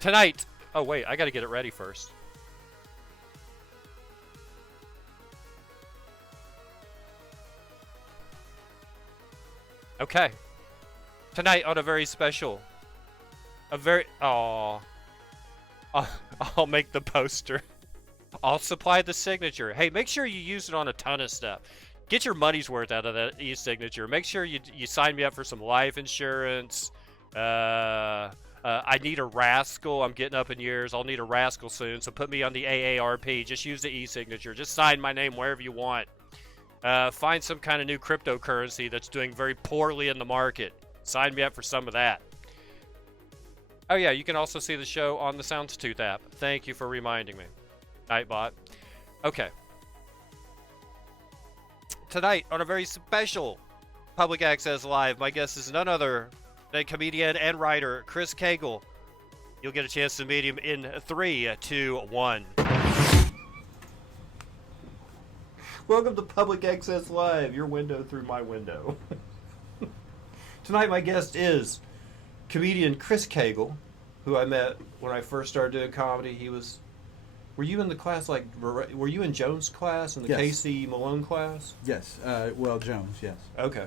Tonight. Oh, wait. I got to get it ready first. Okay. Tonight on a very special. I'll make the poster. I'll supply the signature. Hey, make sure you use it on a ton of stuff. Get your money's worth out of that e-signature. Make sure you sign me up for some life insurance. I need a rascal. I'm getting up in years. I'll need a rascal soon. So put me on the AARP. Just use the e-signature. Just sign my name wherever you want. Find some kind of new cryptocurrency that's doing very poorly in the market. Sign me up for some of that. Oh yeah, you can also see the show on the Soundstooth app. Thank you for reminding me. Nightbot. Okay. Tonight, on a very special Public Access Live, my guest is none other than comedian and writer Chris Cagle. You'll get a chance to meet him in 3, 2, 1. Welcome to Public Access Live, your window through my window. Tonight, my guest is comedian Chris Cagle, who I met when I first started doing comedy. He was... Were you in the class, like, were you in Jones' class, in the Yes. Casey Malone class? Yes. Well, Jones, yes. Okay.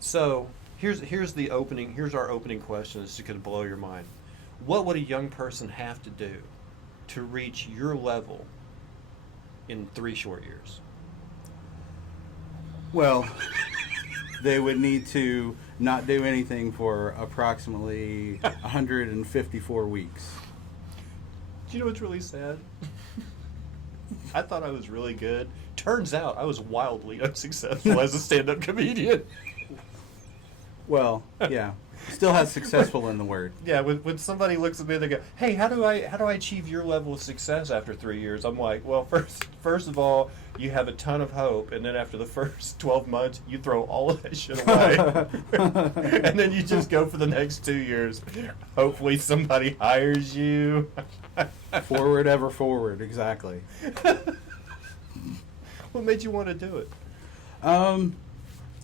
So, here's our opening question. This is going to blow your mind. What would a young person have to do to reach your level in 3 short years? Well, they would need to not do anything for approximately 154 weeks. Do you know what's really sad? I thought I was really good. Turns out I was wildly unsuccessful as a stand-up comedian. Well, yeah. Still has successful in the word. Yeah, when somebody looks at me, they go, "Hey, how do I achieve your level of success after 3 years?" I'm like, "Well, first of all, you have a ton of hope, and then after the first 12 months, you throw all of that shit away, and then you just go for the next 2 years. Hopefully, somebody hires you." Forward ever forward, exactly. What made you want to do it?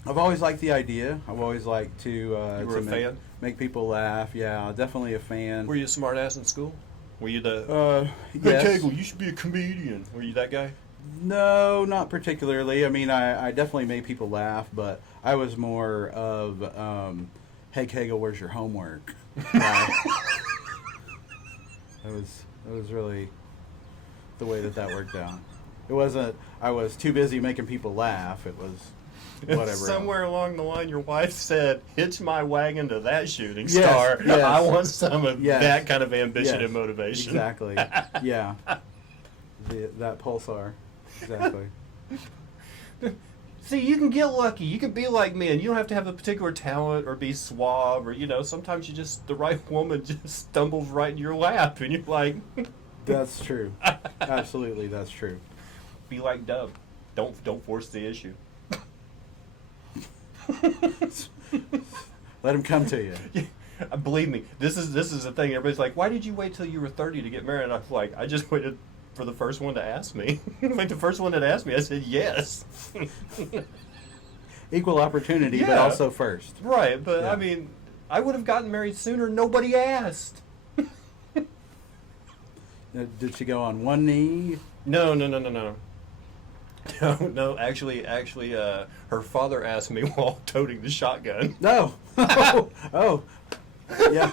I've always liked the idea. I've always liked to You were a fan? make people laugh. Yeah, definitely a fan. Were you a smart ass in school? Were you the Yes. Hey, Cagle, you should be a comedian? Were you that guy? No, not particularly. I mean, I definitely made people laugh, but I was more of, "Hey, Cagle, where's your homework?" That was really the way that worked out. It wasn't, I was too busy making people laugh. It was whatever. Somewhere along the line, your wife said, "Hitch my wagon to that shooting Yes, star." yes. I want some of Yes. that kind of ambition Yes, and motivation. Exactly. Yeah. That pulsar. Exactly. See, you can get lucky. You can be like me, and you don't have to have a particular talent or be suave, or sometimes the right woman just stumbles right in your lap, and you're like, That's true. Absolutely, that's true. be like Dub. Don't force the issue. Let him come to you. Believe me, this is the thing. Everybody's like, "Why did you wait till you were 30 to get married?" And I was like, "I just waited for the first one to ask me." Like the first one that asked me, I said yes. Equal opportunity, but Yeah. also first. Right, but Yeah. I mean, I would have gotten married sooner. Nobody asked. Did she go on one knee? No. No. Actually, her father asked me while toting the shotgun. No. Oh. Yeah.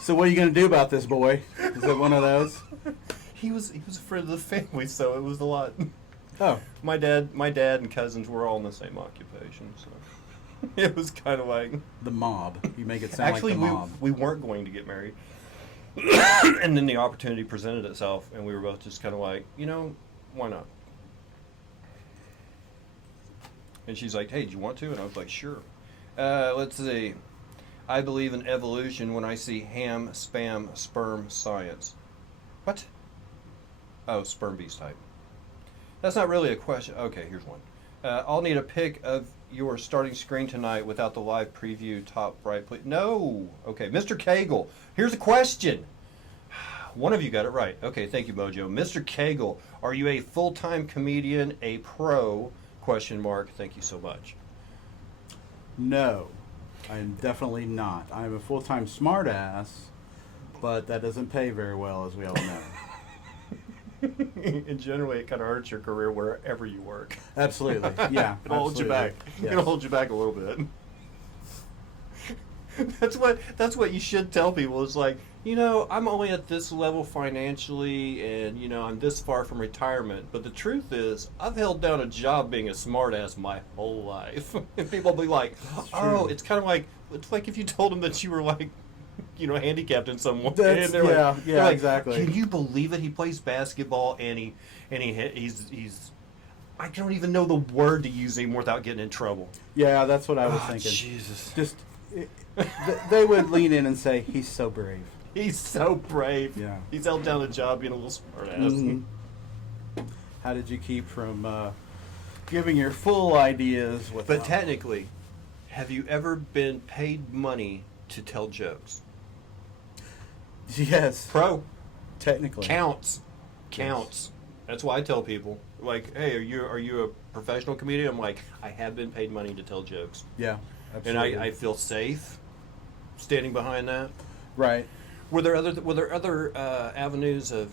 So what are you going to do about this, boy? Is it one of those? He was a friend of the family, so it was a lot. Oh. My dad and cousins were all in the same occupation, so it was kind of like The mob. You make it sound actually like the mob. we weren't going to get married, and then the opportunity presented itself, and we were both just kind of like, why not? And she's like, "Hey, do you want to?" And I was like, "Sure." Let's see. I believe in evolution when I see ham, spam, sperm, science. What? Oh, sperm beast type. That's not really a question. Okay, here's one. I'll need a pic of your starting screen tonight without the live preview top right, please. No. Okay, Mr. Cagle, here's a question. One of you got it right. Okay, thank you, Mojo. Mr. Cagle, are you a full-time comedian, a pro? ? Thank you so much. No. I'm definitely not. I'm a full-time smartass, but that doesn't pay very well, as we all know. And generally, it kind of hurts your career wherever you work. Absolutely, yeah. It'll hold you back. Yes. It'll hold you back a little bit. That's what you should tell people. Is like, I'm only at this level financially, and I'm this far from retirement. But the truth is, I've held down a job being a smartass my whole life. And people will be like, "Oh, it's kind of like if you told them that you were like, handicapped in some way." That's, and they're like, exactly. Can you believe it? He plays basketball, and he's. I don't even know the word to use anymore without getting in trouble. Yeah, that's what I was thinking. Jesus. Just they would lean in and say, "He's so brave." He's so brave. Yeah. He's held down a job being a little smartass. Mm-hmm. How did you keep from giving your full ideas? But technically, have you ever been paid money to tell jokes? Yes. Pro. Technically. Counts. That's why I tell people, like, hey, are you a professional comedian? I'm like, I have been paid money to tell jokes. Yeah, absolutely. And I feel safe standing behind that. Right. Were there other avenues of?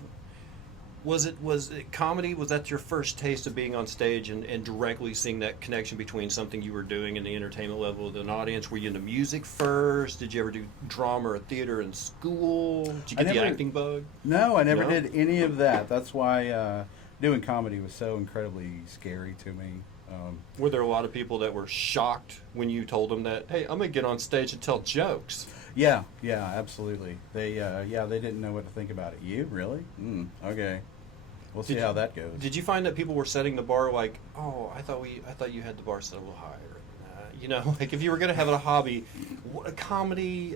Was it comedy? Was that your first taste of being on stage and directly seeing that connection between something you were doing in the entertainment level with an audience? Were you into music first? Did you ever do drama or theater in school? Did you get the acting bug? No, I never did any of that. That's why doing comedy was so incredibly scary to me. Were there a lot of people that were shocked when you told them that, hey, I'm going to get on stage and tell jokes? Yeah, absolutely. They didn't know what to think about it. You really? Okay. We'll see how that goes. Did you find that people were setting the bar like, oh, I thought you had the bar set a little higher? Like if you were going to have a hobby, comedy,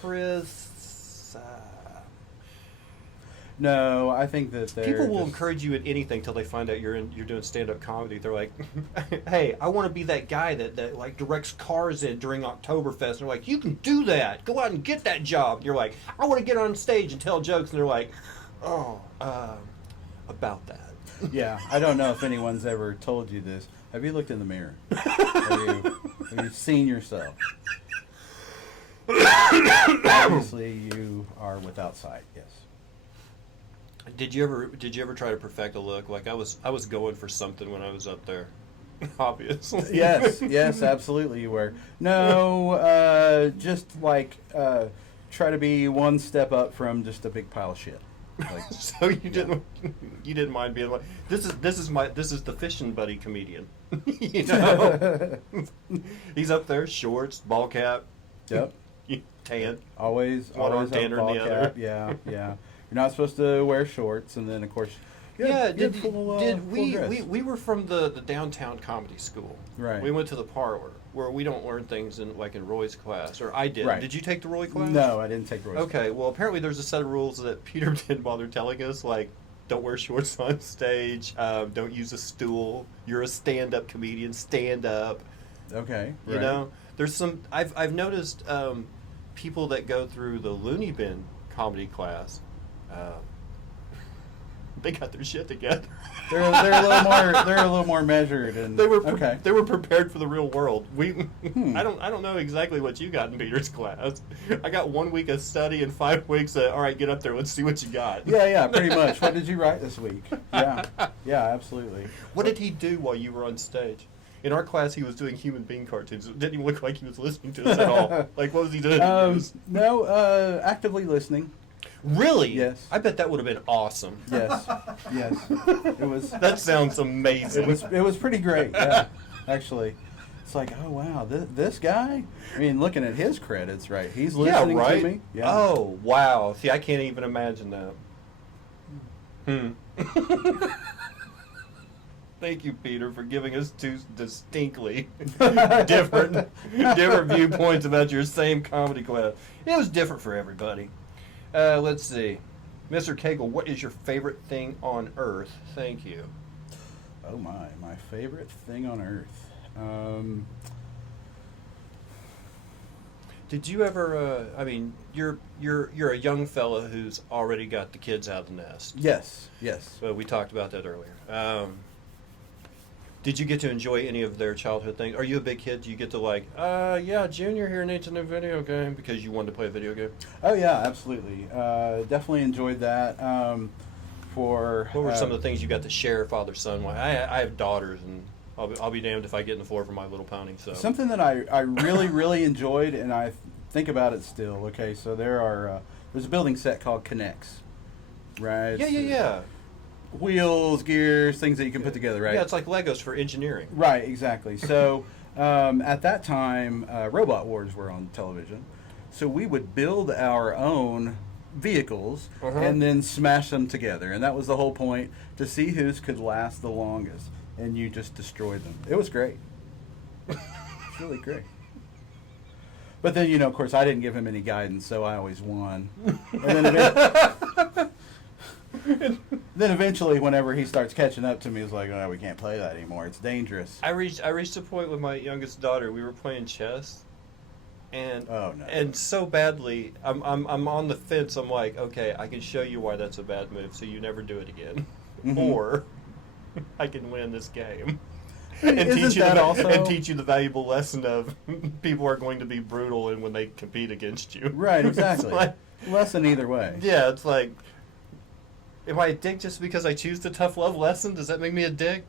Chris. No, I think that people will encourage you at anything till they find out you're doing stand-up comedy. They're like, hey, I want to be that guy that like directs cars in during Oktoberfest. And they're like, you can do that. Go out and get that job. And you're like, I want to get on stage and tell jokes. And they're like, oh, about that. Yeah, I don't know if anyone's ever told you this. Have you looked in the mirror? Have you seen yourself? Obviously, you are without sight. Yes. Did you ever try to perfect a look? Like I was going for something when I was up there. Obviously. Yes, absolutely you were. No, just like try to be one step up from just a big pile of shit. Like, so you didn't mind being like, this is the fishing buddy comedian. He's up there, shorts, ball cap. Yep. Tan. Always one arm have a tanner ball than the other. cap. Yeah. You're not supposed to wear shorts, and then of course. We were from the downtown comedy school. Right. We went to the parlor where we don't learn things in Roy's class, or I did. Right. Did you take the Roy class? No, I didn't take Roy's class. Okay, well apparently there's a set of rules that Peter didn't bother telling us, like don't wear shorts on stage, don't use a stool. You're a stand-up comedian. Stand up. Okay. You know, there's some. I've noticed people that go through the Looney Bin comedy class. They got their shit together. They're a little more measured, and they were prepared for the real world. I don't know exactly what you got in Peter's class. I got 1 week of study and 5 weeks of, all right, get up there, let's see what you got. Yeah, pretty much. What did you write this week? Yeah, absolutely. What did he do while you were on stage? In our class, he was doing human being cartoons. It didn't even look like he was listening to us at all. Like, what was he doing? No, actively listening. Really? Yes. I bet that would have been awesome. Yes. It was. That sounds amazing. It was pretty great. Yeah, actually. It's like, oh wow, this guy. I mean, looking at his credits, right? He's listening to me. Yeah. Oh wow. See, I can't even imagine that. Thank you, Peter, for giving us two distinctly different viewpoints about your same comedy class. It was different for everybody. Let's see. Mr. Cagle, what is your favorite thing on earth? Thank you. Oh my favorite thing on earth. Did you ever? I mean, you're a young fella who's already got the kids out of the nest. Yes. We talked about that earlier. Did you get to enjoy any of their childhood things? Are you a big kid? Do you get to like, yeah, Junior here needs a new video game because you wanted to play a video game? Oh yeah, absolutely. Definitely enjoyed that. What were some of the things you got to share father son? I have daughters, and I'll be damned if I get in the floor for My Little Pony. So something that I really really enjoyed, and I think about it still. Okay, so there's a building set called Connects, right? Yeah. Wheels, gears, things that you can put together, right? Yeah, it's like Legos for engineering. Right, exactly. So at that time, Robot Wars were on television, so we would build our own vehicles and then smash them together, and that was the whole point, to see whose could last the longest, and you just destroyed them. It was great. It's really great. But then, of course, I didn't give him any guidance, so I always won. And then eventually, whenever he starts catching up to me, he's like, "Oh, we can't play that anymore. It's dangerous." I reached a point with my youngest daughter. We were playing chess, and Oh, no. and so badly, I'm on the fence. I'm like, okay, I can show you why that's a bad move, so you never do it again, or I can win this game. And teach you the valuable lesson of people are going to be brutal and when they compete against you. Right, exactly. It's like, lesson either way. yeah, it's like, am I a dick just because I choose the tough love lesson? Does that make me a dick?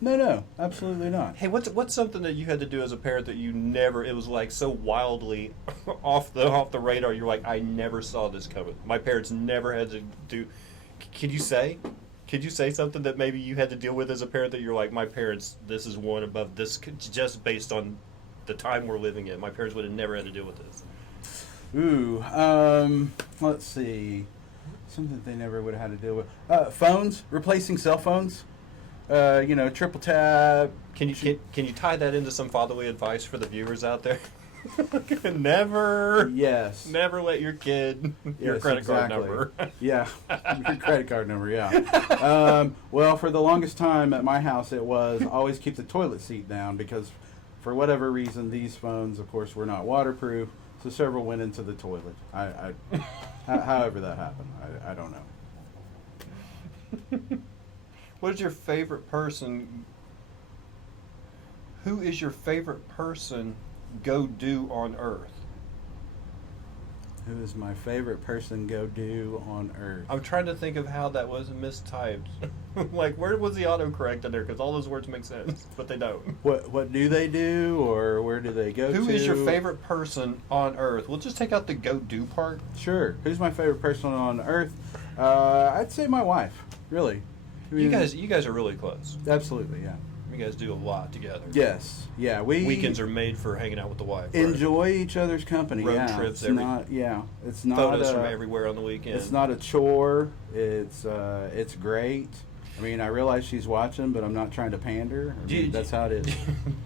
No, absolutely not. Hey, what's something that you had to do as a parent that you never? It was like so wildly off the radar. You're like, I never saw this coming. My parents never had to do. Can you say? Could you say something that maybe you had to deal with as a parent that you're like, my parents, this is one above this, just based on the time we're living in. My parents would have never had to deal with this. Ooh, let's see. Something that they never would have had to deal with. Phones, replacing cell phones. Triple tap. Can you tie that into some fatherly advice for the viewers out there? Never let your kid your credit card number. Yeah, your credit card number. Yeah. Well, for the longest time at my house, it was always keep the toilet seat down, because for whatever reason these phones, of course, were not waterproof, so several went into the toilet. However that happened, I don't know. What is your favorite person? Who is your favorite person go do on Earth? Who is my favorite person go do on Earth? I'm trying to think of how that was mistyped. Like, where was the autocorrect in there? Because all those words make sense, but they don't. What do they do, or where do they go to? Who is your favorite person on Earth? We'll just take out the go do part. Sure. Who's my favorite person on Earth? I'd say my wife. Really. I mean, You guys are really close. Absolutely, yeah. You guys do a lot together. Yes, yeah. We weekends are made for hanging out with the wife. enjoy each other's company. Road yeah. trips. It's not Photos from everywhere on the weekend. It's not a chore. It's great. I mean, I realize she's watching, but I'm not trying to pander. That's how it is.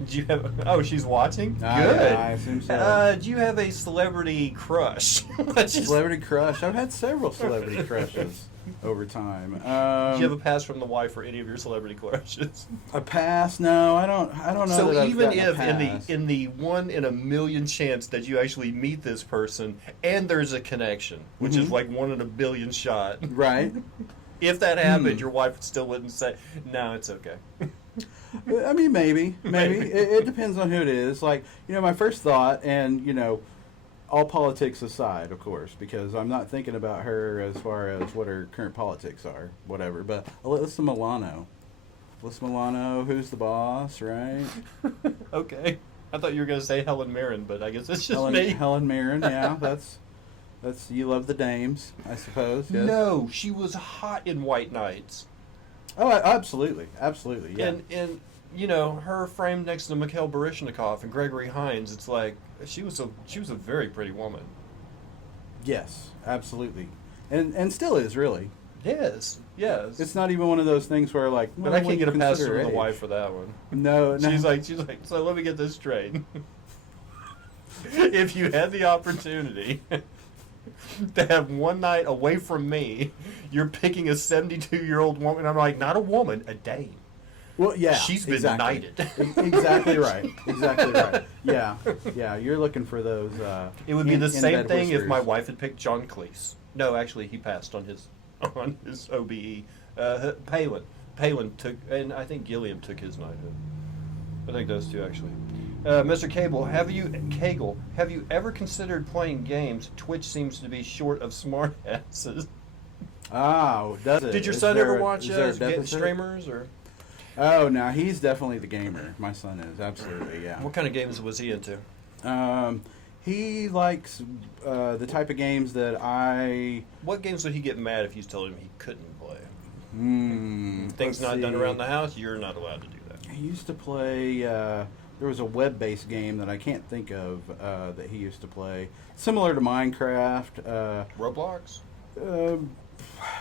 Do you have? Oh, she's watching. Good. I assume so. Do you have a celebrity crush? Celebrity crush. I've had several celebrity crushes over time. Do you have a pass from the wife for any of your celebrity crushes? A pass? No, I don't know. So that I've even gotten a if pass. in the 1 in a million chance that you actually meet this person and there's a connection, which is like 1 in a billion shot. Right. If that happened, your wife still wouldn't say, "No, it's okay." I mean, maybe. It depends on who it is. Like, my first thought, and all politics aside, of course, because I'm not thinking about her as far as what her current politics are, whatever. But Alyssa Milano. Alyssa Milano, who's the boss, right? Okay. I thought you were going to say Helen Mirren, but I guess it's just me. Helen Mirren, yeah. That's you love the dames, I suppose. Yes? No, she was hot in White Knights. Oh, absolutely, yeah. And her framed next to Mikhail Baryshnikov and Gregory Hines, it's like she was a very pretty woman. Yes, absolutely, and still is, really. Yes. It's not even one of those things where like. But I can't get a pass from the wife for that one. No. She's like. So let me get this straight. If you had the opportunity to have one night away from me, you're picking a 72-year-old woman. I'm like, not a woman, a dame. Well, yeah. She's been knighted. Exactly right. Yeah. You're looking for those. It would be the same thing whiskers. if my wife had picked John Cleese. No, actually, he passed on his OBE. Palin. Palin took, and I think Gilliam took his knighthood. I think those two actually. Mr. Cagle, have you ever considered playing games? Twitch seems to be short of smart asses. Oh, does it? Did your Is son there ever a- watch is there a getting deficit? streamers or? Oh, no, he's definitely the gamer. My son is, absolutely, yeah. What kind of games was he into? He likes the type of games that I... What games would he get mad if you told him he couldn't play? let's Things not done see. around the house, you're not allowed to do that. He used to play... there was a web-based game that I can't think of that he used to play. Similar to Minecraft. Roblox?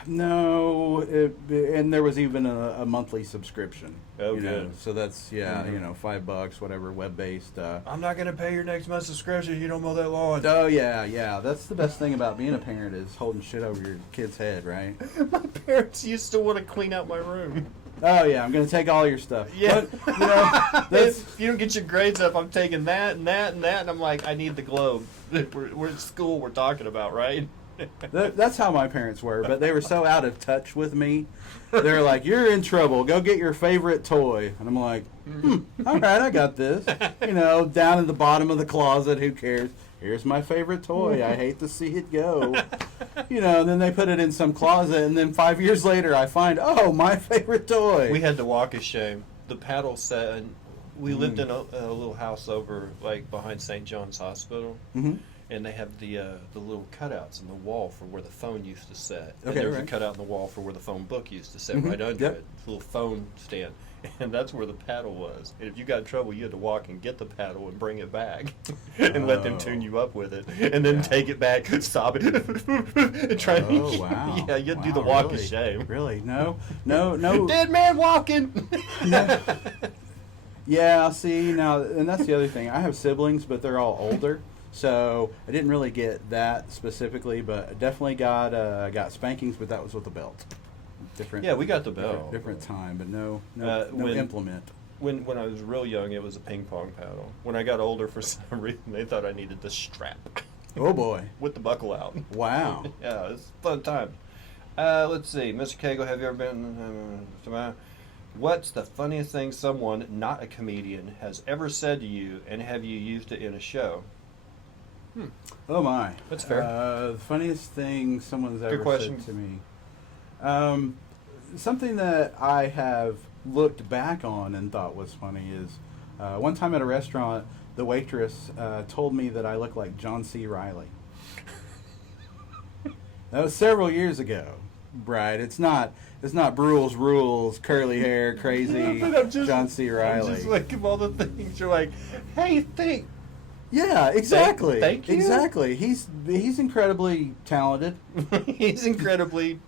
No, and there was even a monthly subscription. Oh, you know, good. so that's $5, whatever, web-based. I'm not going to pay your next month's subscription if you don't mow that lawn. Oh yeah. That's the best thing about being a parent is holding shit over your kid's head, right? My parents used to want to clean out my room. Oh yeah, I'm gonna take all your stuff. Yeah. But, that's If you don't get your grades up, I'm taking that and that and that, and I'm like, I need the globe. We're at school, we're talking about, right? that's how my parents were, but they were so out of touch with me. They're like, "You're in trouble. Go get your favorite toy." And I'm like, "All right, I got this." Down in the bottom of the closet. Who cares? Here's my favorite toy. I hate to see it go. And then they put it in some closet, and then 5 years later, I find, oh, my favorite toy. We had to walk of shame. The paddle set, and we lived in a little house over, like, behind St. John's Hospital. Mhm. And they have the little cutouts in the wall for where the phone used to sit. And Okay, there was right. a cutout in the wall for where the phone book used to sit, Mhm, right under yep. it. The little phone stand. And that's where the paddle was. And if you got in trouble, you had to walk and get the paddle and bring it back. And let them Oh. tune you up with it. And then take it back, stop it, and try to... Oh, wow. Yeah, you had to do the Wow, walk really? of shame. Really? No. Dead man walking! No. Yeah, see, now, and that's the other thing. I have siblings, but they're all older. So I didn't really get that specifically, but I definitely got spankings, but that was with a belt. Different. Yeah, we got the belt. Different time, but no when- implement. When I was real young, it was a ping pong paddle. When I got older, for some reason, they thought I needed the strap Oh boy! with the buckle out. Wow. Yeah, it's a fun time. Let's see. Mr. Cagle, have you ever been... what's the funniest thing someone, not a comedian, has ever said to you, and have you used it in a show? Oh my. That's fair. The funniest thing someone's ever question. said to me. Something that I have looked back on and thought was funny is one time at a restaurant, the waitress told me that I look like John C. Reilly. That was several years ago, right? It's not Brule's Rules, curly hair, crazy John C. Reilly. I'm just like, of all the things, you're like, hey, think. Yeah, exactly. Thank you. Exactly. He's incredibly talented. He's incredibly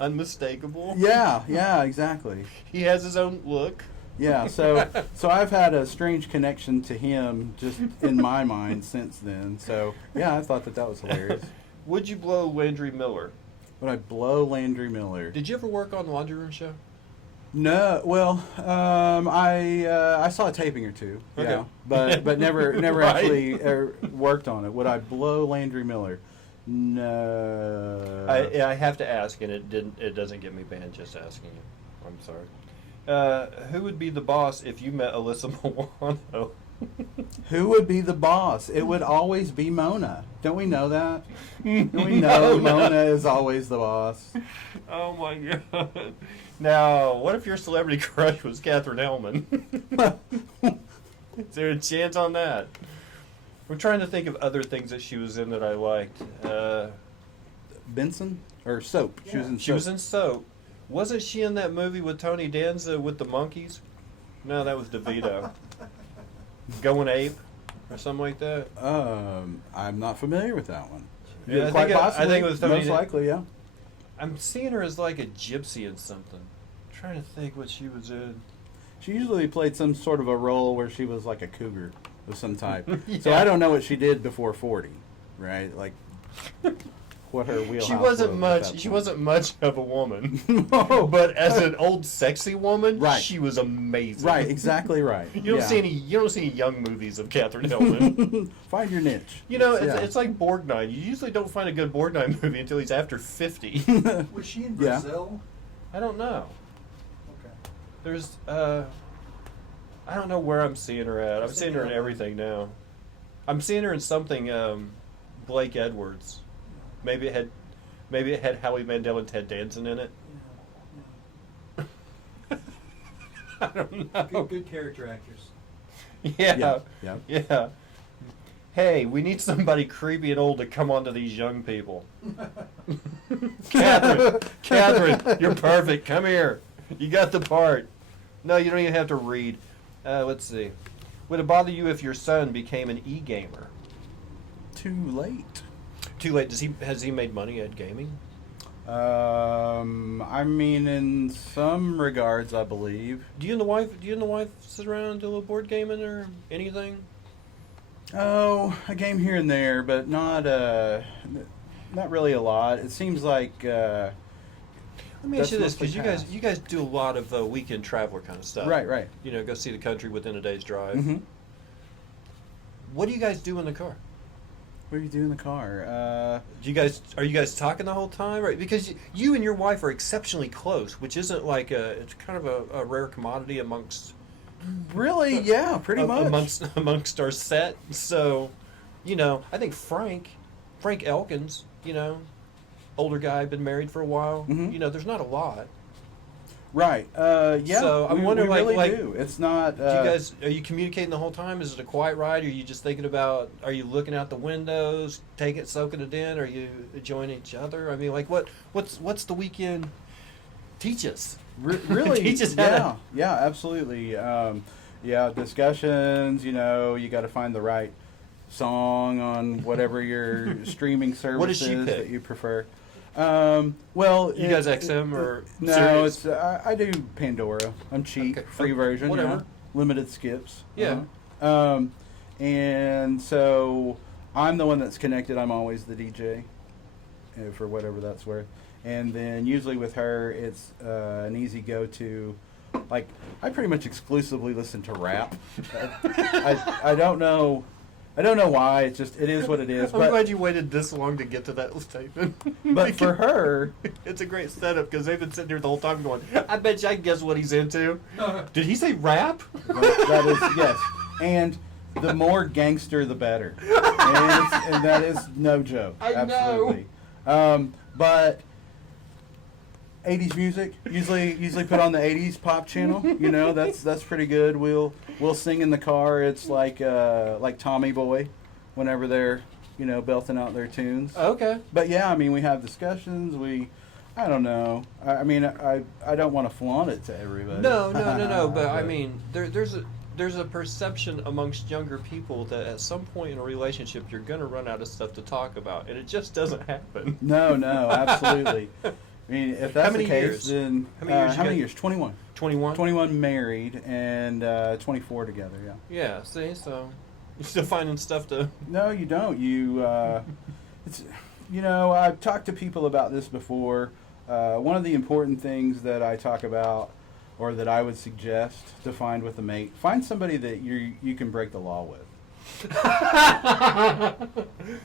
unmistakable. Yeah, exactly. He has his own look. Yeah, so I've had a strange connection to him just in my mind since then. So yeah, I thought that was hilarious. Would you blow Landry Miller? Would I blow Landry Miller? Did you ever work on the Laundry Room Show? No. Well, I saw a taping or two. Okay. Yeah, but never Right. actually worked on it. Would I blow Landry Miller? No. I have to ask, and it doesn't get me banned just asking you. I'm sorry. Who would be the boss if you met Alyssa Milano? Who would be the boss? It would always be Mona. Don't we know that? Don't we know Mona is always the boss? Oh my god. Now, what if your celebrity crush was Catherine Hellman? Is there a chance on that? I'm trying to think of other things that she was in that I liked. Benson? Or Soap. She was in She was in Soap. Wasn't she in that movie with Tony Danza with the monkeys? No, that was DeVito. Going Ape or something like that. I'm not familiar with that one. Yeah, Quite possibly. I think it was Tony most likely, yeah. I'm seeing her as like a gypsy in something. I'm trying to think what she was in. She usually played some sort of a role where she was like a cougar of some type. So Yeah. I don't know what she did before 40, right? Like what her wheelhouse She wasn't was at much. that She point. wasn't much of a woman. No. But as an old sexy woman, Right. she was amazing. Right, exactly right. You don't see any. You don't see any young movies of Catherine Hellman. Find your niche. You know, Yeah. it's like Borgnine. You usually don't find a good Borgnine movie until he's after 50. Was she in Yeah. Brazil? I don't know. There's I don't know where I'm seeing her at. I'm seeing her in everything now. I'm seeing her in something Blake Edwards. Maybe it had Howie Mandel and Ted Danson in it. I don't know. Good character actors. Yeah. Yeah. Yeah. Hey, we need somebody creepy and old to come onto these young people. Catherine, you're perfect. Come here. You got the part. No, you don't even have to read. Let's see. Would it bother you if your son became an e-gamer? Too late. Too late. Has he made money at gaming? I mean, in some regards, I believe. Do you and the wife sit around and do a little board gaming or anything? Oh, a game here and there, but not really a lot. It seems like. Let me ask you this, because mostly you guys do a lot of weekend traveler kind of stuff. Right. You know, go see the country within a day's drive. Mm-hmm. What do you guys do in the car? What do you do in the car? Are you guys talking the whole time? Right, because you and your wife are exceptionally close, which isn't like it's kind of a rare commodity amongst. Really? Yeah, pretty much. Amongst our set. So, you know, I think Frank Elkins, you know, older guy, been married for a while. Mm-hmm. You know, there's not a lot. Right. Yeah. So I'm we wondering, really like, do. It's not. Do you guys, are you communicating the whole time? Is it a quiet ride? Are you just thinking about? Are you looking out the windows, soaking it in? Are you enjoying each other? I mean, like, what's the weekend? Teach us. Really? Teach us how to. Yeah, absolutely. Yeah, discussions. You know, you got to find the right song on whatever your streaming service What does she is pick? that you prefer. Well, You guys XM or no? Sirius? It's I do Pandora. I'm cheap, Okay. free version. Whatever. You know, limited skips. Yeah. And so I'm the one that's connected. I'm always the DJ, for whatever that's worth. And then usually with her, it's an easy go-to. Like, I pretty much exclusively listen to rap. I don't know. I don't know why. It is what it is. I'm glad you waited this long to get to that statement. But for her, it's a great setup because they've been sitting here the whole time going, I bet you I can guess what he's into. Did he say rap? that is, yes. And the more gangster, the better. And that is no joke. I know. Absolutely. But 80s music, usually put on the 80s pop channel. You know, that's pretty good. We'll sing in the car. It's like Tommy Boy, whenever they're, you know, belting out their tunes. Okay. But yeah, I mean, we have discussions. I don't know. I mean, I don't want to flaunt it to everybody. No. But I mean, there's a perception amongst younger people that at some point in a relationship you're going to run out of stuff to talk about, and it just doesn't happen. No, absolutely. I mean, if that's How many the case, years? then How many years? 21. 21? 21 married and 24 together. Yeah. Yeah. See, so you're still finding stuff to. No, you don't. It's, you know, I've talked to people about this before. One of the important things that I talk about, or that I would suggest to find with a mate, find somebody that you can break the law with.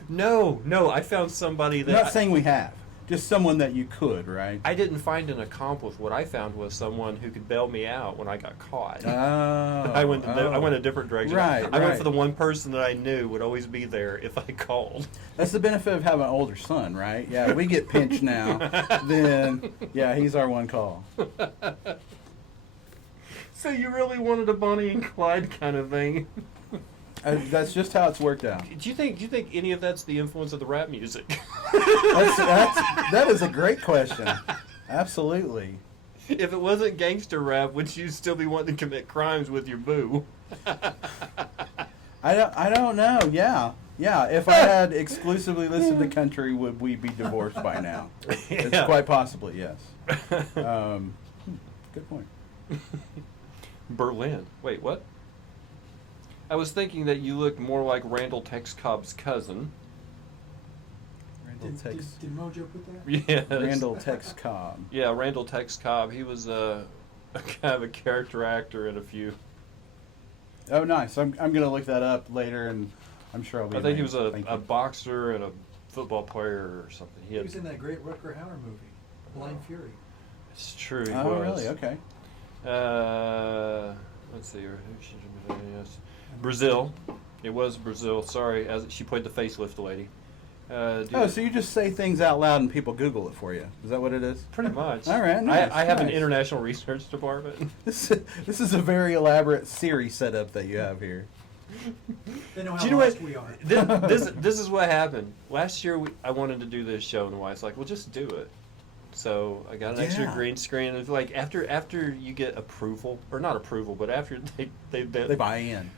No, I found somebody that. I'm not saying we have. Just someone that you could, right? I didn't find an accomplice. What I found was someone who could bail me out when I got caught. Oh, I went a different direction. Right, I went right. for the one person that I knew would always be there if I called. That's the benefit of having an older son, right? Yeah, we get pinched now. Then, yeah, he's our one call. So you really wanted a Bonnie and Clyde kind of thing? That's just how it's worked out. Do you think any of that's the influence of the rap music? That is a great question. Absolutely. If it wasn't gangster rap, would you still be wanting to commit crimes with your boo? I don't know. Yeah. If I had exclusively listened to country, would we be divorced by now? It's Yeah. quite possibly, yes. Good point. Berlin. Wait, what? I was thinking that you looked more like Randall Tex Cobb's cousin. Randall Tex. Did Mojo put that? Yes. Randall Tex Cobb. Yeah, Randall Tex Cobb. He was a kind of a character actor in a few. Oh, nice. I'm gonna look that up later, and I'm sure I'll be. I think he was amazed. Thank a you. boxer and a football player or something. He was in that great Rutger Hauer movie, Blind Fury. It's true. He Oh, was. really? Okay. Let's see. Brazil. It was Brazil. Sorry, as she played the facelift lady. So you just say things out loud and people Google it for you. Is that what it is? Pretty much. All right, nice, I have an nice. international research department. This is a very elaborate Siri setup that you have here. They know Do how you know lost what? we are. This is what happened. Last year I wanted to do this show, and the wife's like, "Well, just do it." So I got an extra Yeah. green screen. It's like after you get approval, or not approval, but after they They buy in.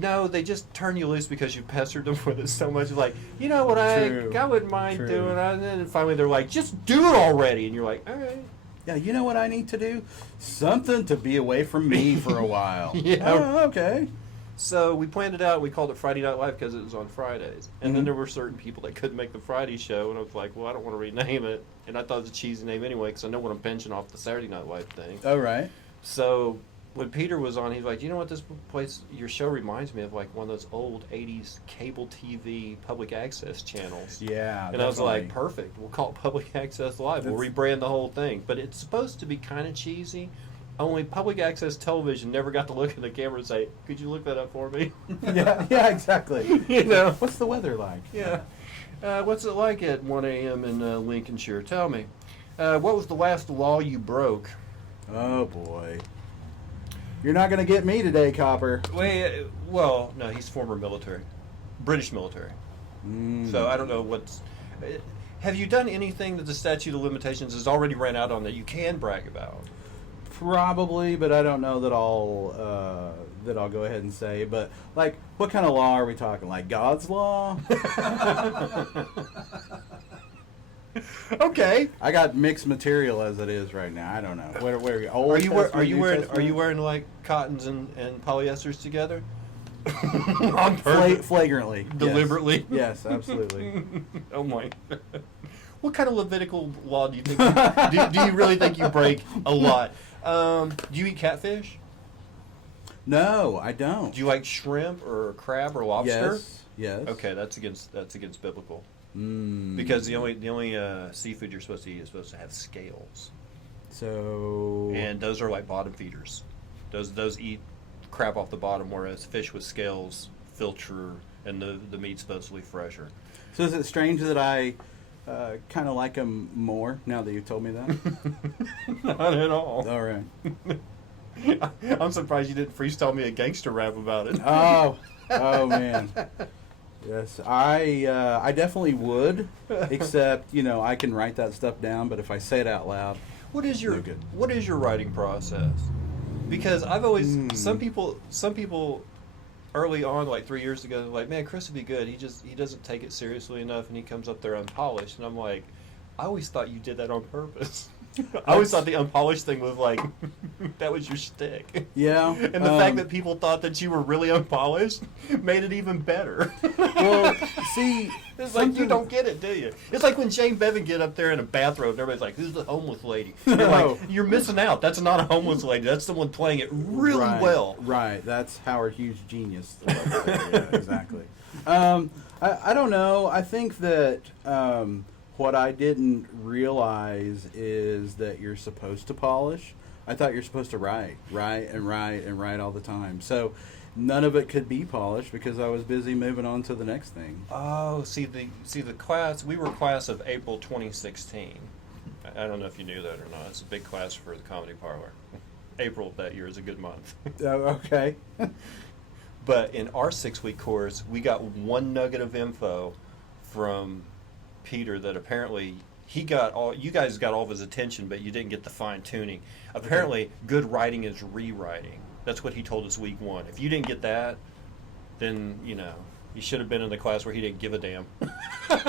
no, they just turn you loose because you pestered them with it so much. It's like, you know what, True. I wouldn't mind True. doing. And then finally they're like, just do it already, and you're like, all right. Yeah, you know what I need to do? Something to be away from me for a while. Yeah. Oh, okay. So we planned it out. We called it Friday Night Live because it was on Fridays. And then Mhm. there were certain people that couldn't make the Friday show, and I was like, well, I don't want to rename it. And I thought it was a cheesy name anyway because I know what I'm pinching off the Saturday Night Live thing. All right. So when Peter was on, he's like, you know what this place, your show reminds me of like one of those old 80s cable TV public access channels. Yeah. And I was like, definitely. perfect. We'll call it Public Access Live. We'll That's- rebrand the whole thing. But it's supposed to be kind of cheesy. Only public access television never got to look at the camera and say, could you look that up for me? yeah, exactly. You know? What's the weather like? Yeah. What's it like at 1 a.m. in Lincolnshire? Tell me. What was the last law you broke? Oh boy. You're not gonna get me today, Copper. Wait, well, no, he's former military. British military. Mm. So I don't know what's... Have you done anything that the statute of limitations has already ran out on that you can brag about? Probably, but I don't know that I'll go ahead and say. But like, what kind of law are we talking? Like God's law? Okay. I got mixed material as it is right now. I don't know. Where are you? Old Testament, New Are you Testament? wearing like cottons and polyesters together? On purpose. Flagrantly, yes. Deliberately? Yes, absolutely. Oh my. What kind of Levitical law do you think? Do you really think you break a lot? Do you eat catfish? No, I don't. Do you like shrimp or crab or lobster? Yes. Yes. Okay, that's against biblical. Mm. Because the only seafood you're supposed to eat is supposed to have scales, So. and those are like bottom feeders. Those eat crap off the bottom, whereas fish with scales filter and the meat's supposedly fresher. So is it strange that I kind of like them more now that you've told me that? Not at all. All right. I'm surprised you didn't freestyle me a gangster rap about it. Oh man. Yes, I definitely would, except I can write that stuff down, but if I say it out loud, What is no good. your writing process? Because I've always some people early on, like 3 years ago, they're like, man, Chris would be good. He doesn't take it seriously enough, and he comes up there unpolished. And I'm like, I always thought you did that on purpose. I always thought the unpolished thing was like that was your shtick. Yeah. And the fact that people thought that you were really unpolished made it even better. Well, see, It's like you don't get it, do you? It's like when Shane Bevan get up there in a bathrobe and everybody's like, "Who's the homeless lady?" You're No. like, "You're missing out. That's not a homeless lady. That's someone playing it really right, well." Right. That's Howard Hughes' genius. Yeah, exactly. I don't know. I think that what I didn't realize is that you're supposed to polish. I thought you're supposed to write all the time. So none of it could be polished because I was busy moving on to the next thing. Oh, see the class. We were class of April 2016. I don't know if you knew that or not. It's a big class for the Comedy Parlor. April of that year is a good month. Okay. But in our 6-week course, we got one nugget of info from Peter that apparently you guys got all of his attention, but you didn't get the fine tuning. Apparently, good writing is rewriting. That's what he told us week 1. If you didn't get that, then you should have been in the class where he didn't give a damn.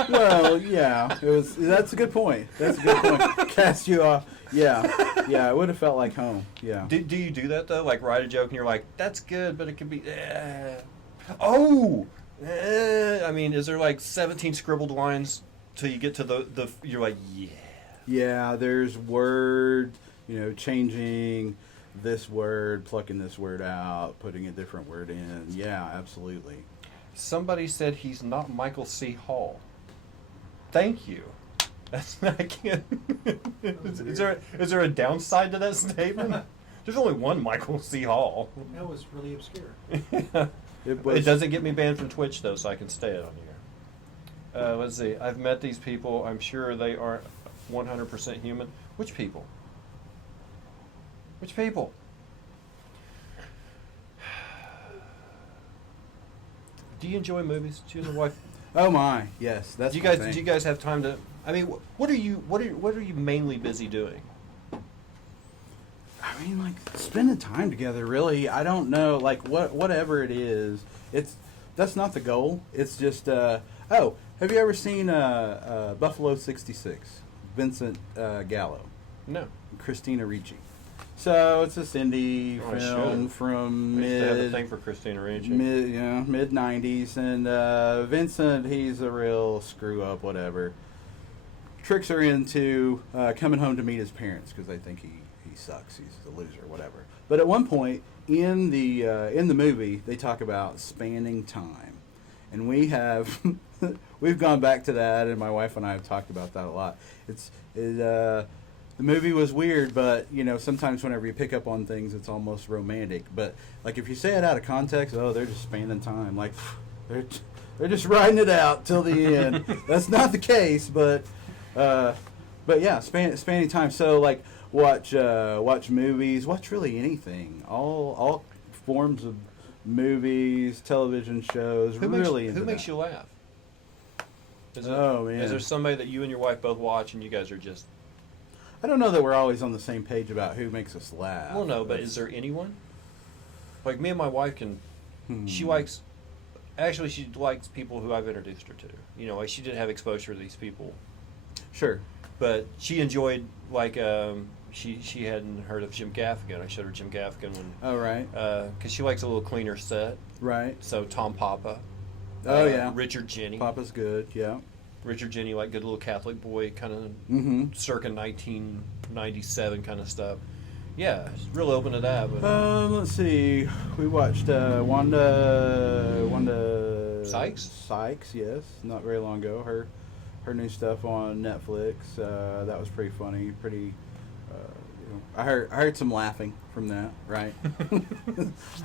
Well, yeah, that's a good point. That's a good point. Cast you off. Yeah, it would have felt like home. Yeah. Do you do that though? Like write a joke and you're like, that's good, but it could be. I mean, is there like 17 scribbled lines till you get to the? You're like, yeah. Yeah, there's word, changing this word, plucking this word out, putting a different word in. Yeah, absolutely. Somebody said he's not Michael C. Hall. Thank you. I can't. Is there a downside to that statement? There's only one Michael C. Hall. That was really obscure. It doesn't get me banned from Twitch, though, so I can stay it on here. Let's see. I've met these people. I'm sure they aren't 100% human. Which people? Which people? Do you enjoy movies? Do you and the wife? Oh my, yes, that's. Do you my guys? thing. Do you guys have time to? I mean, what are you mainly busy doing? I mean, like spending time together. Really, I don't know. Like whatever it is, that's not the goal. It's just. Oh, have you ever seen Buffalo '66? Vincent Gallo, No. Christina Ricci. So it's this indie Oh, I film should. from I used to have a mid thing for Christina Ricci. mid '90s, and Vincent, he's a real screw up. Whatever. Tricks her into coming home to meet his parents because they think he sucks. He's a loser, whatever. But at one point in the movie, they talk about spanning time, and we've gone back to that, and my wife and I have talked about that a lot. The movie was weird, but sometimes whenever you pick up on things, it's almost romantic. But like if you say it out of context, oh, they're just spanning time. Like they're just riding it out till the end. That's not the case, but yeah, spanning time. So like watch movies, watch really anything, all forms of movies, television shows. Who makes you laugh? Man. Is there somebody that you and your wife both watch and you guys are just... I don't know that we're always on the same page about who makes us laugh. Well, no, but is there anyone? Like me and my wife can... She likes... Actually, she likes people who I've introduced her to. Like she did have exposure to these people. Sure. But she enjoyed, like, she hadn't heard of Jim Gaffigan. I showed her Jim Gaffigan when... Oh, right. Because she likes a little cleaner set. Right. So Tom Papa. Oh, yeah. Richard Jenny. Papa's good, yeah. Richard Jenny, like good little Catholic boy, kind of circa 1997 kind of stuff. Yeah, it's real open to that. But Let's see. We watched Wanda Sykes, yes, not very long ago. Her new stuff on Netflix. That was pretty funny. Pretty. I heard some laughing from that. Right.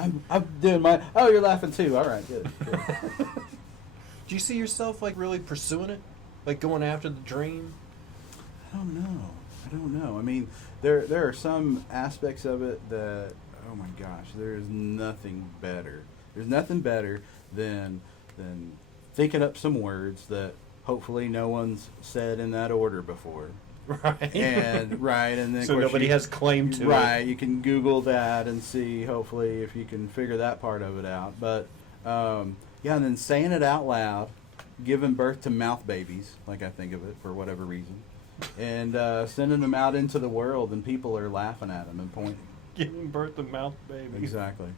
I'm doing my. Oh, you're laughing too. All right, good. Do you see yourself like really pursuing it, like going after the dream? I don't know. I mean, there are some aspects of it that, oh my gosh, there is nothing better. There's nothing better than thinking up some words that hopefully no one's said in that order before. Right. And then so of course nobody has claim to it. Right. You can Google that and see hopefully if you can figure that part of it out. But yeah, and then saying it out loud, giving birth to mouth babies, like I think of it for whatever reason, and sending them out into the world, and people are laughing at them and pointing. Giving birth to mouth babies. Exactly.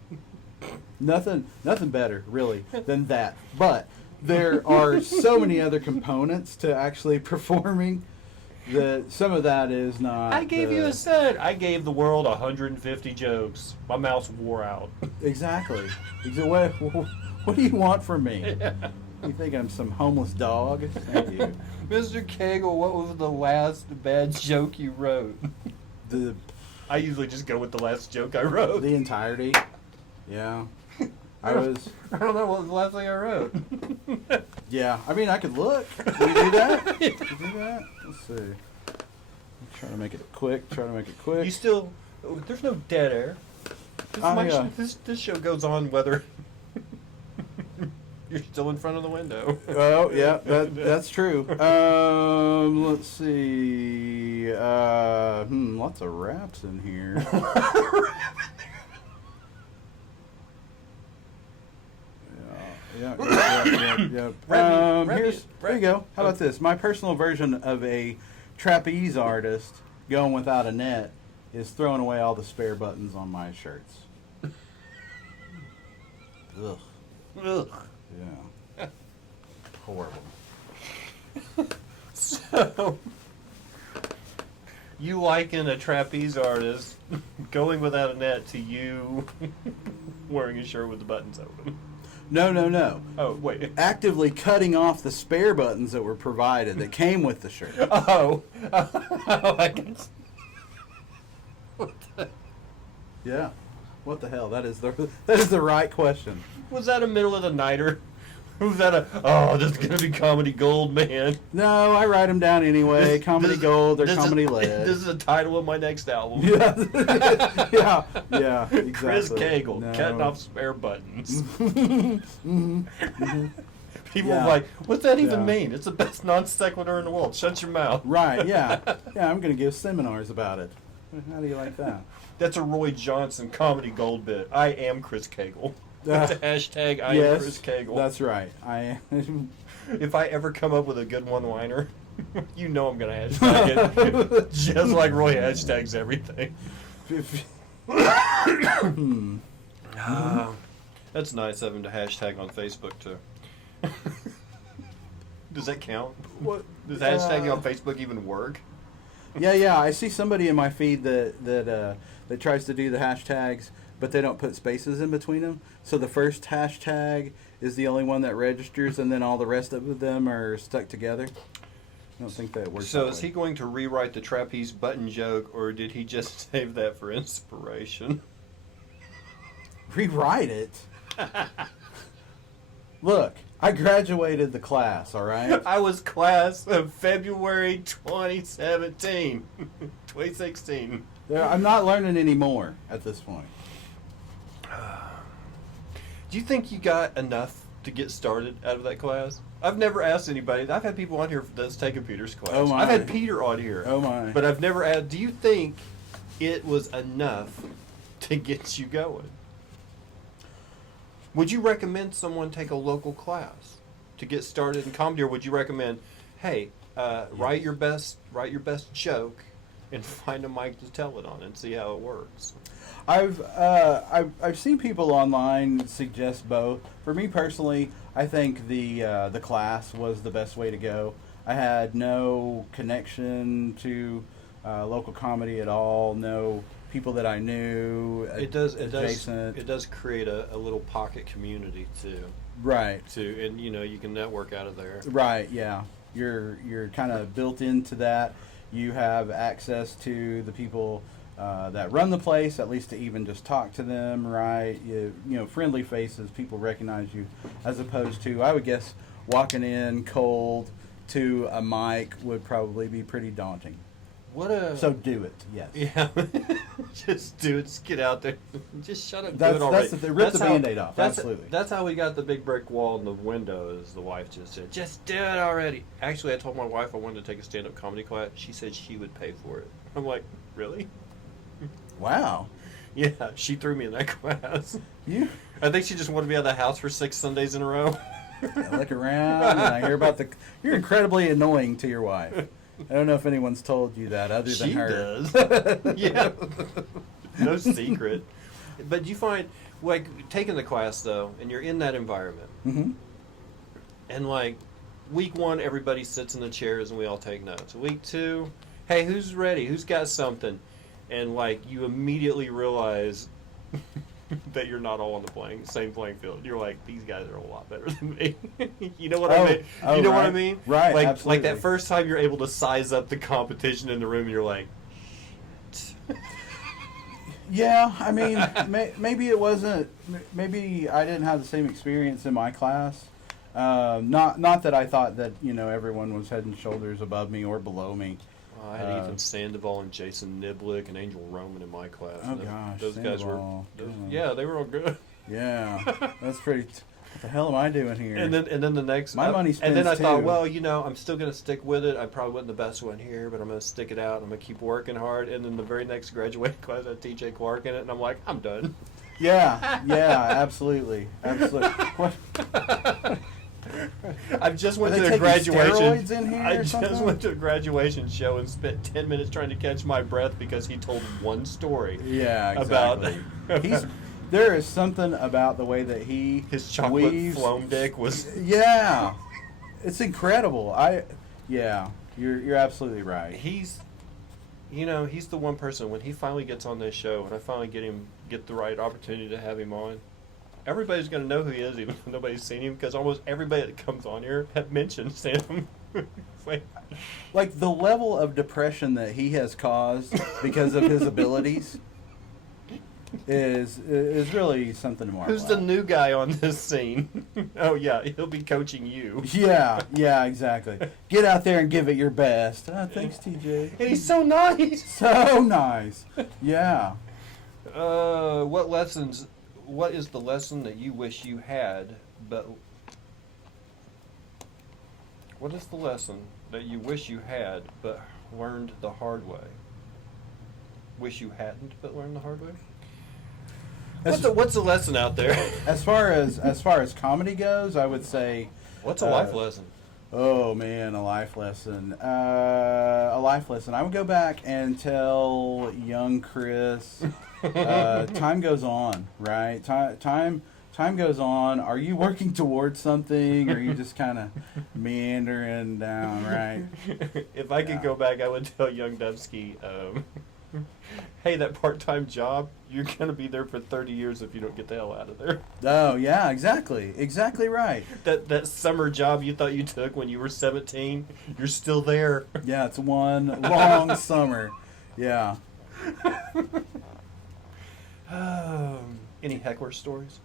Nothing better, really, than that. But there are so many other components to actually performing that some of that is not. I gave you a set. I gave the world 150 jokes. My mouth wore out. Exactly. What do you want from me? You think I'm some homeless dog? Thank you. Mr. Cagle, what was the last bad joke you wrote? I usually just go with the last joke I wrote. The entirety. Yeah. I don't know what was the last thing I wrote. Yeah. I mean, I could look. Can you do that? Can you do that? Let's see. I'm trying to make it quick. You still... There's no dead air. This show goes on whether... You're still in front of the window. Oh, yeah, that's true. Let's see. Lots of raps in here. Yeah. Here you go. How about this? My personal version of a trapeze artist going without a net is throwing away all the spare buttons on my shirts. Ugh. Yeah. Horrible. So, you liken a trapeze artist going without a net to you wearing a shirt with the buttons open. No. Oh, wait. Actively cutting off the spare buttons that were provided that came with the shirt. Oh I guess. Yeah. What the hell? That is the right question. Was that a middle of the nighter? Was that this is going to be comedy gold, man? No, I write them down anyway. Comedy gold or comedy lead. This is the title of my next album. Yeah. Yeah, exactly. Chris Cagle, No. cutting off spare buttons. People Yeah. are like, what's that even Yeah. mean? It's the best non sequitur in the world. Shut your mouth. Right, yeah. Yeah, I'm going to give seminars about it. How do you like that? That's a Roy Johnson comedy gold bit. I am Chris Cagle. Uh, With the hashtag I am yes, Chris Cagle. that's right. If I ever come up with a good one-liner, you know I'm going to hashtag it. Just like Roy hashtags everything. That's nice of him to hashtag on Facebook, too. Does that count? What? Does hashtagging on Facebook even work? Yeah. I see somebody in my feed that tries to do the hashtags, but they don't put spaces in between them. So the first hashtag is the only one that registers, and then all the rest of them are stuck together. I don't think that works. So that is way. he going to rewrite the trapeze button joke, or did he just save that for inspiration? Rewrite it? Look, I graduated the class, all right? I was class of February 2017. 2016. I'm not learning anymore at this point. Do you think you got enough to get started out of that class? I've never asked anybody. I've had people on here that's taken Peter's class. Oh, my. I've had Peter on here. Oh, my. But I've never asked, do you think it was enough to get you going? Would you recommend someone take a local class to get started in comedy, or would you recommend, hey, write your best joke and find a mic to tell it on and see how it works? I've seen people online suggest both. For me personally, I think the class was the best way to go. I had no connection to local comedy at all. No people that I knew. It does adjacent. create a little pocket community too. Right. And you can network out of there. Right. Yeah. You're kind of built into that. You have access to the people that run the place, at least to even just talk to them. Right. You know, friendly faces. People recognize you, as opposed to, I would guess, walking in cold to a mic would probably be pretty daunting. So do it. Yes. Yeah. Just do it. Just get out there. Just shut up. That's do it already. rip the Band-Aid off. Absolutely. That's how we got the big brick wall in the window. Is the wife just said, "Just do it already." Actually, I told my wife I wanted to take a stand-up comedy class. She said she would pay for it. I'm like, really? Wow. Yeah. She threw me in that class. You I think she just wanted to be out of the house for 6 Sundays in a row. I look around and I hear about you're incredibly annoying to your wife. I don't know if anyone's told you that other than She her. does. Yeah. No secret. But you find, like, taking the class, though, and you're in that environment, Mm-hmm. and, like, week 1, everybody sits in the chairs and we all take notes. Week 2, hey, who's ready? Who's got something? And, like, you immediately realize that you're not all on the same playing field. You're like, these guys are a lot better than me. You know what I mean? You know what I mean? Right, Like absolutely. that first time you're able to size up the competition in the room, and you're like, Yeah, I mean, maybe it wasn't. Maybe I didn't have the same experience in my class. Not that I thought that everyone was head and shoulders above me or below me. I had Ethan Sandoval and Jason Niblick and Angel Roman in my class. Oh And gosh, those guys were. Sandoval. Yeah, they were all good. Yeah, that's pretty. What the hell am I doing here? And then the next. My money And then I spins, thought, too. well, I'm still gonna stick with it. I probably wasn't the best one here, but I'm gonna stick it out. I'm gonna keep working hard. And then the very next graduating class had T.J. Clark in it, and I'm like, I'm done. Yeah, absolutely. What? I just went Are to they a taking graduation. steroids in here I or just something? went to a graduation show and spent 10 minutes trying to catch my breath because he told one story. Yeah, About- exactly. There is something about the way that he His chocolate weaves. foam dick was. Yeah, it's incredible. You're absolutely right. He's the one person when he finally gets on this show and I finally get the right opportunity to have him on. Everybody's going to know who he is, even though nobody's seen him, because almost everybody that comes on here have mentioned Sam. Like the level of depression that he has caused because of his abilities. is really something to marvel Who's the at. new guy on this scene? Oh yeah, he'll be coaching you. Yeah, exactly. Get out there and give it your best. Thanks, TJ. And he's so nice. So nice. Yeah. What is the lesson that you wish you had, but what is the lesson that you wish you had, but learned the hard way? Wish you hadn't, but learned the hard way? What's the lesson out there? As far as comedy goes, I would say. What's a life lesson? Oh man, a life lesson. A life lesson. I would go back and tell young Chris. Time goes on, right? Time goes on. Are you working towards something, or are you just kind of meandering down, right? If I could go back, I would tell young Dubsky, hey, that part-time job, you're going to be there for 30 years if you don't get the hell out of there. Oh, yeah, exactly. Exactly right. That summer job you thought you took when you were 17, you're still there. Yeah, it's one long summer. Yeah. Any heckler stories?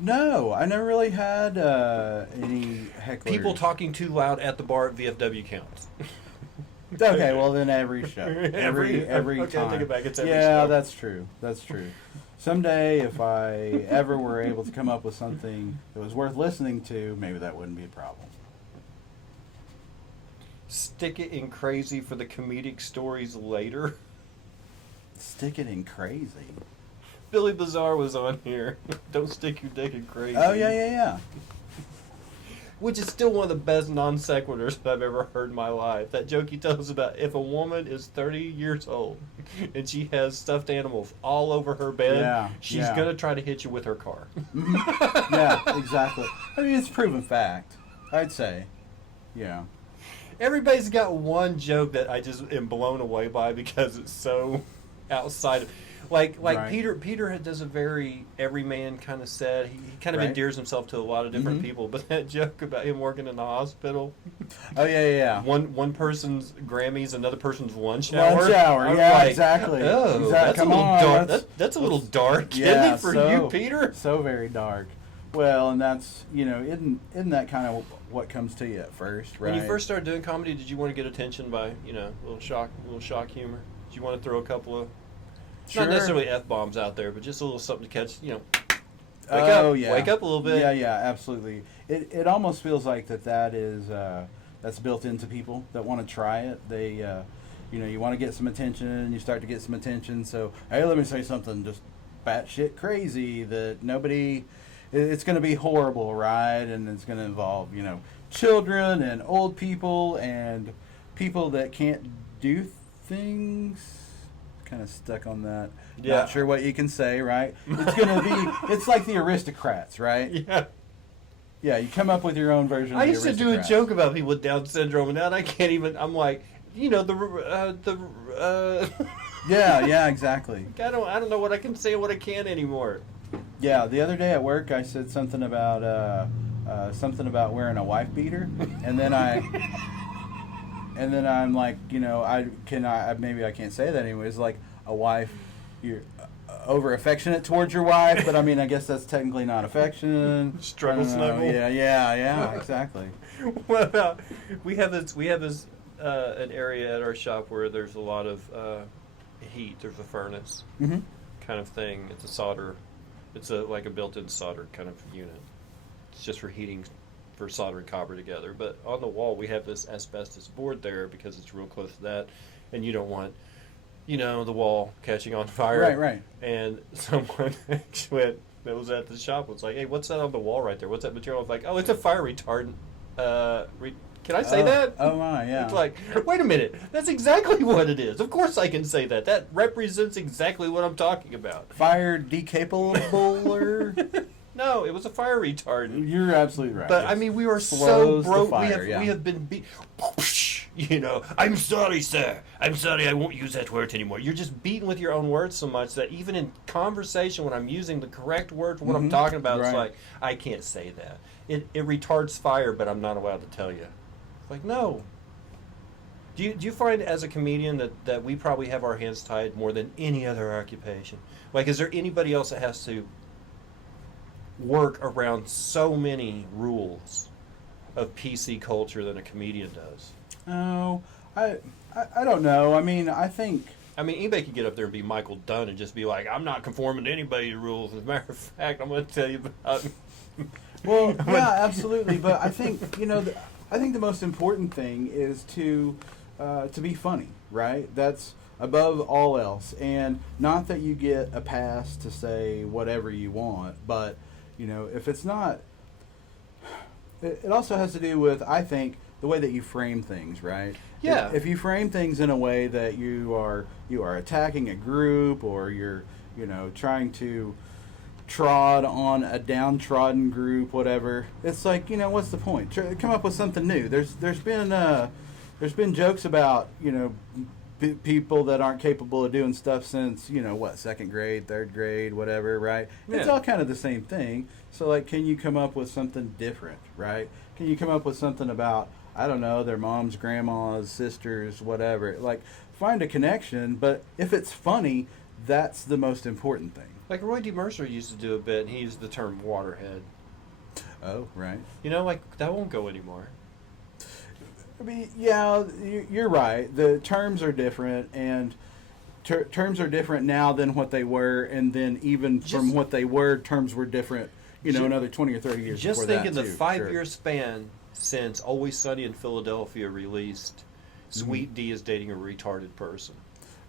No, I never really had any hecklers. People talking too loud at the bar at VFW counts. Okay, well then every show, every okay, time. I take it back. It's every Yeah, show. that's true. That's true. Someday, if I ever were able to come up with something that was worth listening to, maybe that wouldn't be a problem. Stick it in crazy for the comedic stories later. Stick it in crazy. Billy Bazaar was on here. Don't stick your dick in crazy. Oh yeah. Which is still one of the best non sequiturs that I've ever heard in my life. That joke he tells about if a woman is 30 years old and she has stuffed animals all over her bed, she's going to try to hit you with her car. Yeah, exactly. I mean, it's proven fact, I'd say. Yeah. Everybody's got one joke that I just am blown away by because it's so outside of... Like Right. Peter does a very everyman kind of set. He kind of Right. endears himself to a lot of different people. But that joke about him working in the hospital, Oh yeah. one person's Grammys, another person's lunch hour. Lunch hour, I'm yeah, like, exactly. Oh, Exactly. that's Come a little on, dark. that's- That's a little dark, Yeah, isn't it, for you, Peter? So very dark. Well, and that's, isn't that kind of what comes to you at first, right? When you first started doing comedy, did you want to get attention by a little shock humor? Did you want to throw a couple of not necessarily F-bombs out there, but just a little something to catch, wake up a little bit. Yeah, absolutely. It almost feels like that is that's built into people that want to try it. They, you want to get some attention, you start to get some attention. So, hey, let me say something just batshit crazy that nobody. It's going to be horrible, right? And it's going to involve, children and old people and people that can't do things. Kind of stuck on that. Yeah. Not sure what you can say, right? It's gonna be. It's like the Aristocrats, right? Yeah. Yeah, you come up with your own version. I of the used to do a Aristocrats. joke about people with Down syndrome, and now I can't even. I'm like, Yeah, exactly. I don't know what I can say and what I can't anymore. Yeah, the other day at work, I said something about wearing a wife beater, and then I'm like, maybe I can't say that anyways. Like a wife, you're over affectionate towards your wife, but I mean, I guess that's technically not affection. Struggle snuggle. Yeah, exactly. What about we have this an area at our shop where there's a lot of heat. There's a furnace Mm-hmm. kind of thing. It's a solder. It's like a built-in solder kind of unit. It's just for heating, for soldering copper together. But on the wall we have this asbestos board there because it's real close to that, and you don't want, the wall catching on fire. Right. And someone actually that was at the shop was like, "Hey, what's that on the wall right there? What's that material?" I was like, "Oh, it's a fire retardant." Can I say that? Oh my, yeah. It's like, wait a minute, that's exactly what it is. Of course I can say that. That represents exactly what I'm talking about. Fire decapable. No, it was a fire retardant. You're absolutely right. But yes. I mean, we were Slows so the broke. fire, We have been beat. I'm sorry, sir. I'm sorry. I won't use that word anymore. You're just beaten with your own words so much that even in conversation, when I'm using the correct word for what I'm talking about, it's Right. like I can't say that. It retards fire, but I'm not allowed to tell you. It's like no. Do you find as a comedian that we probably have our hands tied more than any other occupation? Like, is there anybody else that has to work around so many rules of PC culture than a comedian does? Oh, I don't know. I mean, I think. I mean, anybody could get up there and be Michael Dunn and just be like, I'm not conforming to anybody's rules. As a matter of fact, I'm going to tell you about... Well, yeah, absolutely. But I think, I think the most important thing is to be funny, right? That's above all else. And not that you get a pass to say whatever you want, but, if it's not... It also has to do with, I think, the way that you frame things, right? Yeah. If you frame things in a way that you are attacking a group, or you're trying to trod on a downtrodden group, whatever, it's like, what's the point? Come up with something new. There's been jokes about people that aren't capable of doing stuff since second grade, third grade, whatever, right? Yeah. It's all kind of the same thing. So like, can you come up with something different, right? Can you come up with something about, I don't know, their moms, grandmas, sisters, whatever? Like, find a connection. But if it's funny, that's the most important thing. Like Roy D. Mercer used to do a bit, and he used the term waterhead. Oh, right. Like, that won't go anymore. I mean, yeah, you're right. The terms are different, and terms are different now than what they were, and then even from what they were, terms were different, another 20 or 30 years Just before think that, in the too. 5-year span since Always Sunny in Philadelphia released, Sweet D is dating a retarded person.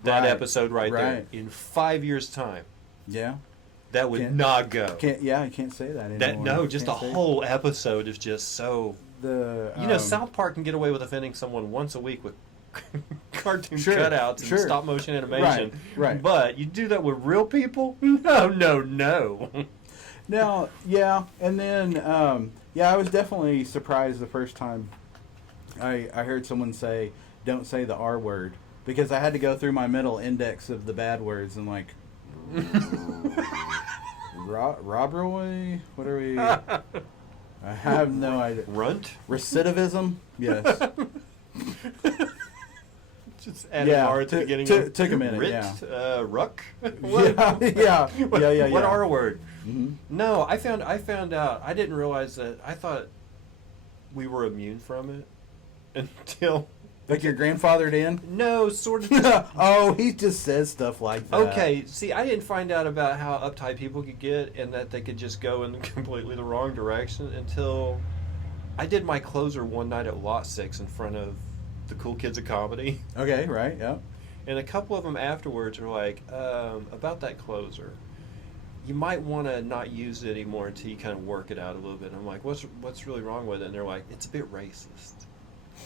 That Right. episode right there. Right. In 5 years' time, Yeah. that would not go. You can't say that anymore. Just a Can't say whole episode is just so... the South Park can get away with offending someone once a week with cartoon Sure, cutouts and sure. stop motion animation. Right. But you do that with real people? No. Now, yeah, and then I was definitely surprised the first time I heard someone say, "Don't say the R word," because I had to go through my mental index of the bad words and like, Robroy? What are we? I have no idea. Runt? Recidivism? Yes. Just adding R at the beginning. Took a minute. Rit, Yeah. Ruck? Yeah. What R word? Mm-hmm. No, I found out. I didn't realize that. I thought we were immune from it until. Like your grandfathered in? No, sort of. Just, oh, he just says stuff like that. okay, see, I didn't find out about how uptight people could get and that they could just go in completely the wrong direction until I did my closer one night at Lot 6 in front of the Cool Kids of Comedy. Okay, right, yeah. And a couple of them afterwards are like, about that closer, you might want to not use it anymore until you kind of work it out a little bit. And I'm like, what's really wrong with it? And they're like, it's a bit racist.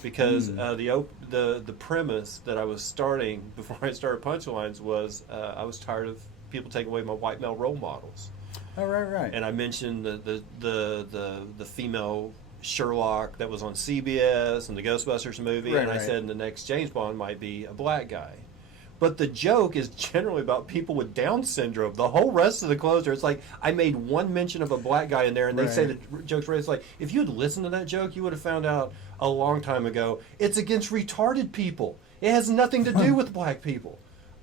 Because the premise that I was starting before I started Punchlines was I was tired of people taking away my white male role models. Oh, right. And I mentioned the female Sherlock that was on CBS and the Ghostbusters movie, Right, and I right. said the next James Bond might be a black guy. But the joke is generally about people with Down syndrome. The whole rest of the closer, it's like I made one mention of a black guy in there, and they say the joke's racist. Like, if you had listened to that joke, you would have found out a long time ago it's against retarded people. It has nothing to do with black people.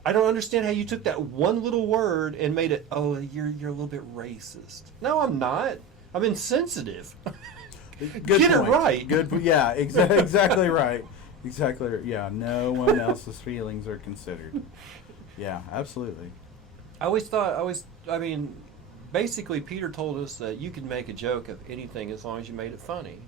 I don't understand how you took that one little word and made it, oh, you're a little bit racist. No, I'm not. I'm insensitive. Good Get point. it right. Good. Yeah, exactly right. Exactly. Yeah, no one else's feelings are considered. Yeah, absolutely. I mean, basically Peter told us that you can make a joke of anything as long as you made it funny.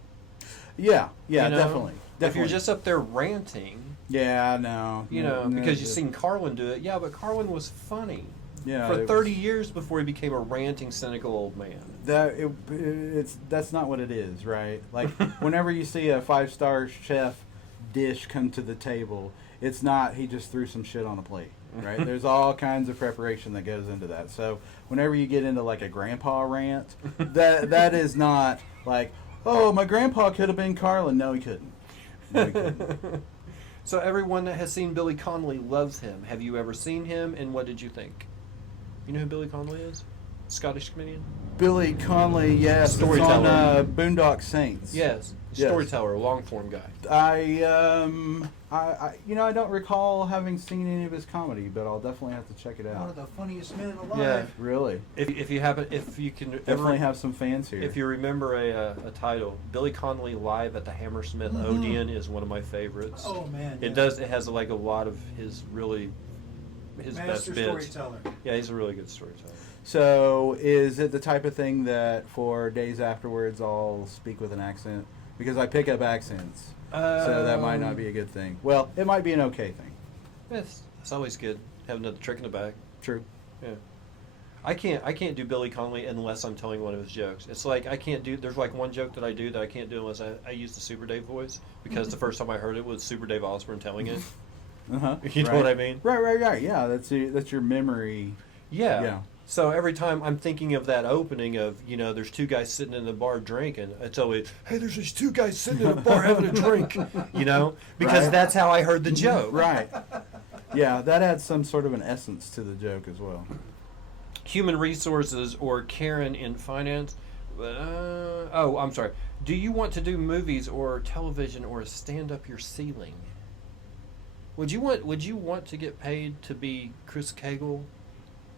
Yeah, You know? definitely. If you're just up there ranting, Yeah, no. because you've seen Carlin do it, but Carlin was funny. Yeah, For it 30 years before he became a ranting, cynical old man. That's not what it is, right? Like, whenever you see a 5-star chef dish come to the table, it's not he just threw some shit on a plate, right? There's all kinds of preparation that goes into that. So whenever you get into like a grandpa rant, that is not like, oh, my grandpa could have been Carlin. No, he couldn't. No, he couldn't. So everyone that has seen Billy Connolly loves him. Have you ever seen him, and what did you think? You know who Billy Connolly is? Scottish comedian. Billy Connolly, yes, it's on Storyteller. Boondock Saints. Yes, Yes. storyteller, long form guy. I don't recall having seen any of his comedy, but I'll definitely have to check it One out. of the funniest men alive. Yeah. Really, If you can definitely have some fans here. if you remember a title, Billy Connolly live at the Hammersmith Odeon is one of my favorites. Oh man. It does. It has like a lot of his best Master bits. storyteller. Yeah, he's a really good storyteller. So, is it the type of thing that for days afterwards I'll speak with an accent? Because I pick up accents, so that might not be a good thing. Well, it might be an okay thing. It's always good. Have another trick in the bag. True. Yeah. I can't do Billy Connolly unless I'm telling one of his jokes. It's like I can't do. There's like one joke that I do that I can't do unless I use the Super Dave voice, because the first time I heard it was Super Dave Osborne telling it. You know what I mean? Right. Yeah, that's your memory. Yeah. So every time I'm thinking of that opening of, there's two guys sitting in the bar drinking, it's always, hey, there's these two guys sitting in a bar having a drink, because Right. that's how I heard the joke. Right. Yeah, that adds some sort of an essence to the joke as well. Human resources or Karen in finance. I'm sorry. Do you want to do movies or television or stand up your ceiling? Would you want to get paid to be Chris Cagle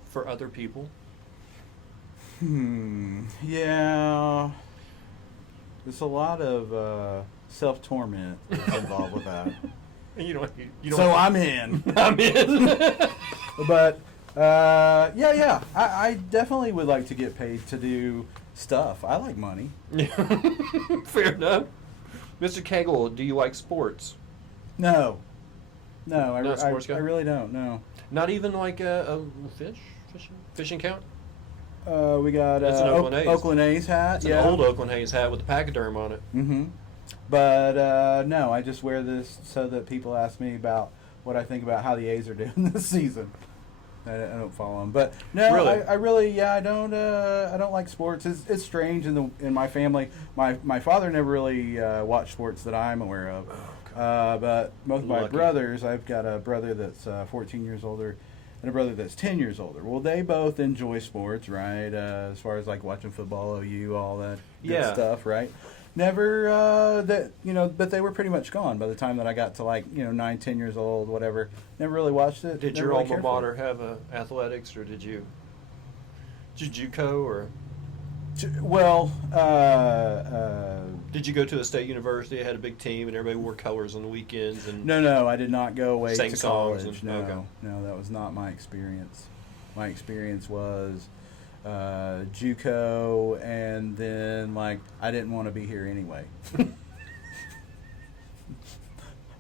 for other people? Yeah. There's a lot of self-torment that's involved with that. You don't. So I'm in. I'm in. But yeah. I definitely would like to get paid to do stuff. I like money. Fair enough. Mr. Cagle, do you like sports? No, Not a sports guy? I really don't. No. Not even like a fishing count? We got That's an Oakland A's. Oakland A's hat. It's yeah. an old Oakland Hayes hat with the pachyderm on it. Mm-hmm. But no, I just wear this so that people ask me about what I think about how the A's are doing this season. I don't follow them, but no, Really? I really, I don't like sports. It's strange in my family. My father never really watched sports that I'm aware of. But both my Lucky. brothers, I've got a brother that's 14 years older and a brother that's 10 years older. Well, they both enjoy sports, right? As far as like watching football, OU, all that good Yeah. stuff, right? Never but they were pretty much gone by the time that I got to 9, 10 years old, whatever. Never really watched it. Did never your really alma cared for mater have athletics, or did you JUCO, or it. Well, did you go to a state university that had a big team and everybody wore colors on the weekends? And no, I did not go away Sang to songs college. and- No, okay. no, that was not my experience. My experience was JUCO, and then I didn't want to be here anyway.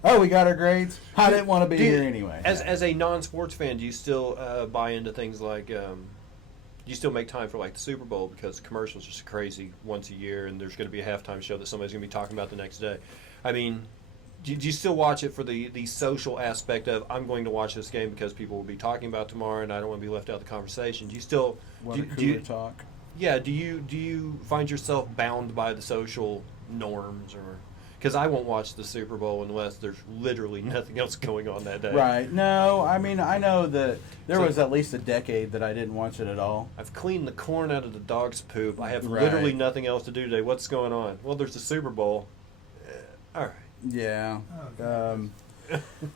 Oh, we got our grades. I didn't want to be here anyway. As a non-sports fan, do you still buy into things like? Do you still make time for the Super Bowl, because commercials are just crazy once a year, and there's going to be a halftime show that somebody's going to be talking about the next day? I mean, do you still watch it for the social aspect of, I'm going to watch this game because people will be talking about tomorrow, and I don't want to be left out of the conversation? Do you still What do, a do you, cooler talk. Yeah, do you find yourself bound by the social norms, or because I won't watch the Super Bowl unless there's literally nothing else going on that day. Right. No, I mean, I know that there So- was at least a decade that I didn't watch it at all. I've cleaned the corn out of the dog's poop. I have Right. literally nothing else to do today. What's going on? Well, there's the Super Bowl. All right. Yeah. Oh,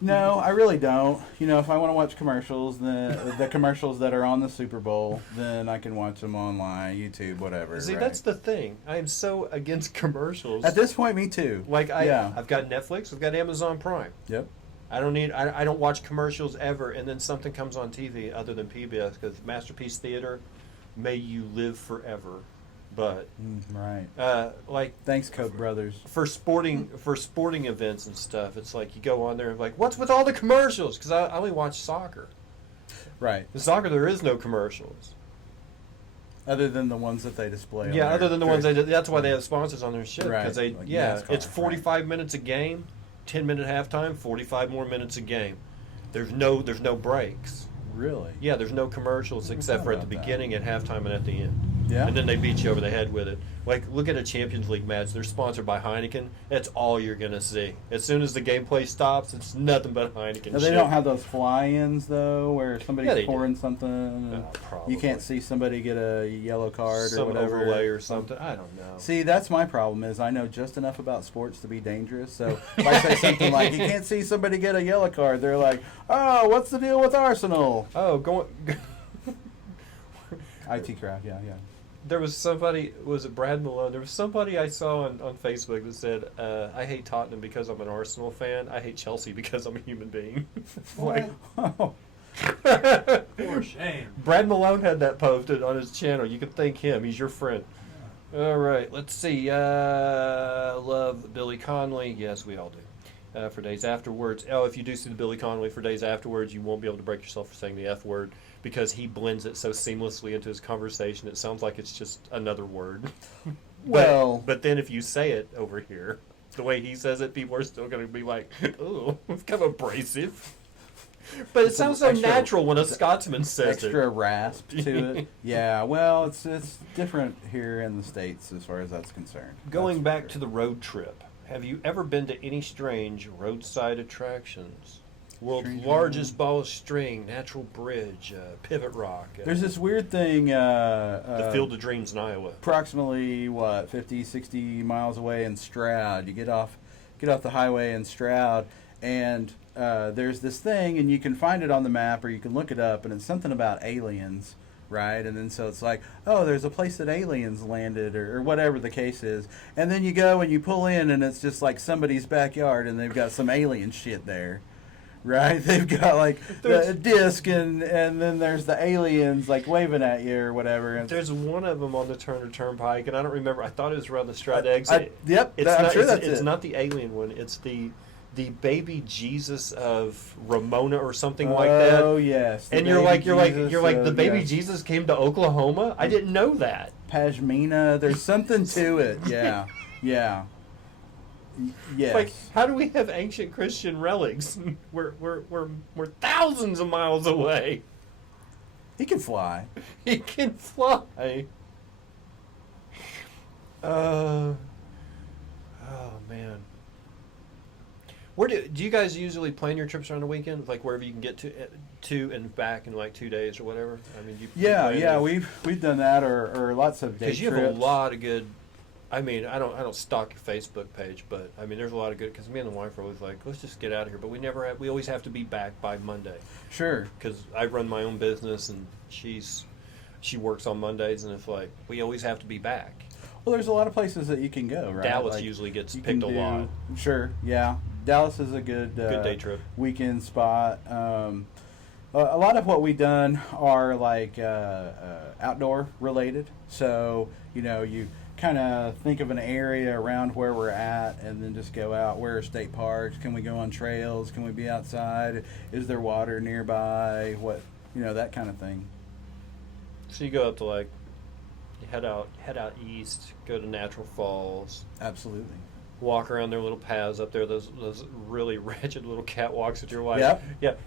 No, I really don't. If I want to watch commercials, the commercials that are on the Super Bowl, then I can watch them online, YouTube, whatever. See, right? that's the thing. I am so against commercials. At this point, me too. Yeah. I've got Netflix. I've got Amazon Prime. Yep. I don't watch commercials ever, and then something comes on TV other than PBS, because Masterpiece Theater, may you live forever. But Right. Thanks, Koch brothers. for sporting events and stuff, it's like you go on there and what's with all the commercials? Because I only watch soccer. Right. In soccer, there is no commercials. Other than the ones that they display. Yeah, on other their- than the ones they did. That's why they have sponsors on their shit. Right, Because they, like yeah, NASCAR, it's 45 minutes a game, 10-minute halftime, 45 more minutes a game. There's no breaks. Really. Yeah, there's no commercials except for at the about that. beginning, at halftime, and at the end. Yeah. And then they beat you over the head with it. Like, look at a Champions League match. They're sponsored by Heineken. That's all you're going to see. As soon as the gameplay stops, it's nothing but Heineken Now, they shit. don't have those fly-ins, though, where somebody's they do. pouring something. And probably. you can't see somebody get a yellow card or Some whatever. overlay or something. I don't know. See, that's my problem is I know just enough about sports to be dangerous. So if I say something like, you can't see somebody get a yellow card, they're like, oh, what's the deal with Arsenal? Oh, going... IT crowd, yeah. There was somebody, was it Brad Malone? There was somebody I saw on Facebook that said, I hate Tottenham because I'm an Arsenal fan. I hate Chelsea because I'm a human being. Like, Oh, For shame. Brad Malone had that posted on his channel. You can thank him. He's your friend. All right, let's see. Love Billy Connolly. Yes, we all do. For days afterwards. Oh, if you do see the Billy Connolly for days afterwards, you won't be able to break yourself for saying the F word because he blends it so seamlessly into his conversation. It sounds like it's just another word. well, But then if you say it over here, the way he says it, people are still going to be like, "Oh, it's kind of abrasive." But it It's sounds so extra- natural when a it's Scotsman says extra it. rasp to it. Yeah, well, it's different here in the States as far as that's concerned. Going That's back for to the road trip, have you ever been to any strange roadside attractions? World's Strange largest ball of string, natural bridge, pivot rock. There's this weird thing. The Field of Dreams in Iowa. Approximately 50, 60 miles away in Stroud. You get off the highway in Stroud, and there's this thing, and you can find it on the map or you can look it up, and it's something about aliens, right? And then so it's like, oh, there's a place that aliens landed, or whatever the case is. And then you go and you pull in, and it's just like somebody's backyard, and they've got some alien shit there. Right, they've got like the disc, and then there's the aliens like waving at you or whatever. And There's one of them on the Turner Turnpike, and I don't remember. I thought it was around the Stroud exit. Yep, It's I'm not, sure it's, that's it's it. not the alien one. It's the baby Jesus of Ramona or something like that. Oh yes, the And you're baby like Jesus the of- baby yes. Jesus came to Oklahoma. I didn't know that. Pashmina. There's something to it. Yeah, yeah. Yes. Like, how do we have ancient Christian relics? We're thousands of miles away. He can fly. He can fly. Oh man. Where do you guys usually plan your trips around the weekend? Like wherever you can get to and back in like 2 days or whatever. I mean, you Yeah, plan yeah. it? We've done that, or lots of day Because trips. you have a lot of good. I mean, I don't stalk your Facebook page, but I mean, there's a lot of good. Because me and the wife are always like, let's just get out of here. But we always have to be back by Monday. Sure. Because I run my own business and she works on Mondays, and it's like we always have to be back. Well, there's a lot of places that you can go. Right. Dallas Like, usually gets you picked can a do- lot. Sure. Yeah. Dallas is a good Day trip. weekend spot. A lot of what we've done are like outdoor related. So you kind of think of an area around where we're at, and then just go out. Where are state parks? Can we go on trails? Can we be outside? Is there water nearby? What that kind of thing. So you go up to like, you head out east, go to Natural Falls, Absolutely. walk around their little paths up there, those really wretched little catwalks that you're like, Yep.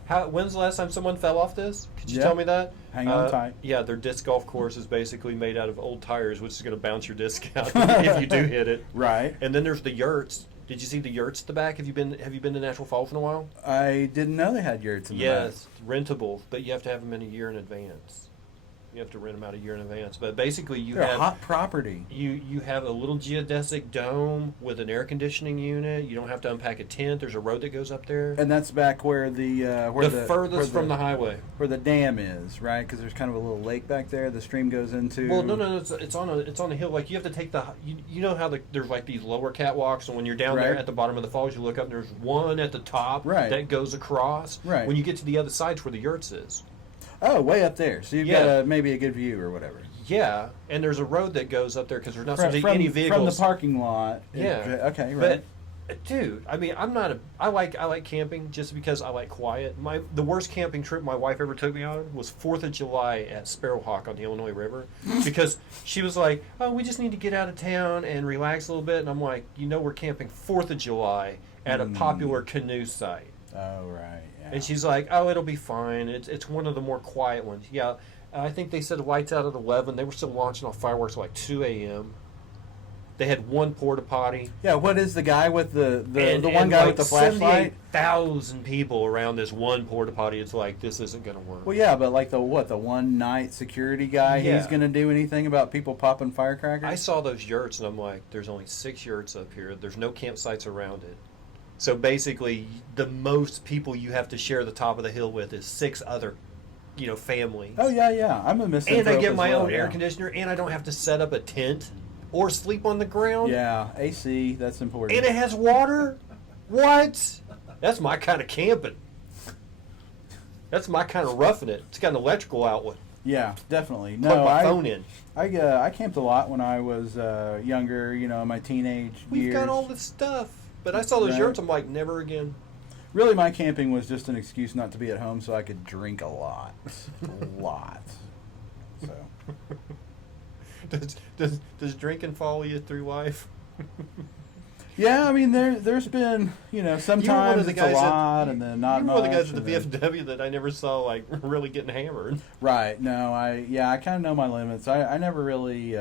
yeah. When's the last time someone fell off this? Could you Yep. tell me that? Hang on tight. Yeah, their disc golf course is basically made out of old tires, which is going to bounce your disc out if you do hit it. Right. And then there's the yurts. Did you see the yurts at the back? Have you been to Natural Falls in a while? I didn't know they had yurts in the back. Yes, rentable, but you have to have them in a year in advance. You have to rent them out a year in advance. But basically, you They're have hot property. you have a little geodesic dome with an air conditioning unit. You don't have to unpack a tent. There's a road that goes up there. And that's back where the Furthest from the highway. where the dam is, right? Because there's kind of a little lake back there. The stream goes into. Well, no, it's on a hill. Like you have to take you know how there's like these lower catwalks, and when you're down there Right. at the bottom of the falls, you look up and there's one at the top Right. that goes across. Right. When you get to the other side, it's where the yurts is. Oh, way up there. So you've Yeah. got maybe a good view or whatever. Yeah, and there's a road that goes up there because there's not From, supposed to be any from vehicles. the parking lot. Yeah. Okay. Right. But dude, I mean, I like camping just because I like quiet. The worst camping trip my wife ever took me on was 4th of July at Sparrowhawk on the Illinois River because she was like, "Oh, we just need to get out of town and relax a little bit." And I'm like, we're camping 4th of July at a popular canoe site. Oh right. Yeah. And she's like, "Oh, it'll be fine. It's one of the more quiet ones." Yeah. I think they said lights out at 11. They were still launching off fireworks at like 2 a.m. They had one porta potty. Yeah, what is the guy with the one and guy like with the flashlight? 78,000 people around this one porta potty. It's like, this isn't going to work. Well, yeah, but like the one night security guy, Yeah. he's going to do anything about people popping firecrackers? I saw those yurts, and I'm like, there's only 6 yurts up here. There's no campsites around it. So basically, the most people you have to share the top of the hill with is 6 other, families. Oh, yeah. I'm a misanthrope And I get as my well, own yeah. air conditioner, and I don't have to set up a tent or sleep on the ground. Yeah, AC, that's important. And it has water? What? That's my kind of camping. That's my kind of roughing it. It's got an electrical outlet. Yeah, definitely. Plug No, my phone in. I camped a lot when I was younger, in my teenage We've years. got all this stuff. But I saw those Right. yurts, I'm like, never again. Really, my camping was just an excuse not to be at home so I could drink a lot. A lot. So, Does drinking follow you through life? yeah, I mean, there's been, sometimes it's a lot and then not You were much. one of the guys at and the then- VFW that I never saw, like, really getting hammered. Right. No, I kind of know my limits. I never really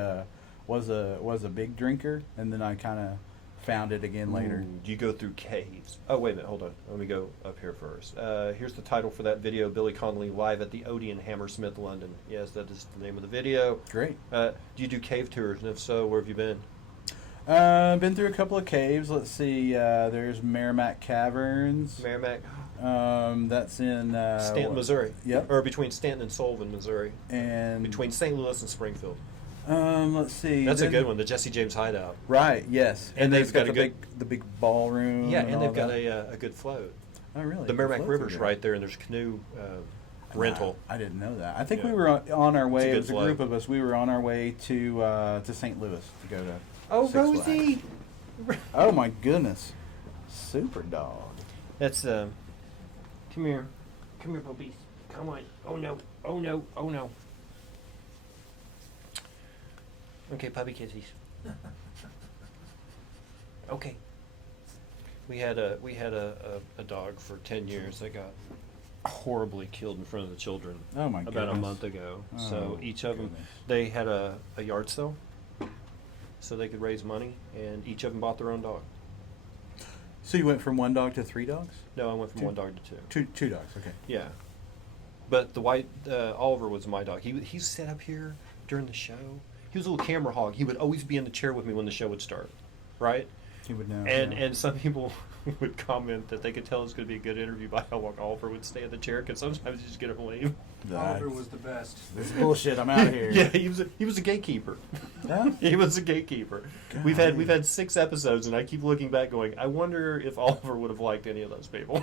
was a big drinker, and then I kind of found it again later. Ooh, do you go through caves? Oh, wait a minute. Hold on. Let me go up here first. Here's the title for that video, Billy Connolly live at the Odeon Hammersmith, London. Yes, that is the name of the video. Great. Do you do cave tours? And if so, where have you been? Been through a couple of caves. Let's see. There's Merrimack Caverns. Merrimack, That's in Stanton, Missouri. Yep. Or between Stanton and Sullivan, Missouri. And Between St. Louis and Springfield. let's see. That's a then- good one, the Jesse James Hideout. Right. Yes. And they've they've got got the a big ballroom. Yeah, and and all they've got that. a good float. Oh, really? The Merrimack floats are River's good. right there, and there's canoe rental. I didn't know that. I think Yeah. we were on our way. It's a It good was a float. group of us. We were on our way to St. Louis to go to. Oh, Six Flags. Rosie! Oh my goodness, super dog. That's, come here. Come here, puppies. Come on. Oh, no. Oh, no. Oh, no. Okay, puppy kissies. Okay. We had a dog for 10 years that got horribly killed in front of the children Oh my goodness. about a month ago. So Oh, each of them, goodness. they had a yard sale so they could raise money, and each of them bought their own dog. So you went from 1 dog to 3 dogs? No, I went from Two. 1 dog to 2. Two dogs. Okay. Yeah. But the white, Oliver was my dog. He sat up here during the show. He was a little camera hog. He would always be in the chair with me when the show would start, right? He would know. And yeah. and some people would comment that they could tell it was going to be a good interview by how long Oliver would stay in the chair, because sometimes you just get him to leave. Oliver was the best. This is bullshit. I'm out of here. Yeah, he was a gatekeeper. Yeah? He was a gatekeeper. We've had 6 episodes, and I keep looking back, going, I wonder if Oliver would have liked any of those people.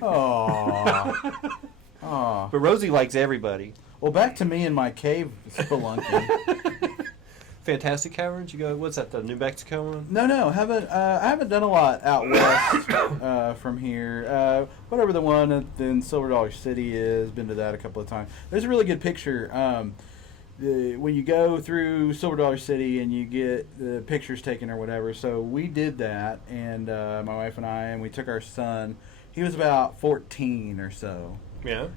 Aww. Aw. But Rosie likes everybody. Well, back to me in my cave spelunking. Fantastic Caverns. You go. What's that? The New Mexico one? No, I haven't done a lot out west from here. Whatever the one in Silver Dollar City is, been to that a couple of times. There's a really good picture. When you go through Silver Dollar City and you get the pictures taken or whatever. So we did that, and my wife and I, and we took our son. He was about 14 or so. Yeah.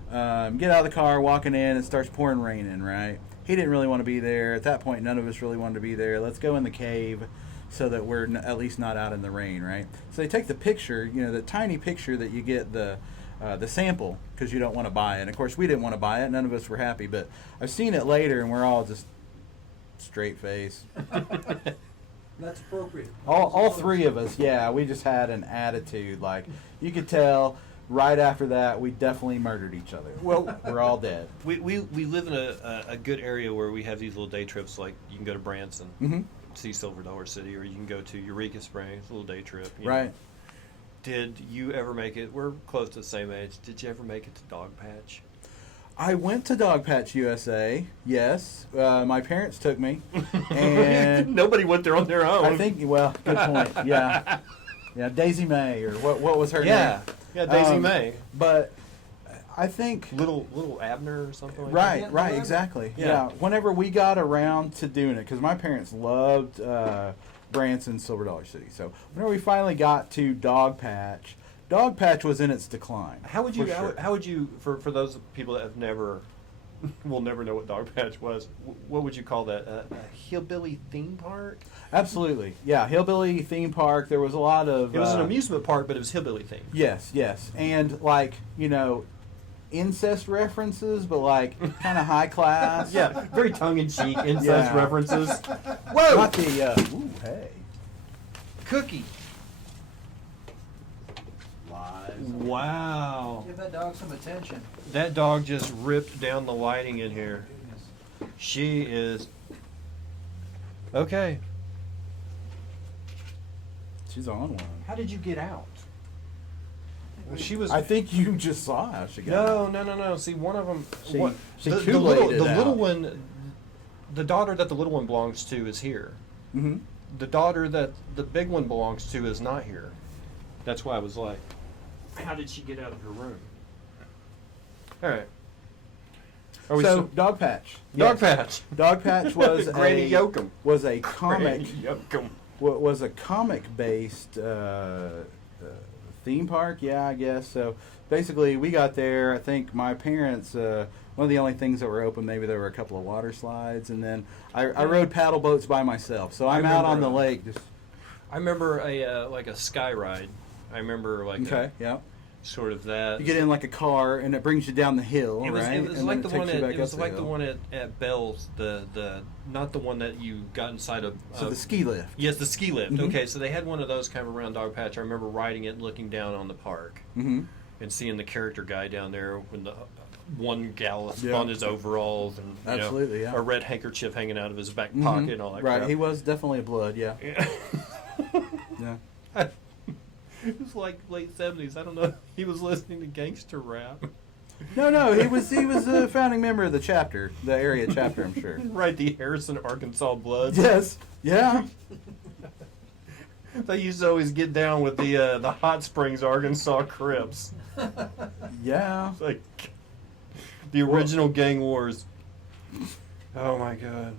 Get out of the car, walking in, it starts pouring rain in, right? He didn't really want to be there. At that point, none of us really wanted to be there. Let's go in the cave so that we're at least not out in the rain, right? So they take the picture, the tiny picture that you get the sample, because you don't want to buy it. And of course, we didn't want to buy it. None of us were happy. But I've seen it later, and we're all just straight face. That's appropriate. All 3 of us, yeah, we just had an attitude. Like, you could tell right after that, we definitely murdered each other. Well, We're all dead. we live in a good area where we have these little day trips. Like you can go to Branson, Mm-hmm. see Silver Dollar City, or you can go to Eureka Springs, a little day trip. you know. Right. Did you ever make it? We're close to the same age. Did you ever make it to Dog Patch? I went to Dog Patch USA. Yes, my parents took me, and Nobody went there on their own. I think. Well, good point. Yeah, Daisy May, or what was her name? Yeah, Daisy Um, May. But I think. Little Abner or something like Right, Yeah, right, yeah. exactly. Yeah. Yeah. Whenever we got around to doing it, because my parents loved Branson, Silver Dollar City. So whenever we finally got to Dog Patch, Dog Patch was in its decline. How would you? for sure. How would you? For those people that have never, will never know what Dog Patch was. What would you call that? A hillbilly theme park? Absolutely, yeah. Hillbilly theme park. There was a lot of. It was an amusement park, but it was hillbilly themed. Yes, yes, and like incest references, but like kind of high class. Yeah, very tongue-in-cheek incest Yeah. references. Whoa! Not the. Ooh, hey. Cookie. Lies. Wow. Give that dog some attention. That dog just ripped down the lighting in here. Goodness. She is. Okay. She's on one. How did you get out? Well, she was. I think you just saw how she got. No. See, one of them. She the Kool-Aided little out. one, the daughter that the little one belongs to is here. Mm-hmm. The daughter that the big one belongs to is not here. That's why I was like, how did she get out of her room? All right. Are we So still- Dog Patch. Dog Yes. Patch. Dog Patch was Granny Yoakum. was a comic Granny Yoakum. was a comic based theme park. Yeah, I guess so. Basically, we got there. I think my parents. One of the only things that were open, maybe there were a couple of water slides, and then I rode paddle boats by myself. So I'm out on the lake. Just I remember a like a sky ride. I remember like okay, yeah. sort of that. You get in like a car, and it brings you down the hill, It was, right? it was And like then the one takes you at back it was up like the hill. one at Bell's, the not the one that you got inside of. So the ski lift. Yes, the ski lift. Mhm. Okay, so they had one of those kind of around Dog Patch. I remember riding it, and looking down on the park, Mm-hmm. and seeing the character guy down there when the one gal Yeah. on his overalls and Absolutely, yeah. a red handkerchief hanging out of his back Mhm. pocket and all that. Right, crap. he was definitely a blood. Yeah, Yeah. yeah. It was like late 70s. I don't know. He was listening to gangster rap. No, he was a founding member of the chapter, the area chapter. I'm sure. Right, the Harrison, Arkansas Bloods. Yes. Yeah. They used to always get down with the Hot Springs, Arkansas Crips. Yeah. It's like the original gang wars. Oh my god.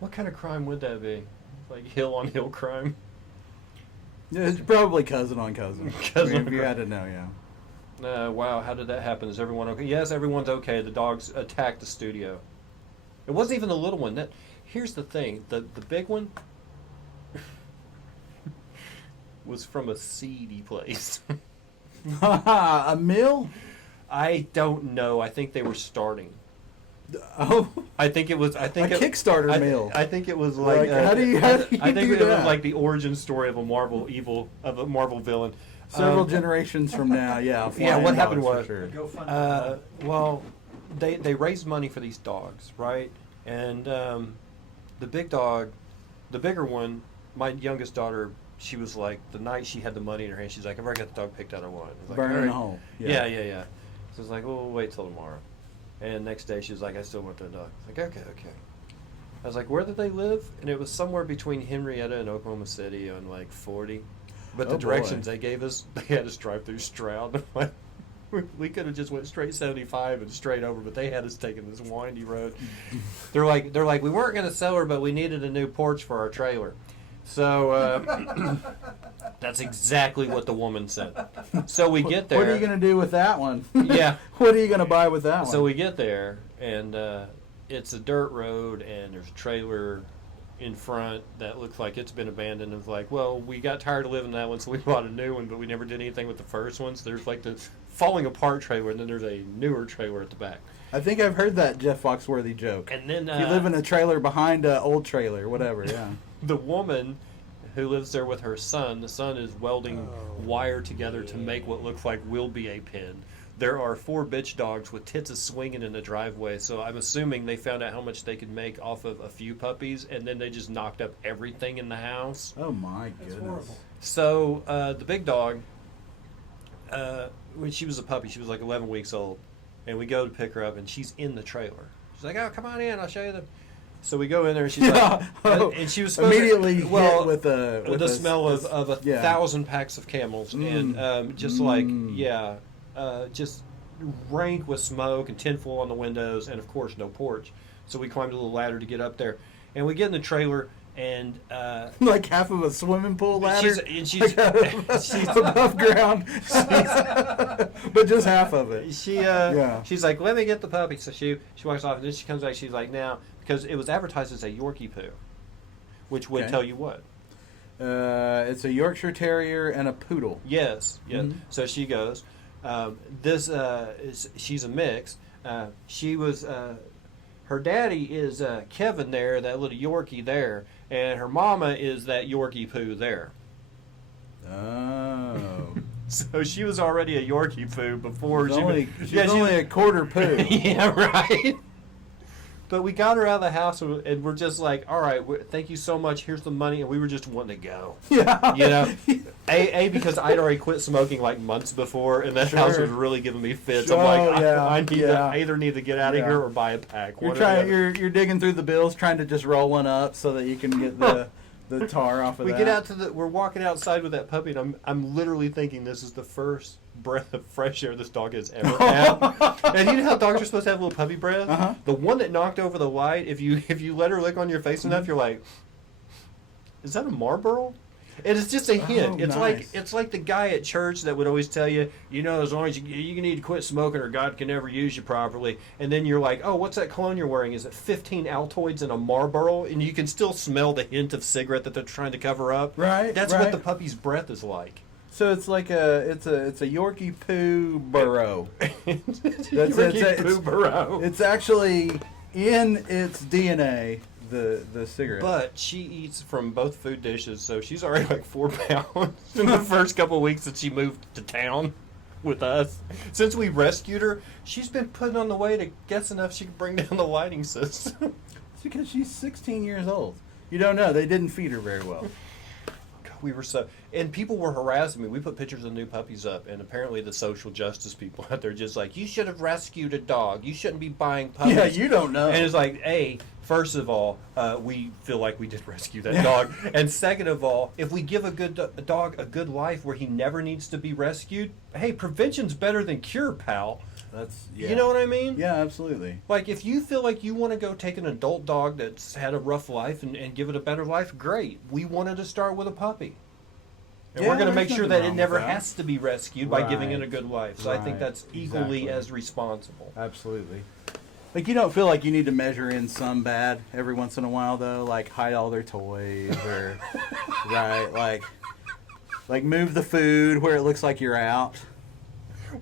What kind of crime would that be? Like hill on hill crime? Yeah, it's probably cousin on cousin. Cousin on If you cousin. had to know, yeah. Wow, how did that happen? Is everyone okay? Yes, everyone's okay. The dogs attacked the studio. It wasn't even the little one. Here's the thing. The big one was from a seedy place. A mill? I don't know. I think they were starting. Oh, I think it was. I think a Kickstarter I, mill. I think it was like. How do you I think do it that? was like the origin story of a Marvel villain. Several generations from now, yeah. Yeah, what flying happened dogs for was- sure. Go fund Well, they raised money for these dogs, right? And the big dog, the bigger one, my youngest daughter, she was like, the night she had the money in her hand, she's like, I've already got the dog picked out I want. I was like, Burning "All a right." hole. Yeah. So it's like, well, we'll wait till tomorrow. And next day she was like, I still want that dog. I was like, okay. I was like, where did they live? And it was somewhere between Henrietta and Oklahoma City on like 40. But the Oh, boy. directions they gave us, they had us drive through Stroud. We could have just went straight 75 and straight over, but they had us taking this windy road. They're like, we weren't going to sell her, but we needed a new porch for our trailer. So that's exactly what the woman said. So we get there. What are you going to do with that one? Yeah. What are you going to buy with that one? So we get there, and it's a dirt road, and there's a trailer in front that looks like it's been abandoned. It's like, well, we got tired of living in that one, so we bought a new one, but we never did anything with the first one. So there's like the falling apart trailer, and then there's a newer trailer at the back. I think I've heard that Jeff Foxworthy joke. And then You live in a trailer behind an old trailer, whatever, yeah. the woman who lives there with her son, the son is welding wire together to make what looks like will be a pen. There are 4 bitch dogs with tits swinging in the driveway, so I'm assuming they found out how much they could make off of a few puppies, and then they just knocked up everything in the house. Oh my That's goodness. horrible. So the big dog, when she was a puppy, she was like 11 weeks old, and we go to pick her up, and she's in the trailer. She's like, "Oh, come on in, I'll show you the." So we go in there, and she's Yeah. like, and she was supposed Immediately to, well, hit with the smell this- of a yeah. 1,000 packs of Camels, and just just rank with smoke and tinfoil on the windows, and of course no porch. So we climbed a little ladder to get up there, and we get in the trailer, and Like half of a swimming pool ladder. she's above ground, but just half of it. She's like, let me get the puppy. So she walks off, and then she comes back. She's like, now, because it was advertised as a Yorkie poo, which would tell you what? It's a Yorkshire Terrier and a poodle. Yes. Mm-hmm. So she goes, she's a mix. She was, her daddy is Kevin there, that little Yorkie there, and her mama is that Yorkie poo there. Oh. So she was already a Yorkie poo before She's she only, was. she's only a quarter poo. Yeah, right. But we got her out of the house, and we're just like, all right, thank you so much. Here's the money, and we were just wanting to go. Yeah. You know, because I'd already quit smoking like months before, and that house was really giving me fits. I'm like, I either need to get out of here or buy a pack. You're digging through the bills, trying to just roll one up so that you can get the tar off of that. We get out we're walking outside with that puppy, and I'm literally thinking this is the first breath of fresh air this dog has ever had. And you know how dogs are supposed to have little puppy breath? Uh-huh. The one that knocked over the light, if you let her lick on your face enough, you're like, is that a Marlboro? And it's just a hint. It's like the guy at church that would always tell you, you know, as long as you need to quit smoking or God can never use you properly. And then you're like, oh, what's that cologne you're wearing? Is it 15 Altoids and a Marlboro? And you can still smell the hint of cigarette that they're trying to cover up. Right. That's what the puppy's breath is like. So it's like it's a Yorkie poo burrow. Poo burrow. It's actually in its DNA the cigarette. But she eats from both food dishes, so she's already like 4 pounds in the first couple of weeks that she moved to town with us. Since we rescued her, she's been putting on the weight to guess enough she can bring down the lighting system. It's because she's 16 years old. You don't know. They didn't feed her very well. We were and people were harassing me. We put pictures of new puppies up, and apparently the social justice people out there just like, you should have rescued a dog. You shouldn't be buying puppies. Yeah, you don't know. And it's like, first of all, we feel like we did rescue that dog, and second of all, if we give a dog a good life where he never needs to be rescued, hey, prevention's better than cure, pal. You know what I mean? Yeah, absolutely. Like, if you feel like you want to go take an adult dog that's had a rough life and give it a better life, great. We wanted to start with a puppy. And we're going to make sure that it never has to be rescued by giving it a good life. So I think that's equally as responsible. Absolutely. Like, you don't feel like you need to measure in some bad every once in a while, though? Like, hide all their toys or, like move the food where it looks like you're out.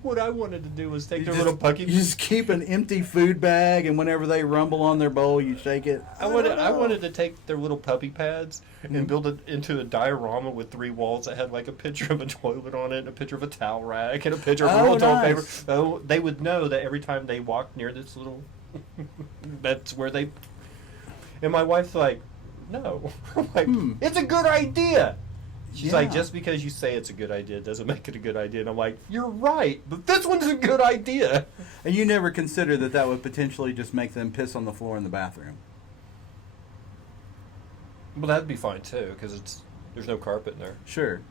What I wanted to do was take their little puppy. You just keep an empty food bag, and whenever they rumble on their bowl, you shake it. I wanted to take their little puppy pads and build it into a diorama with 3 walls that had like a picture of a toilet on it, and a picture of a towel rack, and a picture of toilet paper. So they would know that every time they walked near this little, that's where they. And my wife's like, no. I'm like, it's a good idea. She's like, just because you say it's a good idea doesn't make it a good idea. And I'm like, you're right, but this one's a good idea. And you never consider that would potentially just make them piss on the floor in the bathroom. Well, that'd be fine too, because there's no carpet in there. Sure.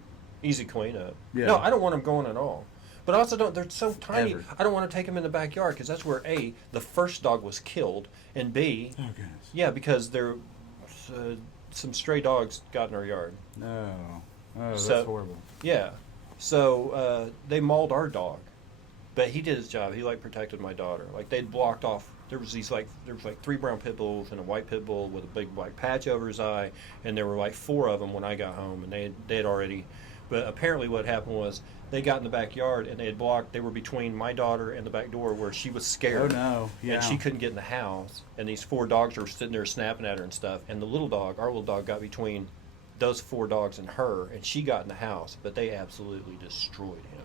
Easy cleanup. Yeah. No, I don't want them going at all. But I also they're so tiny. Ever. I don't want to take them in the backyard, because that's where A, the first dog was killed, and B, oh goodness. Yeah, because some stray dogs got in our yard. No. Oh, that's horrible. Yeah. So they mauled our dog. But he did his job. He protected my daughter. They'd blocked off. There was 3 brown pit bulls and a white pit bull with a big black patch over his eye, and there were 4 of them when I got home, and they had already. But apparently, what happened was they got in the backyard and they had blocked. They were between my daughter and the back door where she was scared. Oh no! Yeah. And she couldn't get in the house. And these 4 dogs were sitting there snapping at her and stuff. And the little dog, our little dog, got between those 4 dogs and her, and she got in the house. But they absolutely destroyed him.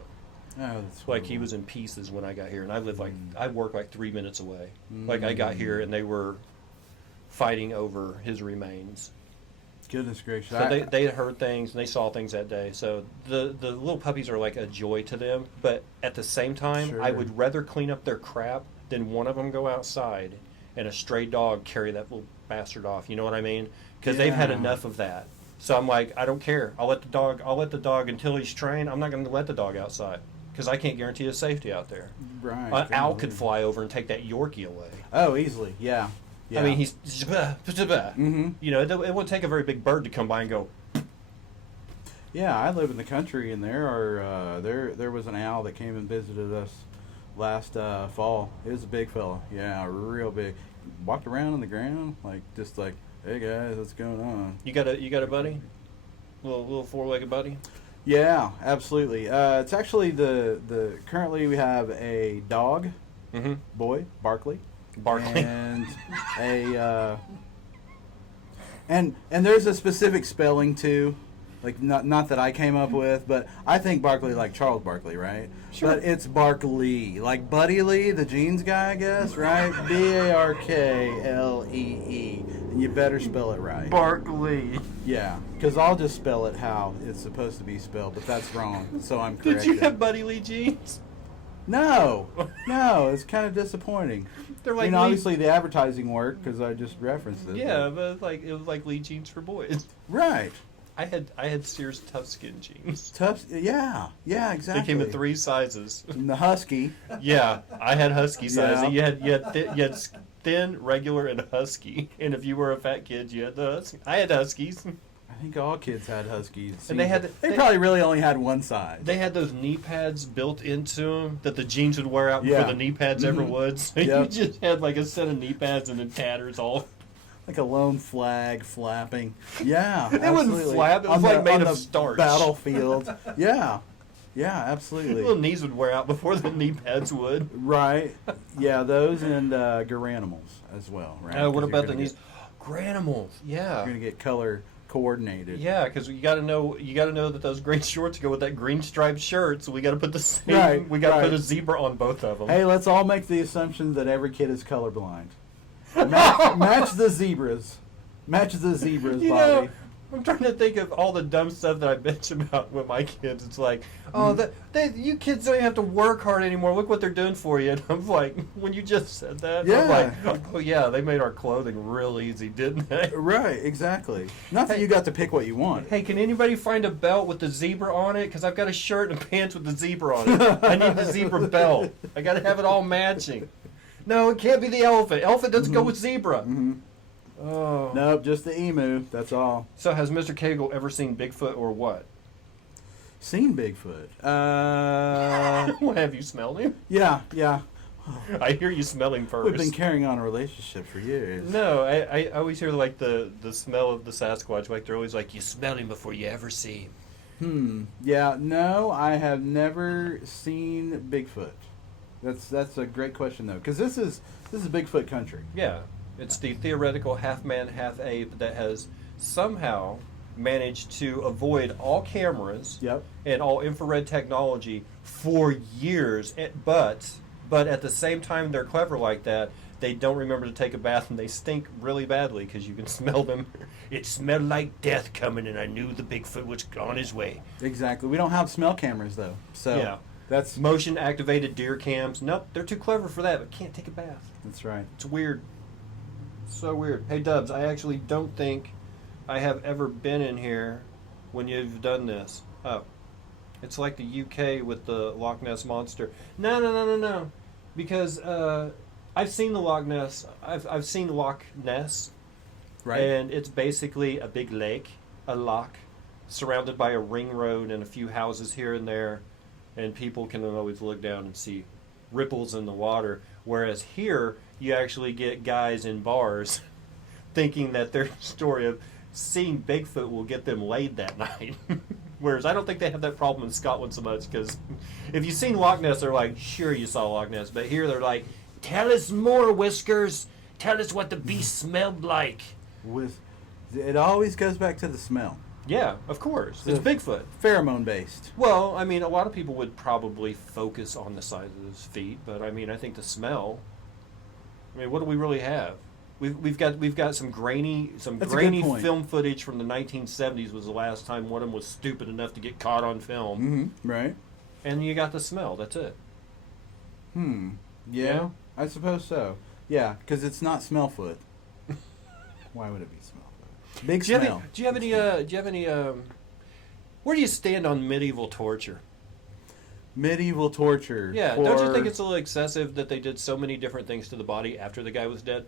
Oh, that's horrible. He was in pieces when I got here, and I live I work 3 minutes away. I got here and they were fighting over his remains. Goodness gracious! So they heard things and they saw things that day. So the little puppies are a joy to them, but at the same time, Sure. I would rather clean up their crap than one of them go outside and a stray dog carry that little bastard off. You know what I mean? Because they've had enough of that. So I'm like, I don't care. I'll let the dog until he's trained. I'm not going to let the dog outside because I can't guarantee his safety out there. Right. An owl could fly over and take that Yorkie away. Oh, easily. Yeah. Yeah. I mean, he's you know, it won't take a very big bird to come by and go. Yeah, I live in the country, and there was an owl that came and visited us last fall. It was a big fella. Yeah, real big. Walked around on the ground just like, hey guys, what's going on? You got a buddy, little four-legged buddy. Yeah, absolutely. It's actually the currently we have a dog, boy, Barkley, and a and there's a specific spelling too. Like not that I came up with, but I think Barkley like Charles Barkley, right? Sure. But it's Barkley, like Buddy Lee, the jeans guy, I guess, right? Barklee, and you better spell it right. Barkley. Yeah, because I'll just spell it how it's supposed to be spelled, but that's wrong, so I'm corrected. Did you have Buddy Lee jeans? No, it's kind of disappointing. They're like obviously the advertising worked because I just referenced it. Yeah, but it was like Lee jeans for boys. Right. I had Sears Tough Skin jeans. Yeah, exactly. They came in 3 sizes. And the husky. Yeah, I had husky size. Yeah. You had thin, regular, and husky. And if you were a fat kid, you had the husky. I had huskies. I think all kids had huskies. And they probably really only had one size. They had those knee pads built into them that the jeans would wear out before Yeah. the knee pads ever would. So Yep. you just had like a set of knee pads and then tatters all. Like a lone flag flapping. Yeah, It wasn't absolutely. flap, it was like made of starch. Battlefield. Yeah, absolutely. Little knees would wear out before the knee pads would. Right. Yeah, those and Garanimals as well, right? What 'Cause about you're the gonna knees? Granimals, yeah. You're going to get color coordinated. Yeah, because you got to know that those green shorts go with that green striped shirt. So we got to put the same. Right, We got to right. put a zebra on both of them. Hey, let's all make the assumption that every kid is colorblind. Match the zebras. Match the zebras, You Bobby. know, I'm trying to think of all the dumb stuff that I bitch about with my kids. It's like, oh, you kids don't even have to work hard anymore. Look what they're doing for you. And I'm like, when you just said that, I'm like, oh yeah, they made our clothing real easy, didn't they? Right, exactly. Not that you got to pick what you want. Hey, can anybody find a belt with the zebra on it? Because I've got a shirt and pants with the zebra on it. I need the zebra belt. I got to have it all matching. No, it can't be the elephant. Elephant doesn't go with zebra. Oh. Nope, just the emu. That's all. So has Mr. Cagle ever seen Bigfoot or what? Seen Bigfoot? What, have you smelled him? Yeah. I hear you smell him first. We've been carrying on a relationship for years. No, I always hear like the smell of the Sasquatch. Like they're always like, you smell him before you ever see him. Yeah, no, I have never seen Bigfoot. That's a great question though, because this is Bigfoot country. Yeah, it's the theoretical half man, half ape that has somehow managed to avoid all cameras Yep. and all infrared technology for years. But at the same time, they're clever like that. They don't remember to take a bath, and they stink really badly because you can smell them. It smelled like death coming, and I knew the Bigfoot was on his way. Exactly. We don't have smell cameras though, so Yeah. that's Motion activated deer cams. Nope, they're too clever for that, but can't take a bath. that's right. It's weird. So weird. Hey, Dubs, I actually don't think I have ever been in here when you've done this. Oh. It's like the UK with the Loch Ness Monster. No. Because I've seen the Loch Ness. I've seen Loch Ness. Right. And it's basically a big lake, a loch, surrounded by a ring road and a few houses here and there. And people can always look down and see ripples in the water. Whereas here, you actually get guys in bars thinking that their story of seeing Bigfoot will get them laid that night. Whereas I don't think they have that problem in Scotland so much, because if you've seen Loch Ness, they're like, sure, you saw Loch Ness. But here they're like, tell us more, Whiskers. Tell us what the beast smelled like. It always goes back to the smell. Yeah, of course. It's Bigfoot. Pheromone based. Well, I mean, a lot of people would probably focus on the size of his feet, but I mean, I think the smell. I mean, what do we really have? We've got some grainy That's a good point. film footage from the 1970s. Was the last time one of them was stupid enough to get caught on film. Right. And you got the smell. That's it. Yeah, I suppose so. Yeah, because it's not Smellfoot. Why would it be Smellfoot? Big smell. Do you have any? Where do you stand on medieval torture? Medieval torture. Yeah, don't you think it's a little excessive that they did so many different things to the body after the guy was dead?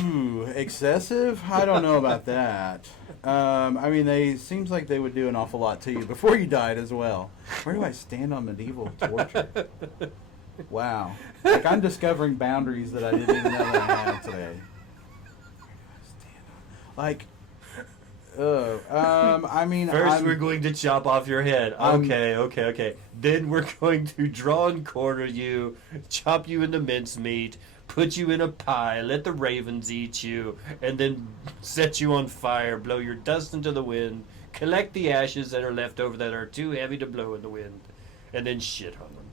Ooh, excessive? I don't know about that. I mean, seems like they would do an awful lot to you before you died as well. Where do I stand on medieval torture? Wow. Like, I'm discovering boundaries that I didn't even know that I had today. Like, I mean, First, we're going to chop off your head. Okay. Then we're going to draw and quarter you, chop you into mincemeat, put you in a pie, let the ravens eat you, and then set you on fire, blow your dust into the wind, collect the ashes that are left over that are too heavy to blow in the wind, and then shit on them.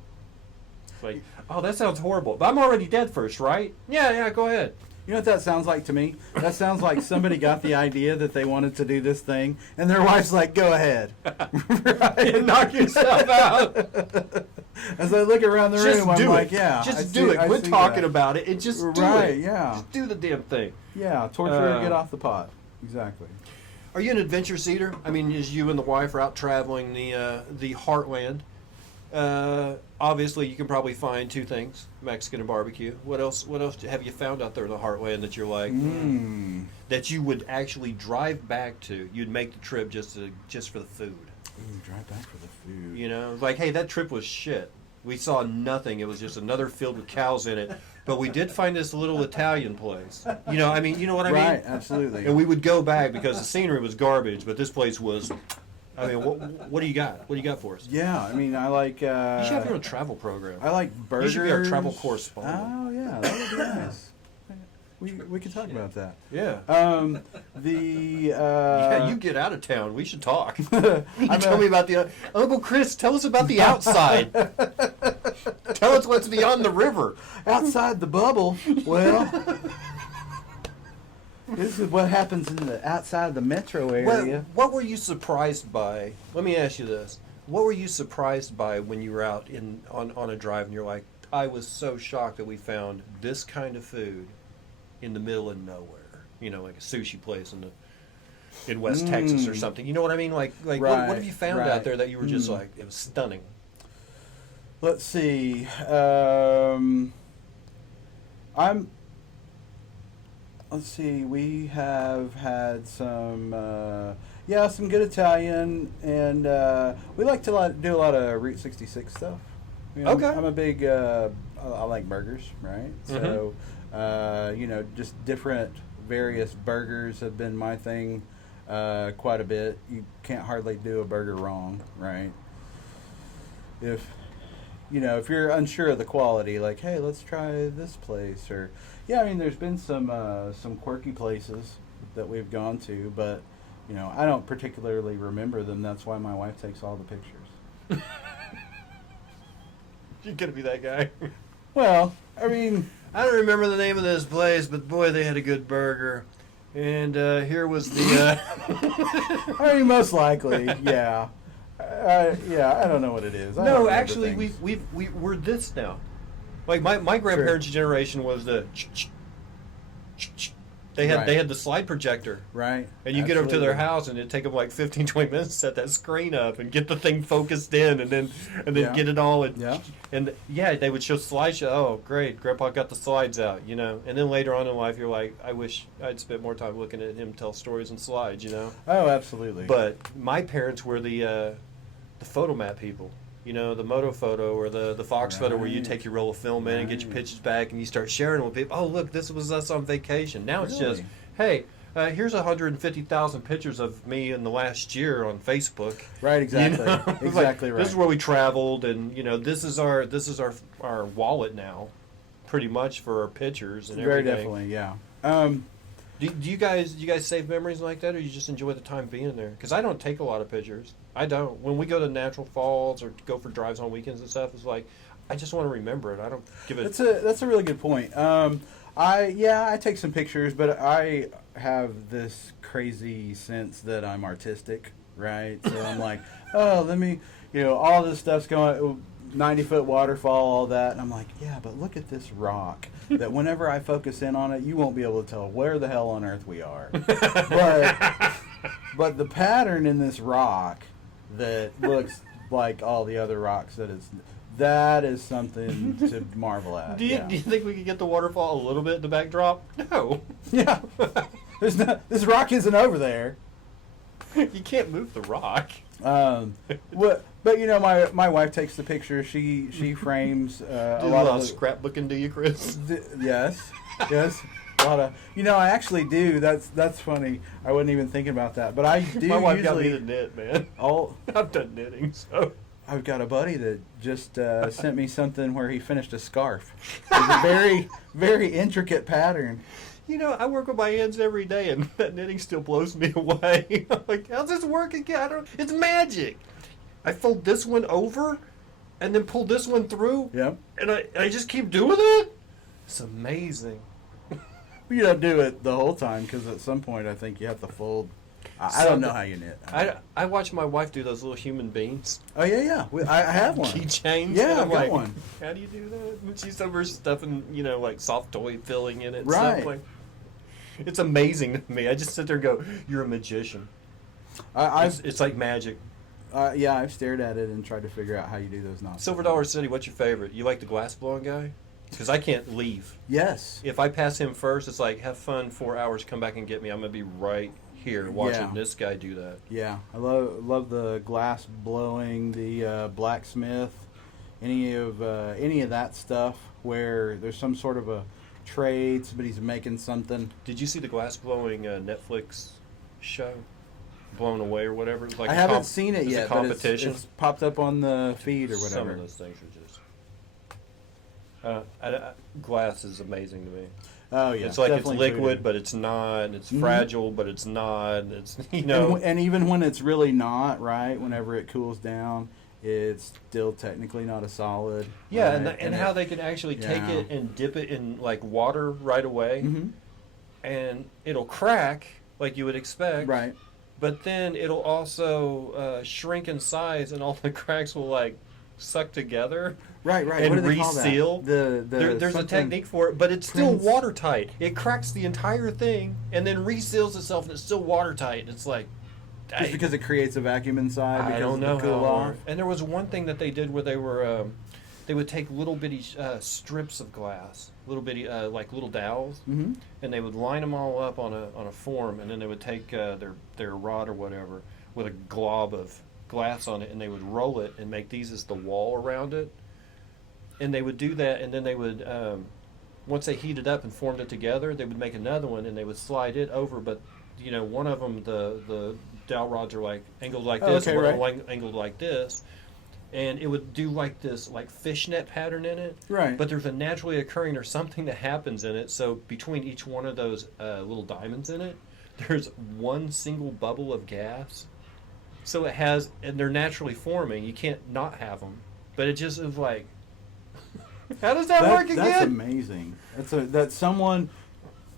It's like, oh, that sounds horrible. But I'm already dead first, right? Yeah, go ahead. You know what that sounds like to me? That sounds like somebody got the idea that they wanted to do this thing, and their wife's like, go ahead. Right? Knock yourself out. As I look around the room, I'm like, yeah. Just do it. Quit talking about it and just do it. Right, yeah. Just do the damn thing. Yeah, torture and get off the pot. Exactly. Are you an adventure seeker? I mean, as you and the wife are out traveling the heartland, obviously you can probably find two things: Mexican and barbecue. What else have you found out there in the heartland that you're like that you would actually drive back to? You'd make the trip just for the food. Ooh, drive back for the food. You know, like, hey, that trip was shit. We saw nothing. It was just another field with cows in it. But we did find this little Italian place. You know, I mean, you know what I mean? Right, absolutely. And we would go back because the scenery was garbage, but this place was. I mean, what do you got? What do you got for us? Yeah, I mean, I like. You should have your own travel program. I like burgers. You should be our travel correspondent. Oh yeah, that would be nice. We could talk about that. Yeah. Yeah, you get out of town. We should talk. You tell me about the Uncle Chris. Tell us about the outside. Tell us what's beyond the river. Outside the bubble. Well, this is what happens in the outside the metro area. What were you surprised by? Let me ask you this: what were you surprised by when you were out on a drive and you're like, I was so shocked that we found this kind of food in the middle of nowhere? You know, like a sushi place in West Texas or something. You know what I mean? Like Right, what have you found out there that you were just like, it was stunning? Let's see. Let's see. We have had some good Italian, and we like to do a lot of Route 66 stuff. You know, Okay. I'm a big. I like burgers, right? So, just different, various burgers have been my thing quite a bit. You can't hardly do a burger wrong, right? If you're unsure of the quality, like, hey, let's try this place, or I mean, there's been some quirky places that we've gone to, but I don't particularly remember them. That's why my wife takes all the pictures. You're gonna be that guy. Well, I mean, I don't remember the name of this place, but boy, they had a good burger. And here was the. I mean, most likely, yeah. I don't know what it is. I don't No, remember actually, things. we're this now. Like my grandparents' generation was the. They had the slide projector. Right. And you get over to their Absolutely. house, and it'd take them like 15, 20 minutes to set that screen up and get the thing focused in, and then Yeah. get it all. Yeah. And they would show slideshow. Oh, great, Grandpa got the slides out, And then later on in life, you're like, I wish I'd spent more time looking at him tell stories and slides, Oh, absolutely. But my parents were the photomat people. The Moto Photo or the Fox Photo, where you Right. take your roll of film in and get your pictures back, and you start sharing with people. Oh, look, this was us on vacation. Now it's just, Really? hey, here's 150,000 pictures of me in the last year on Facebook. Right, exactly. It's Exactly like, right. This is where we traveled, and this is our wallet now, pretty much, for our pictures and Very everything. definitely, yeah. Do you guys save memories like that, or you just enjoy the time being there? Because I don't take a lot of pictures. I don't. When we go to natural falls or go for drives on weekends and stuff, it's like I just want to remember it. I don't give it. That's a really good point. I take some pictures, but I have this crazy sense that I'm artistic, right? So I'm like, oh, let me, all this stuff's going, 90-foot waterfall, all that, and I'm like, yeah, but look at this rock. That whenever I focus in on it, you won't be able to tell where the hell on earth we are. But the pattern in this rock that looks like all the other rocks that it's That is something to marvel at. Do you think we could get the waterfall a little bit in the backdrop? No. Yeah. This rock isn't over there. You can't move the rock. But you know, my wife takes the picture. She frames a Do lot a of scrapbooking, do you, Chris? yes. A lot of, you know, I actually do. That's funny. I wasn't even thinking about that, but I do. My wife got me usually to knit, man. all. I've done knitting, so. I've got a buddy that just sent me something where he finished a scarf. It's a very, very intricate pattern. You know, I work with my hands every day, and that knitting still blows me away. I'm like, how's this work again? It's magic. I fold this one over, and then pull this one through. Yep. And I just keep doing it. It's amazing. You don't do it the whole time because at some point I think you have to fold. I don't know how you knit. I watch my wife do those little human beans. Oh yeah. I have one. Keychains. Yeah, and I'm I've got like, one. how do you do that? And she's over stuffing, you know, like soft toy filling in it. And Right. Stuff. Like, it's amazing to me. I just sit there and go, "You're a magician." It's like magic. Yeah, I've stared at it and tried to figure out how you do those knots. Silver Dollar City, what's your favorite? You like the glass blowing guy? Because I can't leave. Yes. If I pass him first, it's like, have fun, 4 hours, come back and get me. I'm going to be right here watching this guy do that. Yeah, I love the glass blowing, the blacksmith, any of that stuff where there's some sort of a trade, somebody's making something. Did you see the glass blowing Netflix show? Blown Away or whatever? It was like I haven't seen it it's yet, a competition. but it's popped up on the feed or whatever. Some of those things are just... glass is amazing to me. Oh yeah, it's like it's definitely liquid, voodoo. but it's not. And it's fragile, but it's not. It's, you know... And even when it's really not, right, whenever it cools down, it's still technically not a solid. Yeah, right? and how they can actually take it and dip it in like water right away, and it'll crack like you would expect. Right. But then it'll also shrink in size, and all the cracks will like suck together. Right. And What do they call that? reseal. There's a something- technique for it, but it's still Prince- watertight. It cracks the entire thing, and then reseals itself, and it's still watertight. It's like, Just because it creates a vacuum inside. I Because don't know it cool how. off. And there was one thing that they did where they were, they would take little bitty strips of glass, little bitty like little dowels, and they would line them all up on a form, and then they would take their rod or whatever with a glob of glass on it, and they would roll it and make these as the wall around it. And they would do that, and then they would, once they heated up and formed it together, they would make another one, and they would slide it over. But you know, one of them, the dowel rods are like angled like this, okay, one of them right. angled like this, and it would do like this like fishnet pattern in it. Right. But there's a naturally occurring or something that happens in it. So between each one of those little diamonds in it, there's one single bubble of gas. So it has, and they're naturally forming. You can't not have them. But it just is like, how does that work again? That's amazing. That someone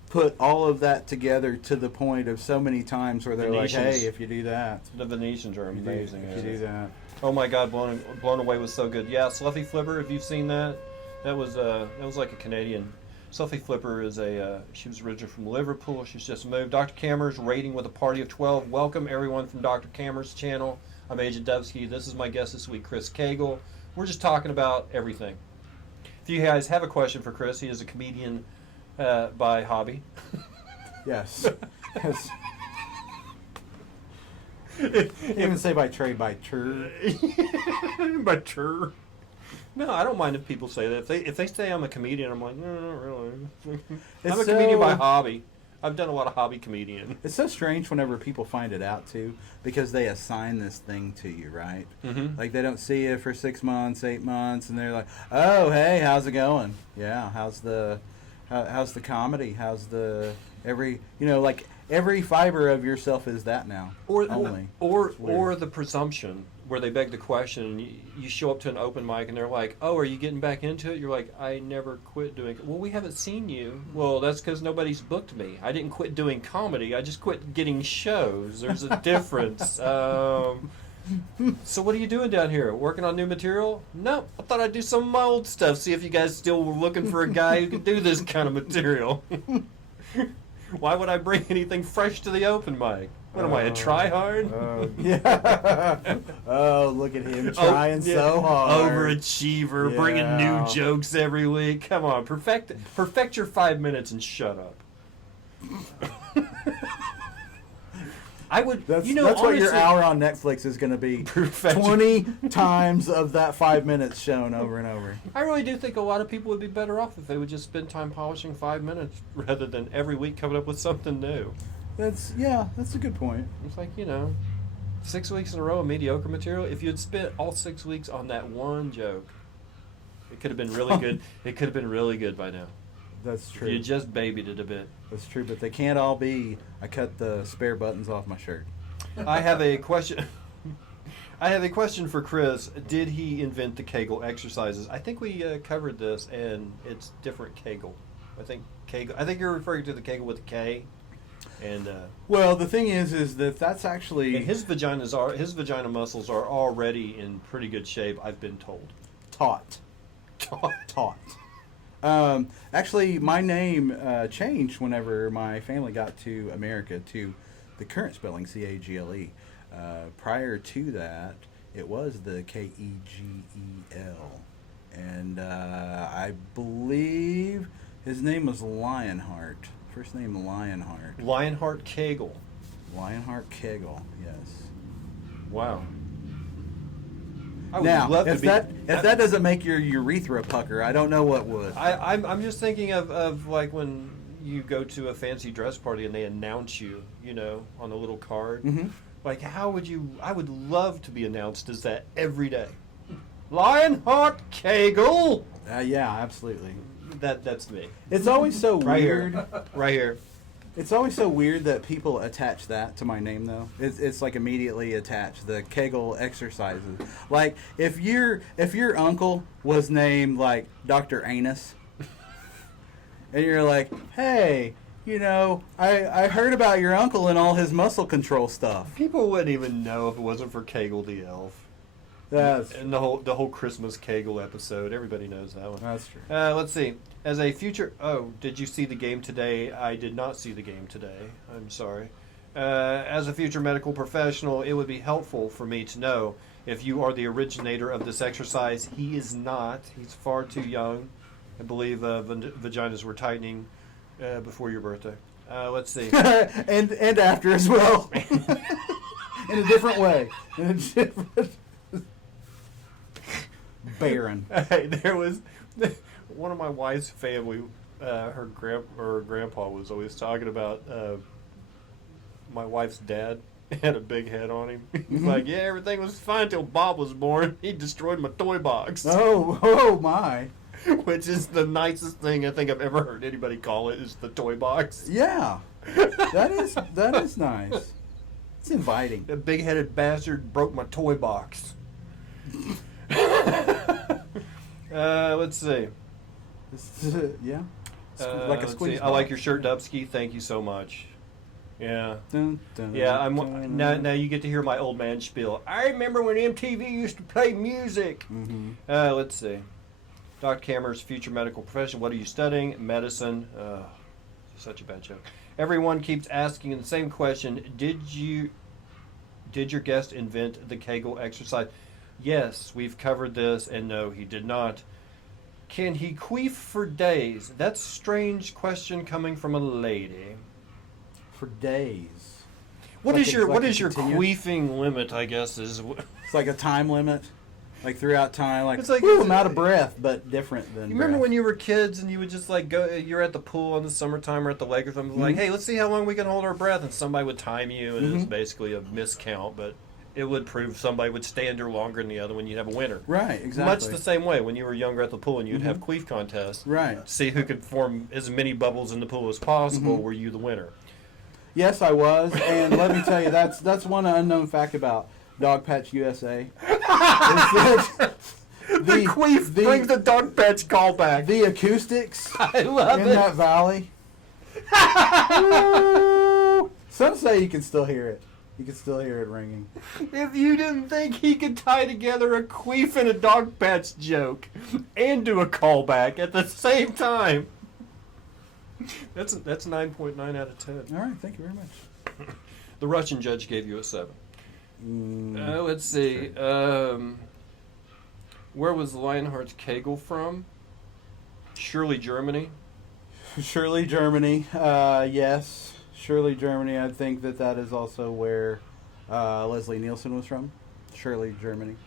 put all of that together to the point of so many times where they're like, Venetians. hey, if you do that, The Venetians are amazing. if you do that. Oh my God, Blown Away was so good. Yeah, Sluffy Flipper. If you've seen that, that was like a Canadian. Sluffy Flipper is she was originally from Liverpool. She's just moved. Dr. Cameron's rating with a party of 12. Welcome everyone from Dr. Cameron's channel. I'm Agent Dubsky. This is my guest this week, Chris Cagle. We're just talking about everything. If you guys have a question for Chris, he is a comedian by hobby. Yes. Yes. Even say by trade, by chur. By chur. No, I don't mind if people say that. If they say I'm a comedian, I'm like, no, not really. I'm a comedian by hobby. I've done a lot of hobby comedian. It's so strange whenever people find it out too, because they assign this thing to you, right? Mm-hmm. Like they don't see you for 6 months, 8 months, and they're like, "Oh, hey, how's it going? Yeah, how's the comedy? How's the like every fiber of yourself is that now only." Or the presumption where they beg the question, and you show up to an open mic and they're like, "Oh, are you getting back into it?" You're like, "I never quit doing it." Well, we haven't seen you. Well, that's because nobody's booked me. I didn't quit doing comedy. I just quit getting shows. There's a difference. So what are you doing down here? Working on new material? No, I thought I'd do some of my old stuff. See if you guys still were looking for a guy who could do this kind of material. Why would I bring anything fresh to the open mic? What am I, a try-hard? Yeah. Oh, look at him trying so hard. Overachiever, bringing new jokes every week. Come on, perfect your 5 minutes and shut up. I would. That's honestly, what your hour on Netflix is going to be. 20 times of that 5 minutes shown over and over. I really do think a lot of people would be better off if they would just spend time polishing 5 minutes rather than every week coming up with something new. That's a good point. It's like, 6 weeks in a row of mediocre material. If you had spent all 6 weeks on that one joke, it could have been really good. It could have been really good by now. That's true. You just babied it a bit. That's true, but they can't all be. I cut the spare buttons off my shirt. I have a question. I have a question for Chris. Did he invent the Cagle exercises? I think we covered this, and it's different Cagle. I think you're referring to the Cagle with a K. And well, the thing is that that's actually and his vagina muscles are already in pretty good shape. I've been told. Taught. Actually, my name changed whenever my family got to America to the current spelling, Cagle. Prior to that, it was the Kegel. And I believe his name was Lionheart. First name Lionheart. Lionheart Cagle. Lionheart Cagle, yes. Wow. I would Now, love if to be, that doesn't make your urethra pucker, I don't know what would. I'm just thinking of like when you go to a fancy dress party and they announce you, on a little card. Mm-hmm. Like, how would you? I would love to be announced as that every day. Lionheart Cagle. Yeah, absolutely. That's me. It's always so weird. Right here. It's always so weird that people attach that to my name, though. It's like immediately attached, the Cagle exercises. Like, if your uncle was named, like, Dr. Anus, and you're like, hey, I heard about your uncle and all his muscle control stuff. People wouldn't even know if it wasn't for Cagle the elf. And the whole Christmas Cagle episode, everybody knows that one. That's true. Let's see. As a future, did you see the game today? I did not see the game today. I'm sorry. As a future medical professional, it would be helpful for me to know if you are the originator of this exercise. He is not. He's far too young. I believe vaginas were tightening before your birthday. Let's see. and after as well. In a different way. Barren. Hey, there was one of my wife's family. Her grandpa was always talking about my wife's dad had a big head on him. He's like, yeah, everything was fine till Bob was born. He destroyed my toy box. Oh my! Which is the nicest thing I think I've ever heard anybody call it, is the toy box. Yeah, that is nice. It's inviting. The big-headed bastard broke my toy box. Let's see. Yeah. Like a squeeze. I like your shirt, Dubsky. Thank you so much. Yeah. Dun, dun, Yeah, dun. now you get to hear my old man spiel. I remember when MTV used to play music. Mm-hmm. Let's see. Dr. Kammer's future medical profession. What are you studying? Medicine. Such a bad joke. Everyone keeps asking the same question. Did your guest invent the Cagle exercise? Yes, we've covered this, and no, he did not. Can he queef for days? That's a strange question coming from a lady. For days. What Like is it- your like what it is your continues? queefing limit? I guess is. It's like a time limit. Like throughout time, like, It's like- whew, I'm out of breath, but different than You remember breath. when you were kids and you would just like go? You're at the pool in the summertime or at the lake or something. Like, hey, let's see how long we can hold our breath, and somebody would time you, and it was basically a miscount, but it would prove somebody would stay under longer than the other when you'd have a winner. Right, exactly. Much the same way when you were younger at the pool and you'd have queef contests. Right. See who could form as many bubbles in the pool as possible. Were you the winner? Yes, I was, and let me tell you, that's one unknown fact about Dog Patch USA. is that The queef brings the dog patch callback. the acoustics I love in it. that valley. Woo! Some say you can still hear it. You can still hear it ringing. If you didn't think he could tie together a queef and a dog patch joke and do a callback at the same time, that's 9.9 out of 10. All right, thank you very much. The Russian judge gave you a 7. Let's see. Where was Lionheart's Cagle from? Surely Germany. Surely Germany. Yes, surely Germany. I think that is also where Leslie Nielsen was from. Surely Germany.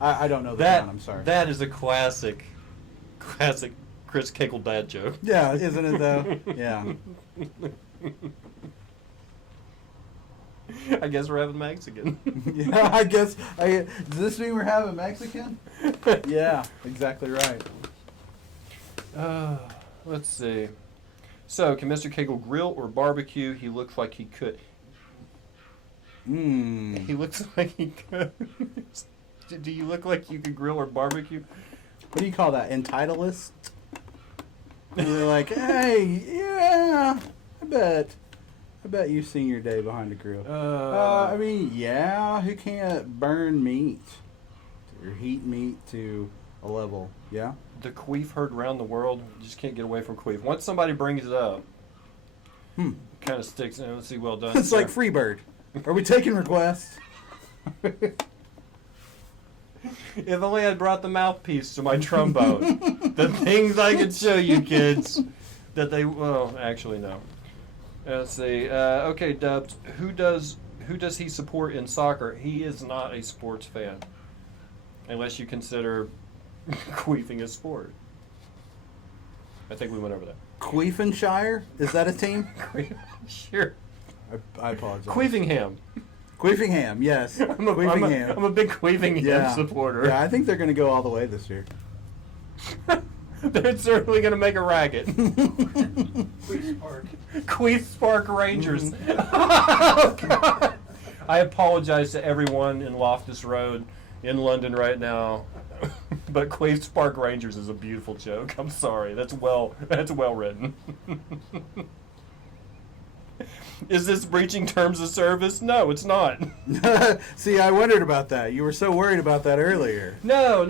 I don't know that. I'm sorry. That is a classic Chris Cagle dad joke. Yeah, isn't it though? Yeah. I guess we're having Mexican. Yeah, I guess. Does this mean we're having Mexican? Yeah, exactly right. Let's see. So, can Mr. Cagle grill or barbecue? He looks like he could. He looks like he could. Do you look like you could grill or barbecue? What do you call that? Entitlist? You're like, hey, yeah, I bet you've seen your day behind a grill. I mean, yeah, who can't burn meat or heat meat to a level? Yeah. The queef heard around the world. You just can't get away from queef. Once somebody brings it up, kind of sticks in. Let's see, well done. It's like Freebird. Are we taking requests? If only I'd brought the mouthpiece to my trombone. The things I could show you kids that they, well, actually no. Let's see. Okay, Dubs. Who does he support in soccer? He is not a sports fan. Unless you consider queefing a sport. I think we went over that. Queefenshire? Is that a team? Sure. I apologize. Queefingham. Queefingham, yes. Queefingham. I'm a big Queefingham supporter. Yeah, I think they're going to go all the way this year. They're certainly going to make a racket. Queef Park. Queef Park Rangers. Oh, God. I apologize to everyone in Loftus Road in London right now, but Queef Park Rangers is a beautiful joke. I'm sorry. That's well written. Is this breaching terms of service? No, it's not. See, I wondered about that. You were so worried about that earlier. No.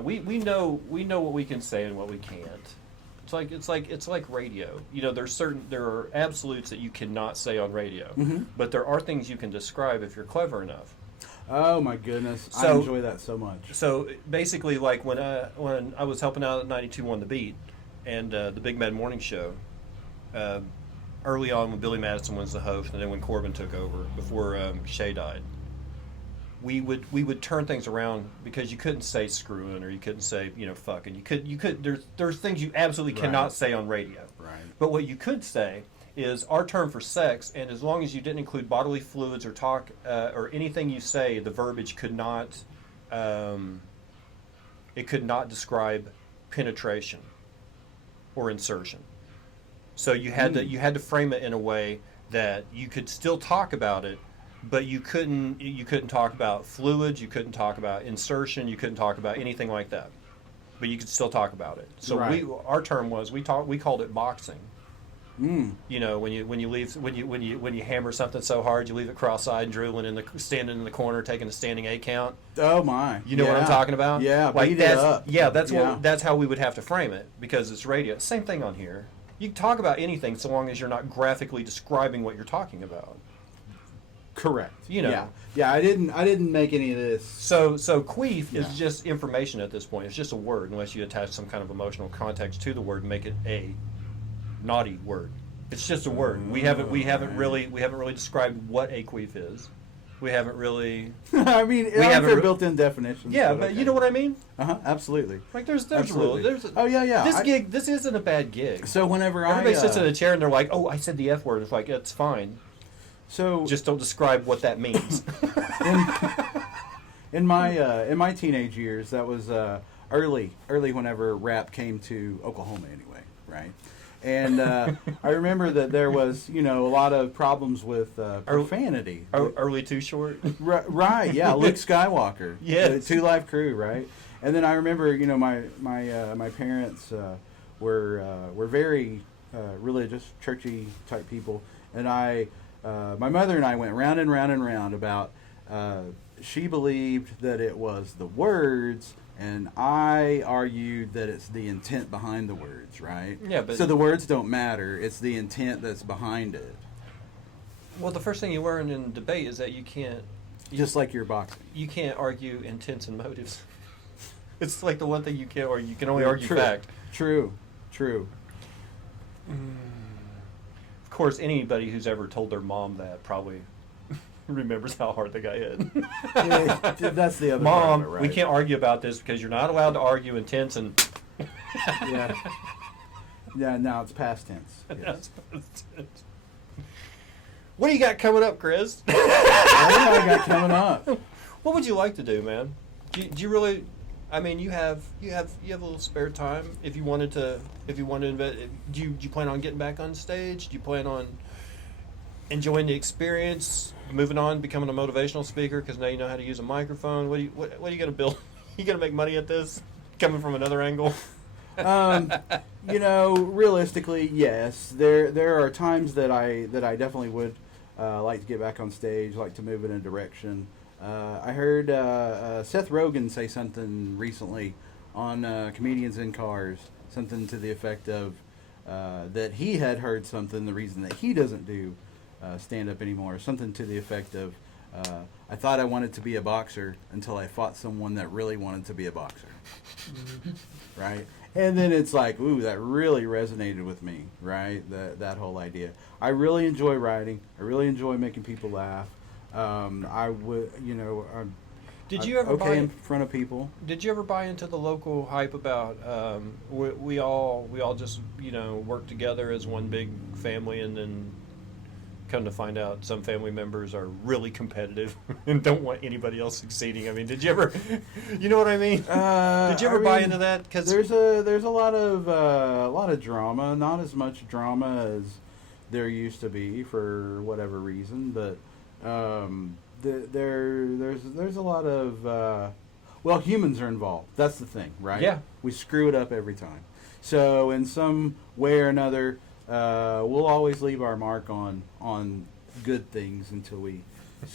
We know what we can say and what we can't. It's like radio. You know, there are absolutes that you cannot say on radio, but there are things you can describe if you're clever enough. Oh my goodness, I enjoy that so much. So basically, like when I was helping out at 92 on the beat, and the Big Mad Morning Show. Early on when Billy Madison was the host, and then when Corbin took over, before Shay died, we would turn things around because you couldn't say screwing or you couldn't say fucking. You could there's things you absolutely cannot say on radio. Right. But what you could say is our term for sex, and as long as you didn't include bodily fluids or talk or anything you say, the verbiage could not describe penetration or insertion. So you had to frame it in a way that you could still talk about it, but you couldn't talk about fluids, you couldn't talk about insertion, you couldn't talk about anything like that. But you could still talk about it. So our term was we called it boxing. You know, when you hammer something so hard you leave it cross-eyed and drooling standing in the corner taking a standing 8 count. Oh my! You know what I'm talking about? Yeah, like that's how we would have to frame it because it's radio. Same thing on here. You can talk about anything so long as you're not graphically describing what you're talking about. Correct. You know. Yeah. I didn't make any of this. So queef is just information at this point. It's just a word, unless you attach some kind of emotional context to the word and make it a naughty word. It's just a word. We haven't really described what a queef is. We haven't really. I mean, there are built-in definitions. Yeah, but you know what I mean. Absolutely. Like there's oh yeah. This isn't a bad gig. So whenever everybody sits in a chair and they're like, "Oh, I said the F word." It's like it's fine. So just don't describe what that means. in my teenage years, that was early whenever rap came to Oklahoma anyway, right? And I remember that there was, a lot of problems with profanity. Early Too Short? Right, yeah, Luke Skywalker. Yes. The 2 Live Crew, right? And then I remember, my parents were very religious, churchy type people. And my mother and I went round and round and round about she believed that it was the words, and I argued that it's the intent behind the words, right? Yeah, but so the words don't matter. It's the intent that's behind it. well, the first thing you learn in debate is that you can't Just like your boxing. you can't argue intents and motives. It's like the one thing you can't argue. You can only Yeah, argue true. fact. True. Of course, anybody who's ever told their mom that probably remembers how hard they got hit. Yeah, that's the other part Mom, of it, right? we can't argue about this because you're not allowed to argue intents and. Yeah. Yeah, now it's past tense. Yes. What do you got coming up, Chris? What do I got coming up? What would you like to do, man? Do you really? I mean, you have a little spare time. If you wanted to invest, do you plan on getting back on stage? Do you plan on enjoying the experience, moving on, becoming a motivational speaker because now you know how to use a microphone? What are you gonna build? You gonna make money at this? Coming from another angle? Realistically, yes. There are times that I definitely would like to get back on stage, like to move in a direction. I heard Seth Rogen say something recently on Comedians in Cars, something to the effect of that he had heard something, the reason that he doesn't do stand-up anymore, something to the effect of, I thought I wanted to be a boxer until I fought someone that really wanted to be a boxer. Right? And then it's like, ooh, that really resonated with me, right? That whole idea. I really enjoy writing. I really enjoy making people laugh. I would, Did you ever buy in front of people? Did you ever buy into the local hype about we all just work together as one big family, and then come to find out some family members are really competitive and don't want anybody else succeeding? I mean, did you ever, you know what I mean? Did you ever buy into that? Because there's a lot of drama, not as much drama as there used to be for whatever reason, but there's a lot of humans are involved. That's the thing, right? Yeah. We screw it up every time. So in some way or another, we'll always leave our mark on good things until we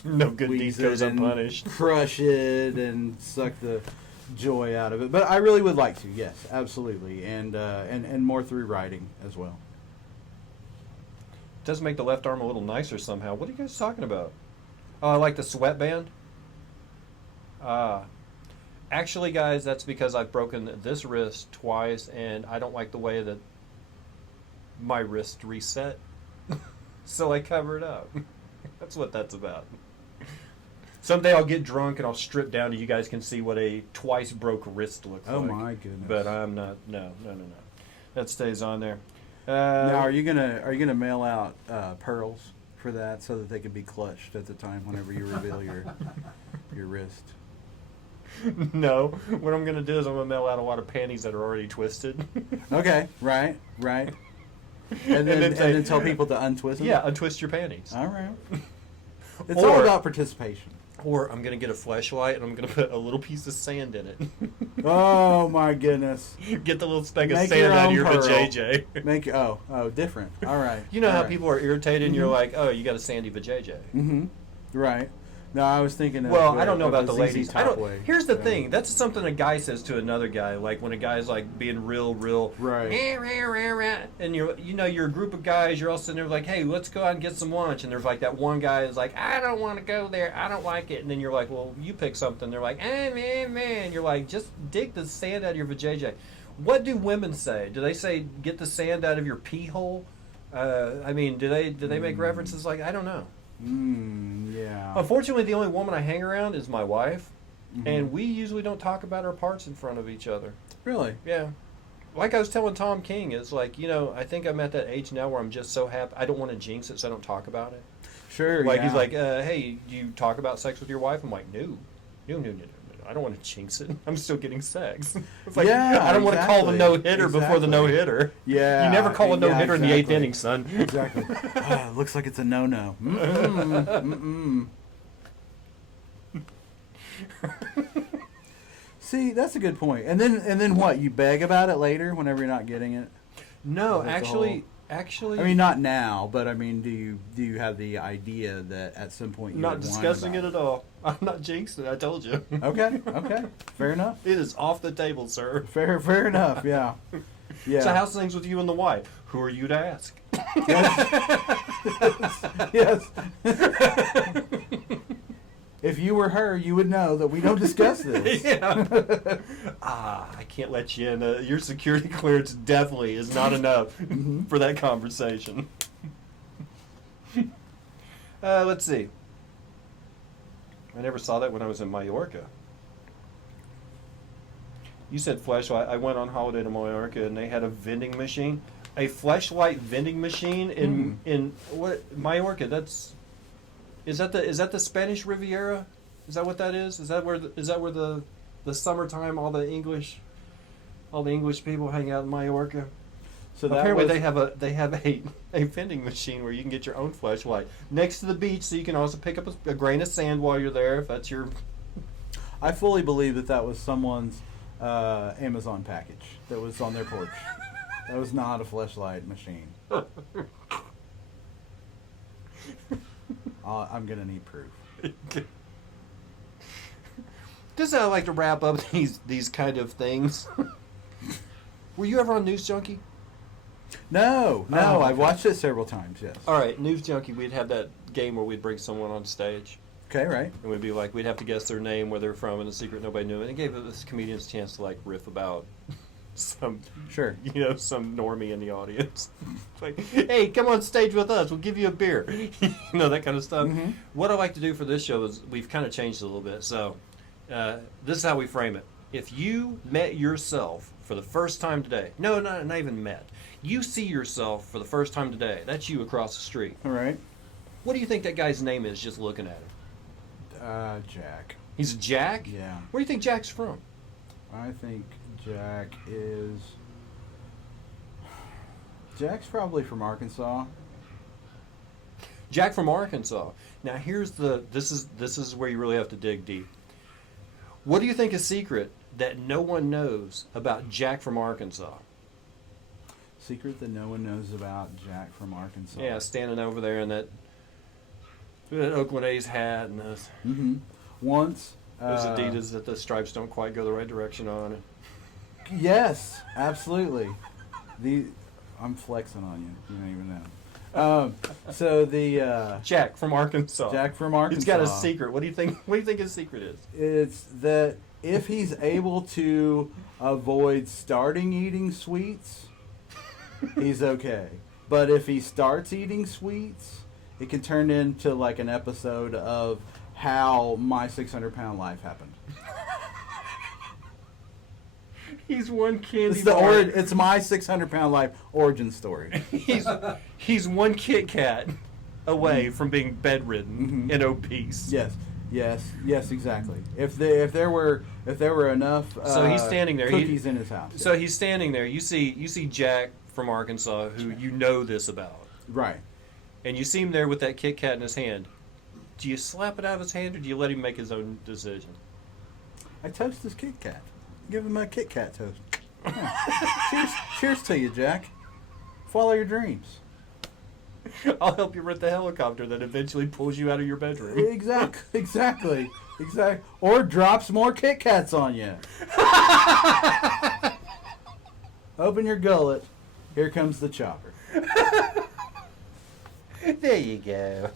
no good deed squeeze goes it and unpunished. crush it and suck the joy out of it. But I really would like to, yes, absolutely, and more through writing as well. Does make the left arm a little nicer somehow. What are you guys talking about? Oh, I like the sweatband. Actually, guys, that's because I've broken this wrist twice, and I don't like the way that my wrist reset. So I cover it up. That's what that's about. Someday I'll get drunk and I'll strip down and you guys can see what a twice broke wrist looks Oh like. my goodness! But I'm not. No. That stays on there. Now, are you gonna mail out pearls for that so that they can be clutched at the time whenever you reveal your wrist? No. What I'm gonna do is I'm gonna mail out a lot of panties that are already twisted. Okay, right. And then tell people to untwist them? Yeah, untwist your panties. All right. It's all about participation. Or I'm going to get a fleshlight and I'm going to put a little piece of sand in it. Oh my goodness! Get the little speck of Make sand your out of own your pearl. vajayjay. Different. All right. You know all how right. people are irritated and you're like, oh, you got a sandy vajayjay. Mm-hmm. Right. No, I was thinking of Well, I don't know of about a the ZZ ladies. Top way. Here's the thing. That's something a guy says to another guy. Like when a guy's like being real, Right. and you're a group of guys. You're all sitting there like, hey, let's go out and get some lunch. And there's like that one guy is like, I don't want to go there. I don't like it. And then you're like, well, you pick something. They're like, man. You're like, just dig the sand out of your vajayjay. What do women say? Do they say get the sand out of your pee hole? I mean, do they make references like I don't know. Yeah. Unfortunately, the only woman I hang around is my wife, Mhm. and we usually don't talk about our parts in front of each other. Really? Yeah. Like I was telling Tom King, it's like, I think I'm at that age now where I'm just so happy. I don't want to jinx it, so I don't talk about it. Sure. Like, yeah. he's like, hey, do you talk about sex with your wife? I'm like, no. I don't want to jinx it. I'm still getting sex. It's like, Yeah, I don't want to call the exactly. no-hitter before the no-hitter. Yeah. You never call a no-hitter in the 8th exactly. inning, son. Exactly. Looks like it's a no-no. See, that's a good point. And then what? You beg about it later whenever you're not getting it? No, That's the actually, Actually, I mean, not now, but I mean, do you have the idea that at some point you not would whine discussing it about at all. I'm not jinxing it. I told you. Okay, fair enough. It is off the table, sir. Fair enough. Yeah, yeah. So how's things with you and the wife? Who are you to ask? Yes. If you were her, you would know that we don't discuss this. Yeah. I can't let you in. Your security clearance definitely is not enough for that conversation. Let's see. I never saw that when I was in Mallorca. You said fleshlight. I went on holiday to Mallorca and they had a vending machine, a fleshlight vending machine in what Mallorca? Is that the Spanish Riviera? Is that what that is? Is that where the summertime all the English people hang out in Mallorca? So that Apparently was, they have a vending machine where you can get your own fleshlight next to the beach, so you can also pick up a grain of sand while you're there if that's your. I fully believe that was someone's Amazon package that was on their porch. That was not a fleshlight machine. I'm gonna need proof. This is how I like to wrap up these kind of things. Were you ever on News Junkie? No, Oh, okay. I've watched it several times. Yes. All right, News Junkie. We'd have that game where we'd bring someone on stage, Okay, right. and we'd be like, we'd have to guess their name, where they're from, and the secret nobody knew. And it gave us comedians a chance to like riff about some some normie in the audience. Like, hey, come on stage with us. We'll give you a beer. That kind of stuff. Mm-hmm. What I like to do for this show is we've kind of changed it a little bit. So this is how we frame it. If you met yourself for the first time today, no, not even met. You see yourself for the first time today. That's you across the street. All right. What do you think that guy's name is just looking at him? Jack. He's Jack? Yeah. Where do you think Jack's from? I think Jack's probably from Arkansas. Jack from Arkansas. Now this is where you really have to dig deep. What do you think is secret that no one knows about Jack from Arkansas? Secret that no one knows about Jack from Arkansas. Yeah, standing over there in that Oakland A's hat and those Once. Adidas that the stripes don't quite go the right direction on it. Yes, absolutely. I'm flexing on you. You don't even know. So the Jack from Arkansas. Jack from Arkansas. He's got a secret. What do you think his secret is? It's that if he's able to avoid starting eating sweets, he's okay. But if he starts eating sweets, it can turn into like an episode of how My 600-Pound Life happened. He's one candy It's bar. it's My 600-Pound Life origin story. He's one Kit Kat away from being bedridden and obese. Yes, exactly. If there were enough So he's standing there. cookies in his house. So he's standing there. You see Jack from Arkansas, who you know this about, Right. and you see him there with that Kit Kat in his hand. Do you slap it out of his hand, or do you let him make his own decision? I toast his Kit Kat. Give him a Kit Kat toast. Yeah. Cheers to you, Jack. Follow your dreams. I'll help you rent the helicopter that eventually pulls you out of your bedroom. Exactly. Or drops more Kit Kats on you. Open your gullet. Here comes the chopper. There you go.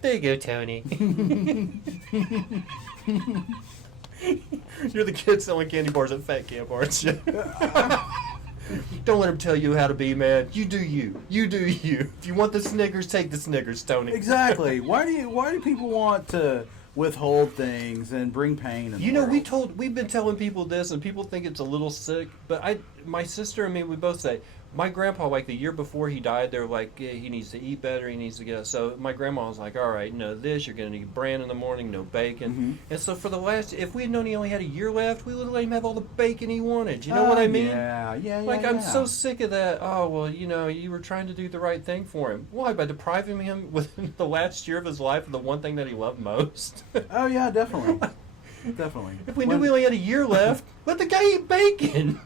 There you go, Tony. You're the kid selling candy bars at Fat Camp, aren't you? Don't let him tell you how to be, man. You do you. You do you. If you want the Snickers, take the Snickers, Tony. Exactly. Why do people want to withhold things and bring pain in the world? We've been telling people this, and people think it's a little sick, but my sister and me, we both say, my grandpa, like the year before he died, they were like, yeah, he needs to eat better, he needs to get. So my grandma was like, all right, this, you're going to need bran in the morning, no bacon. And so for if we had known he only had a year left, we would have let him have all the bacon he wanted. You know what I mean? Yeah. Like, I'm so sick of that. Oh, well, you were trying to do the right thing for him. Why? By depriving him within the last year of his life of the one thing that he loved most? Oh, yeah, definitely. Definitely. If we knew we only had a year left, let the guy eat bacon.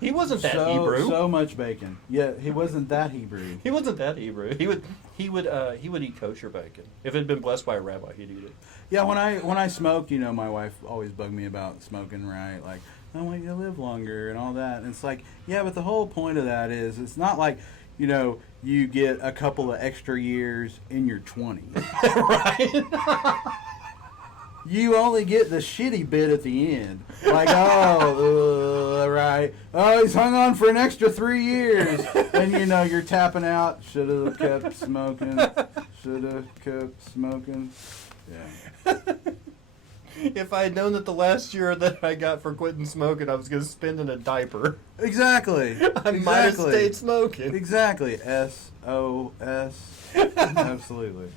He wasn't that Hebrew. So much bacon. Yeah, he wasn't that Hebrew. He wasn't that Hebrew. He would eat kosher bacon. If it had been blessed by a rabbi, he'd eat it. Yeah, when I smoke, you know, my wife always bugged me about smoking, right? Like, I want you to live longer and all that. And it's like, yeah, but the whole point of that is it's not like, you know, you get a couple of extra years in your 20s. Right? You only get the shitty bit at the end. Like, oh, right. Oh, he's hung on for an extra 3 years. And, you know, you're tapping out. Should have kept smoking. Should have kept smoking. Yeah. If I had known that the last year that I got for quitting smoking, I was going to spend in a diaper, Exactly. I might have stayed smoking. Exactly. SOS. Absolutely.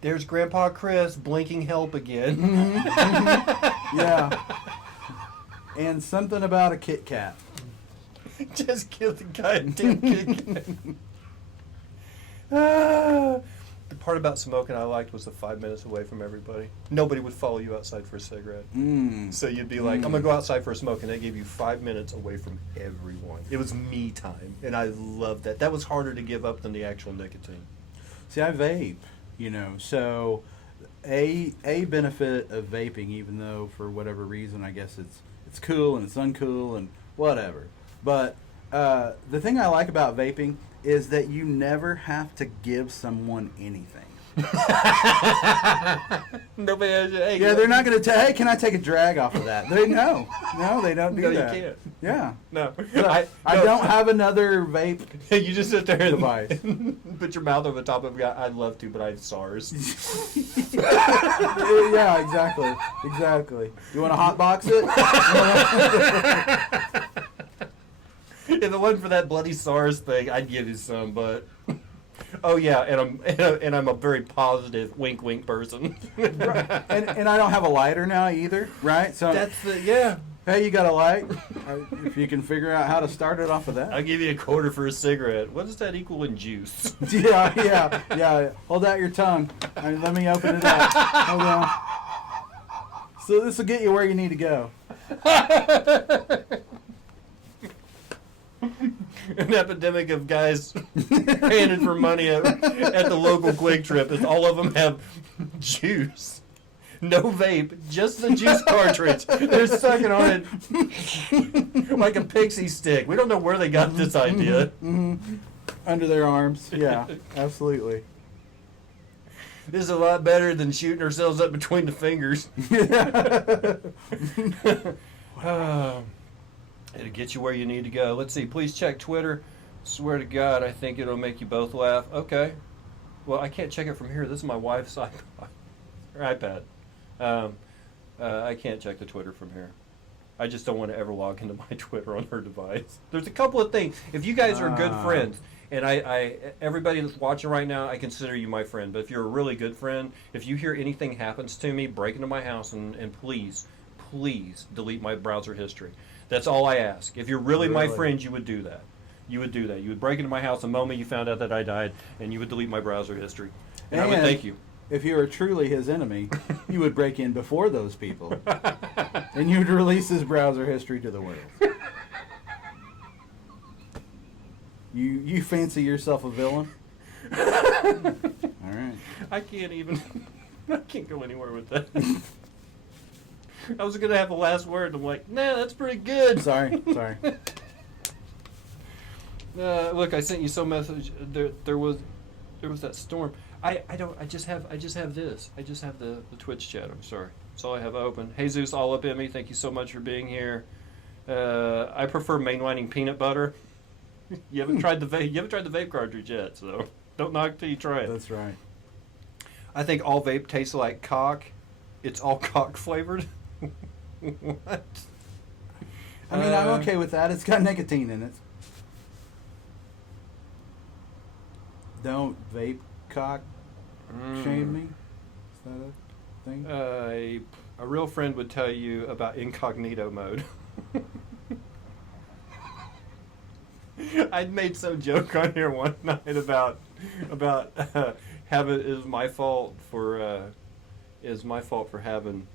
There's Grandpa Chris blinking help again. Yeah. And something about a Kit Kat. Just give the guy a damn kick. The part about smoking I liked was the 5 minutes away from everybody. Nobody would follow you outside for a cigarette. So you'd be like, I'm going to go outside for a smoke, and they gave you 5 minutes away from everyone. It was me time, and I loved that. That was harder to give up than the actual nicotine. See, I vape, you know, so a benefit of vaping, even though for whatever reason I guess it's cool and it's uncool and whatever. But the thing I like about vaping is that you never have to give someone anything. Nobody has, hey, Yeah, they're not going to hey, can I take a drag off of that? No, they don't do No, that. you can't. Yeah. No. I don't have another vape You just sit there and device. put your mouth over the top of it. I'd love to, but I have SARS. Yeah, exactly. You want to hotbox it? If it wasn't for that bloody SARS thing, I'd give you some, but oh yeah, and I'm a very positive wink wink person. Right. And I don't have a lighter now either, right? So That's the yeah. hey, you got a light? If you can figure out how to start it off of that. I'll give you a quarter for a cigarette. What does that equal in juice? Yeah. Hold out your tongue. Let me open it up. Hold on. So this will get you where you need to go. An epidemic of guys handed for money at the local Quick Trip is all of them have juice. No vape, just the juice cartridge. They're sucking on it like a pixie stick. We don't know where they got this idea. Under their arms. Yeah, absolutely. This is a lot better than shooting ourselves up between the fingers. It'll get you where you need to go. Let's see. Please check Twitter. Swear to God, I think it'll make you both laugh. Okay. Well, I can't check it from here. This is my wife's iPad. I can't check the Twitter from here. I just don't want to ever log into my Twitter on her device. There's a couple of things. If you guys are good friends, and I everybody that's watching right now, I consider you my friend. But if you're a really good friend, if you hear anything happens to me, break into my house and please delete my browser history. That's all I ask. If you're really my friend, you would do that. You would do that. You would break into my house the moment you found out that I died, and you would delete my browser history. And I would thank you. If you were truly his enemy, you would break in before those people, and you would release his browser history to the world. You fancy yourself a villain? All right. I can't go anywhere with that. I was going to have the last word. I'm like, nah, that's pretty good. Sorry. Look, I sent you some message. There was that storm. I just have this. I just have the Twitch chat. I'm sorry. That's all I have open. Jesus, all up in me. Thank you so much for being here. I prefer mainlining peanut butter. You haven't tried the vape cartridge yet, so don't knock till you try it. That's right. I think all vape tastes like cock. It's all cock flavored. What? I mean, I'm okay with that. It's got nicotine in it. Don't vape cock shame me. Is that a thing? A real friend would tell you about incognito mode. I'd made some joke on here one night about having is my fault for having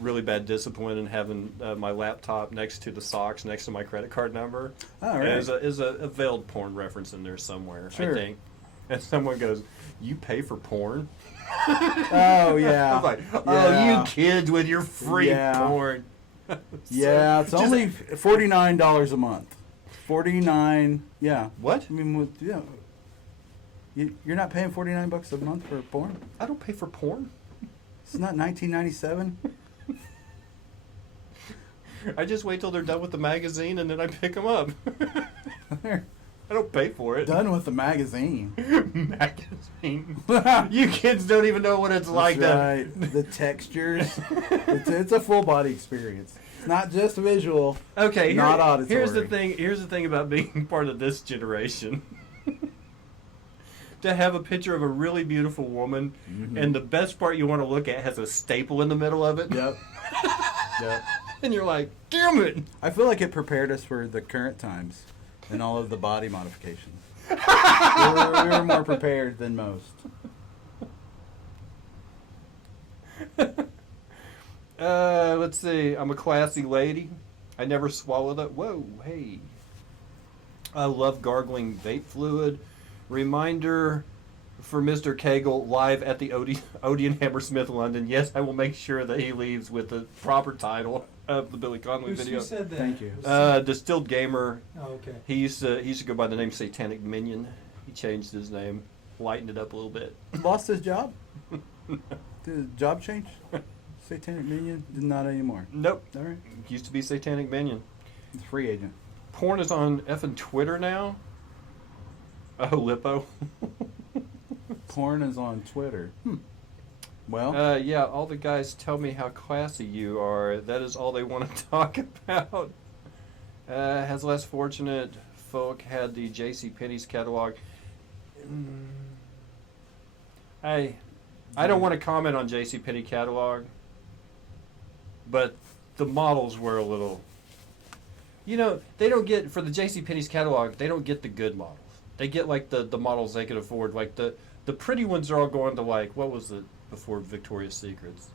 really bad discipline in having my laptop next to the socks next to my credit card number. Oh, right. There's a veiled porn reference in there somewhere, Sure. I think. And someone goes, "You pay for porn?" Oh, yeah. I was like, "Oh, Yeah. you kids with your free Yeah. porn." Yeah, it's just- only $49 a month. 49. Yeah. What? I mean, yeah. You're not paying $49 a month for porn? I don't pay for porn. It's not 1997. I just wait till they're done with the magazine and then I pick them up. They're I don't pay for it. done with the magazine. Magazine. That's You kids don't even know what it's like to. right. The textures. It's a full body experience. It's not just visual. Okay, Not auditory. here's the thing. Here's the thing about being part of this generation. To have a picture of a really beautiful woman, and the best part you want to look at has a staple in the middle of it, Yep. Yep. and you're like, "Damn it!" I feel like it prepared us for the current times and all of the body modifications. we were more prepared than most. Let's see. I'm a classy lady. I never swallow that. Whoa, hey. I love gargling vape fluid. Reminder for Mr. Cagle live at the Odeon Hammersmith London. Yes, I will make sure that he leaves with the proper title of the Billy Connolly video. Who said that? Thank you. Distilled Gamer. Oh, okay. He used to go by the name Satanic Minion. He changed his name, lightened it up a little bit. Lost his job? Did his job change? Satanic Minion? Not anymore. Nope. All right. Used to be Satanic Minion. It's a free agent. Porn is on effing Twitter now. Oh, Lippo. Porn is on Twitter. Well, Yeah, all the guys tell me how classy you are. That is all they want to talk about. Has less fortunate folk had the J.C. Penney's catalog. I don't want to comment on J.C. Penney catalog, but the models were a little. You know, they don't get for the J.C. Penney's catalog. They don't get the good models. They get like the models they could afford. Like the pretty ones are all going to like what was it before Victoria's Secrets?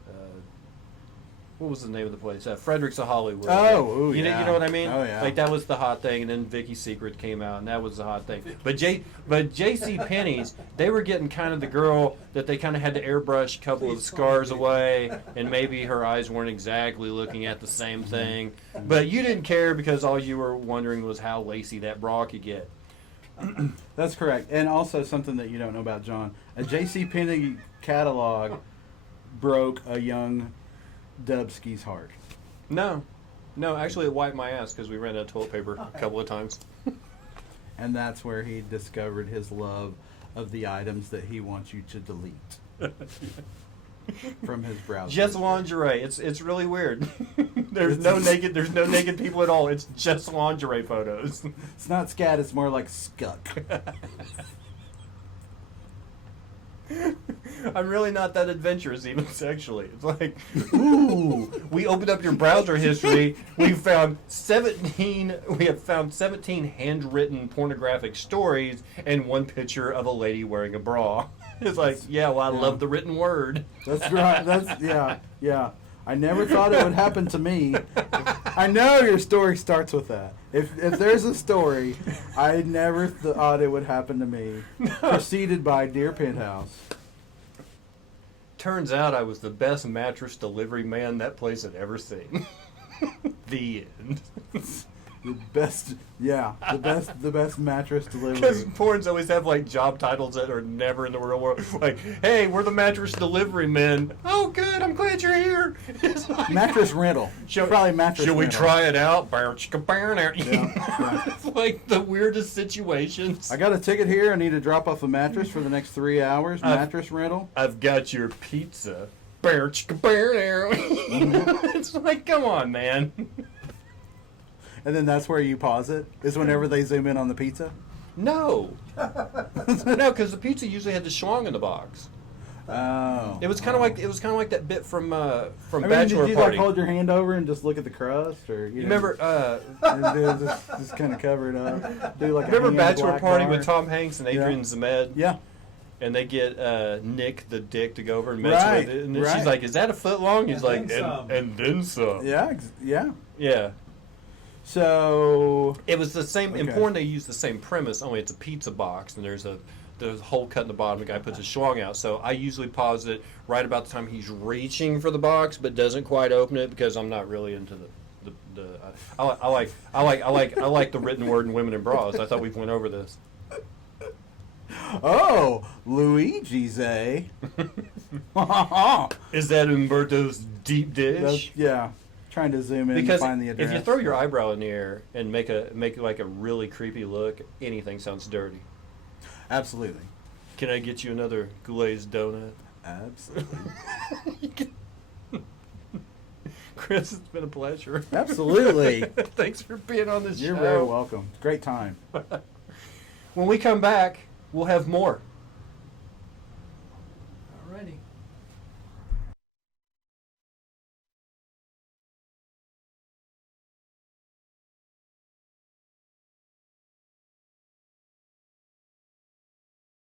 What was the name of the place? Frederick's of Hollywood. Oh, ooh, you yeah. know what I mean? Oh, yeah. Like that was the hot thing, and then Vicky's Secret came out, and that was the hot thing. But J.C. Penney's, they were getting kind of the girl that they kind of had to airbrush a couple of scars away, and maybe her eyes weren't exactly looking at the same thing. But you didn't care because all you were wondering was how lacy that bra could get. that's correct. And also something that you don't know about John. A J.C. Penney catalog broke a young Dubsky's heart. No, actually it wiped my ass because we ran out of toilet paper a couple of times. And that's where he discovered his love of the items that he wants you to delete from his browser. Just lingerie. It's really weird. There's no naked people at all. It's just lingerie photos. It's not scat, it's more like scuck. I'm really not that adventurous, even sexually. It's like, ooh, we opened up your browser history. We found 17 handwritten pornographic stories and one picture of a lady wearing a bra. It's like, yeah, well, I love the written word. That's right. Yeah. I never thought it would happen to me. I know your story starts with that. If there's a story, I never thought it would happen to me. Preceded by Dear Penthouse. Turns out I was the best mattress delivery man that place had ever seen. The end. The best mattress Because delivery. porns always have like job titles that are never in the real world. Like, hey, we're the mattress delivery men. Oh, good. I'm glad you're here. It's like, Mattress rental. Probably mattress Should we rental. try it out? Yeah. Yeah. It's like the weirdest situations. I got a ticket here. I need to drop off a mattress for the next 3 hours. Mattress rental. I've got your pizza. It's like, come on, man. And then that's where you pause it. Is whenever they zoom in on the pizza. No. No, because the pizza usually had the schlong in the box. Oh. It was kind of like that bit from I mean, Bachelor did you Party. like hold your hand over and just look at the crust, or You remember? just kind of cover it up? Do like a Remember hand Bachelor black Party bar? with Tom Hanks and Adrian Zmed? Yeah. and they get Nick the Dick to go over and mess Right, with it, and then right. she's like, "Is that a foot long?" He's And like, then some. and then some." Yeah, yeah. Yeah. So It was the same. Okay. In porn, they use the same premise, only it's a pizza box, and there's a hole cut in the bottom. The guy puts his schlong out. So I usually pause it right about the time he's reaching for the box, but doesn't quite open it because I'm not really into I like the written word in Women in Bras. I thought we went over this. oh, Luigi's, eh? Is that Umberto's deep dish? That's- yeah. Trying to zoom in Because to find the address. if you throw your eyebrow in the air and make like a really creepy look, anything sounds dirty. Absolutely. Can I get you another glazed donut? Absolutely. Chris, it's been a pleasure. Absolutely. Thanks for being on the show. You're very welcome. Great time. When we come back, we'll have more.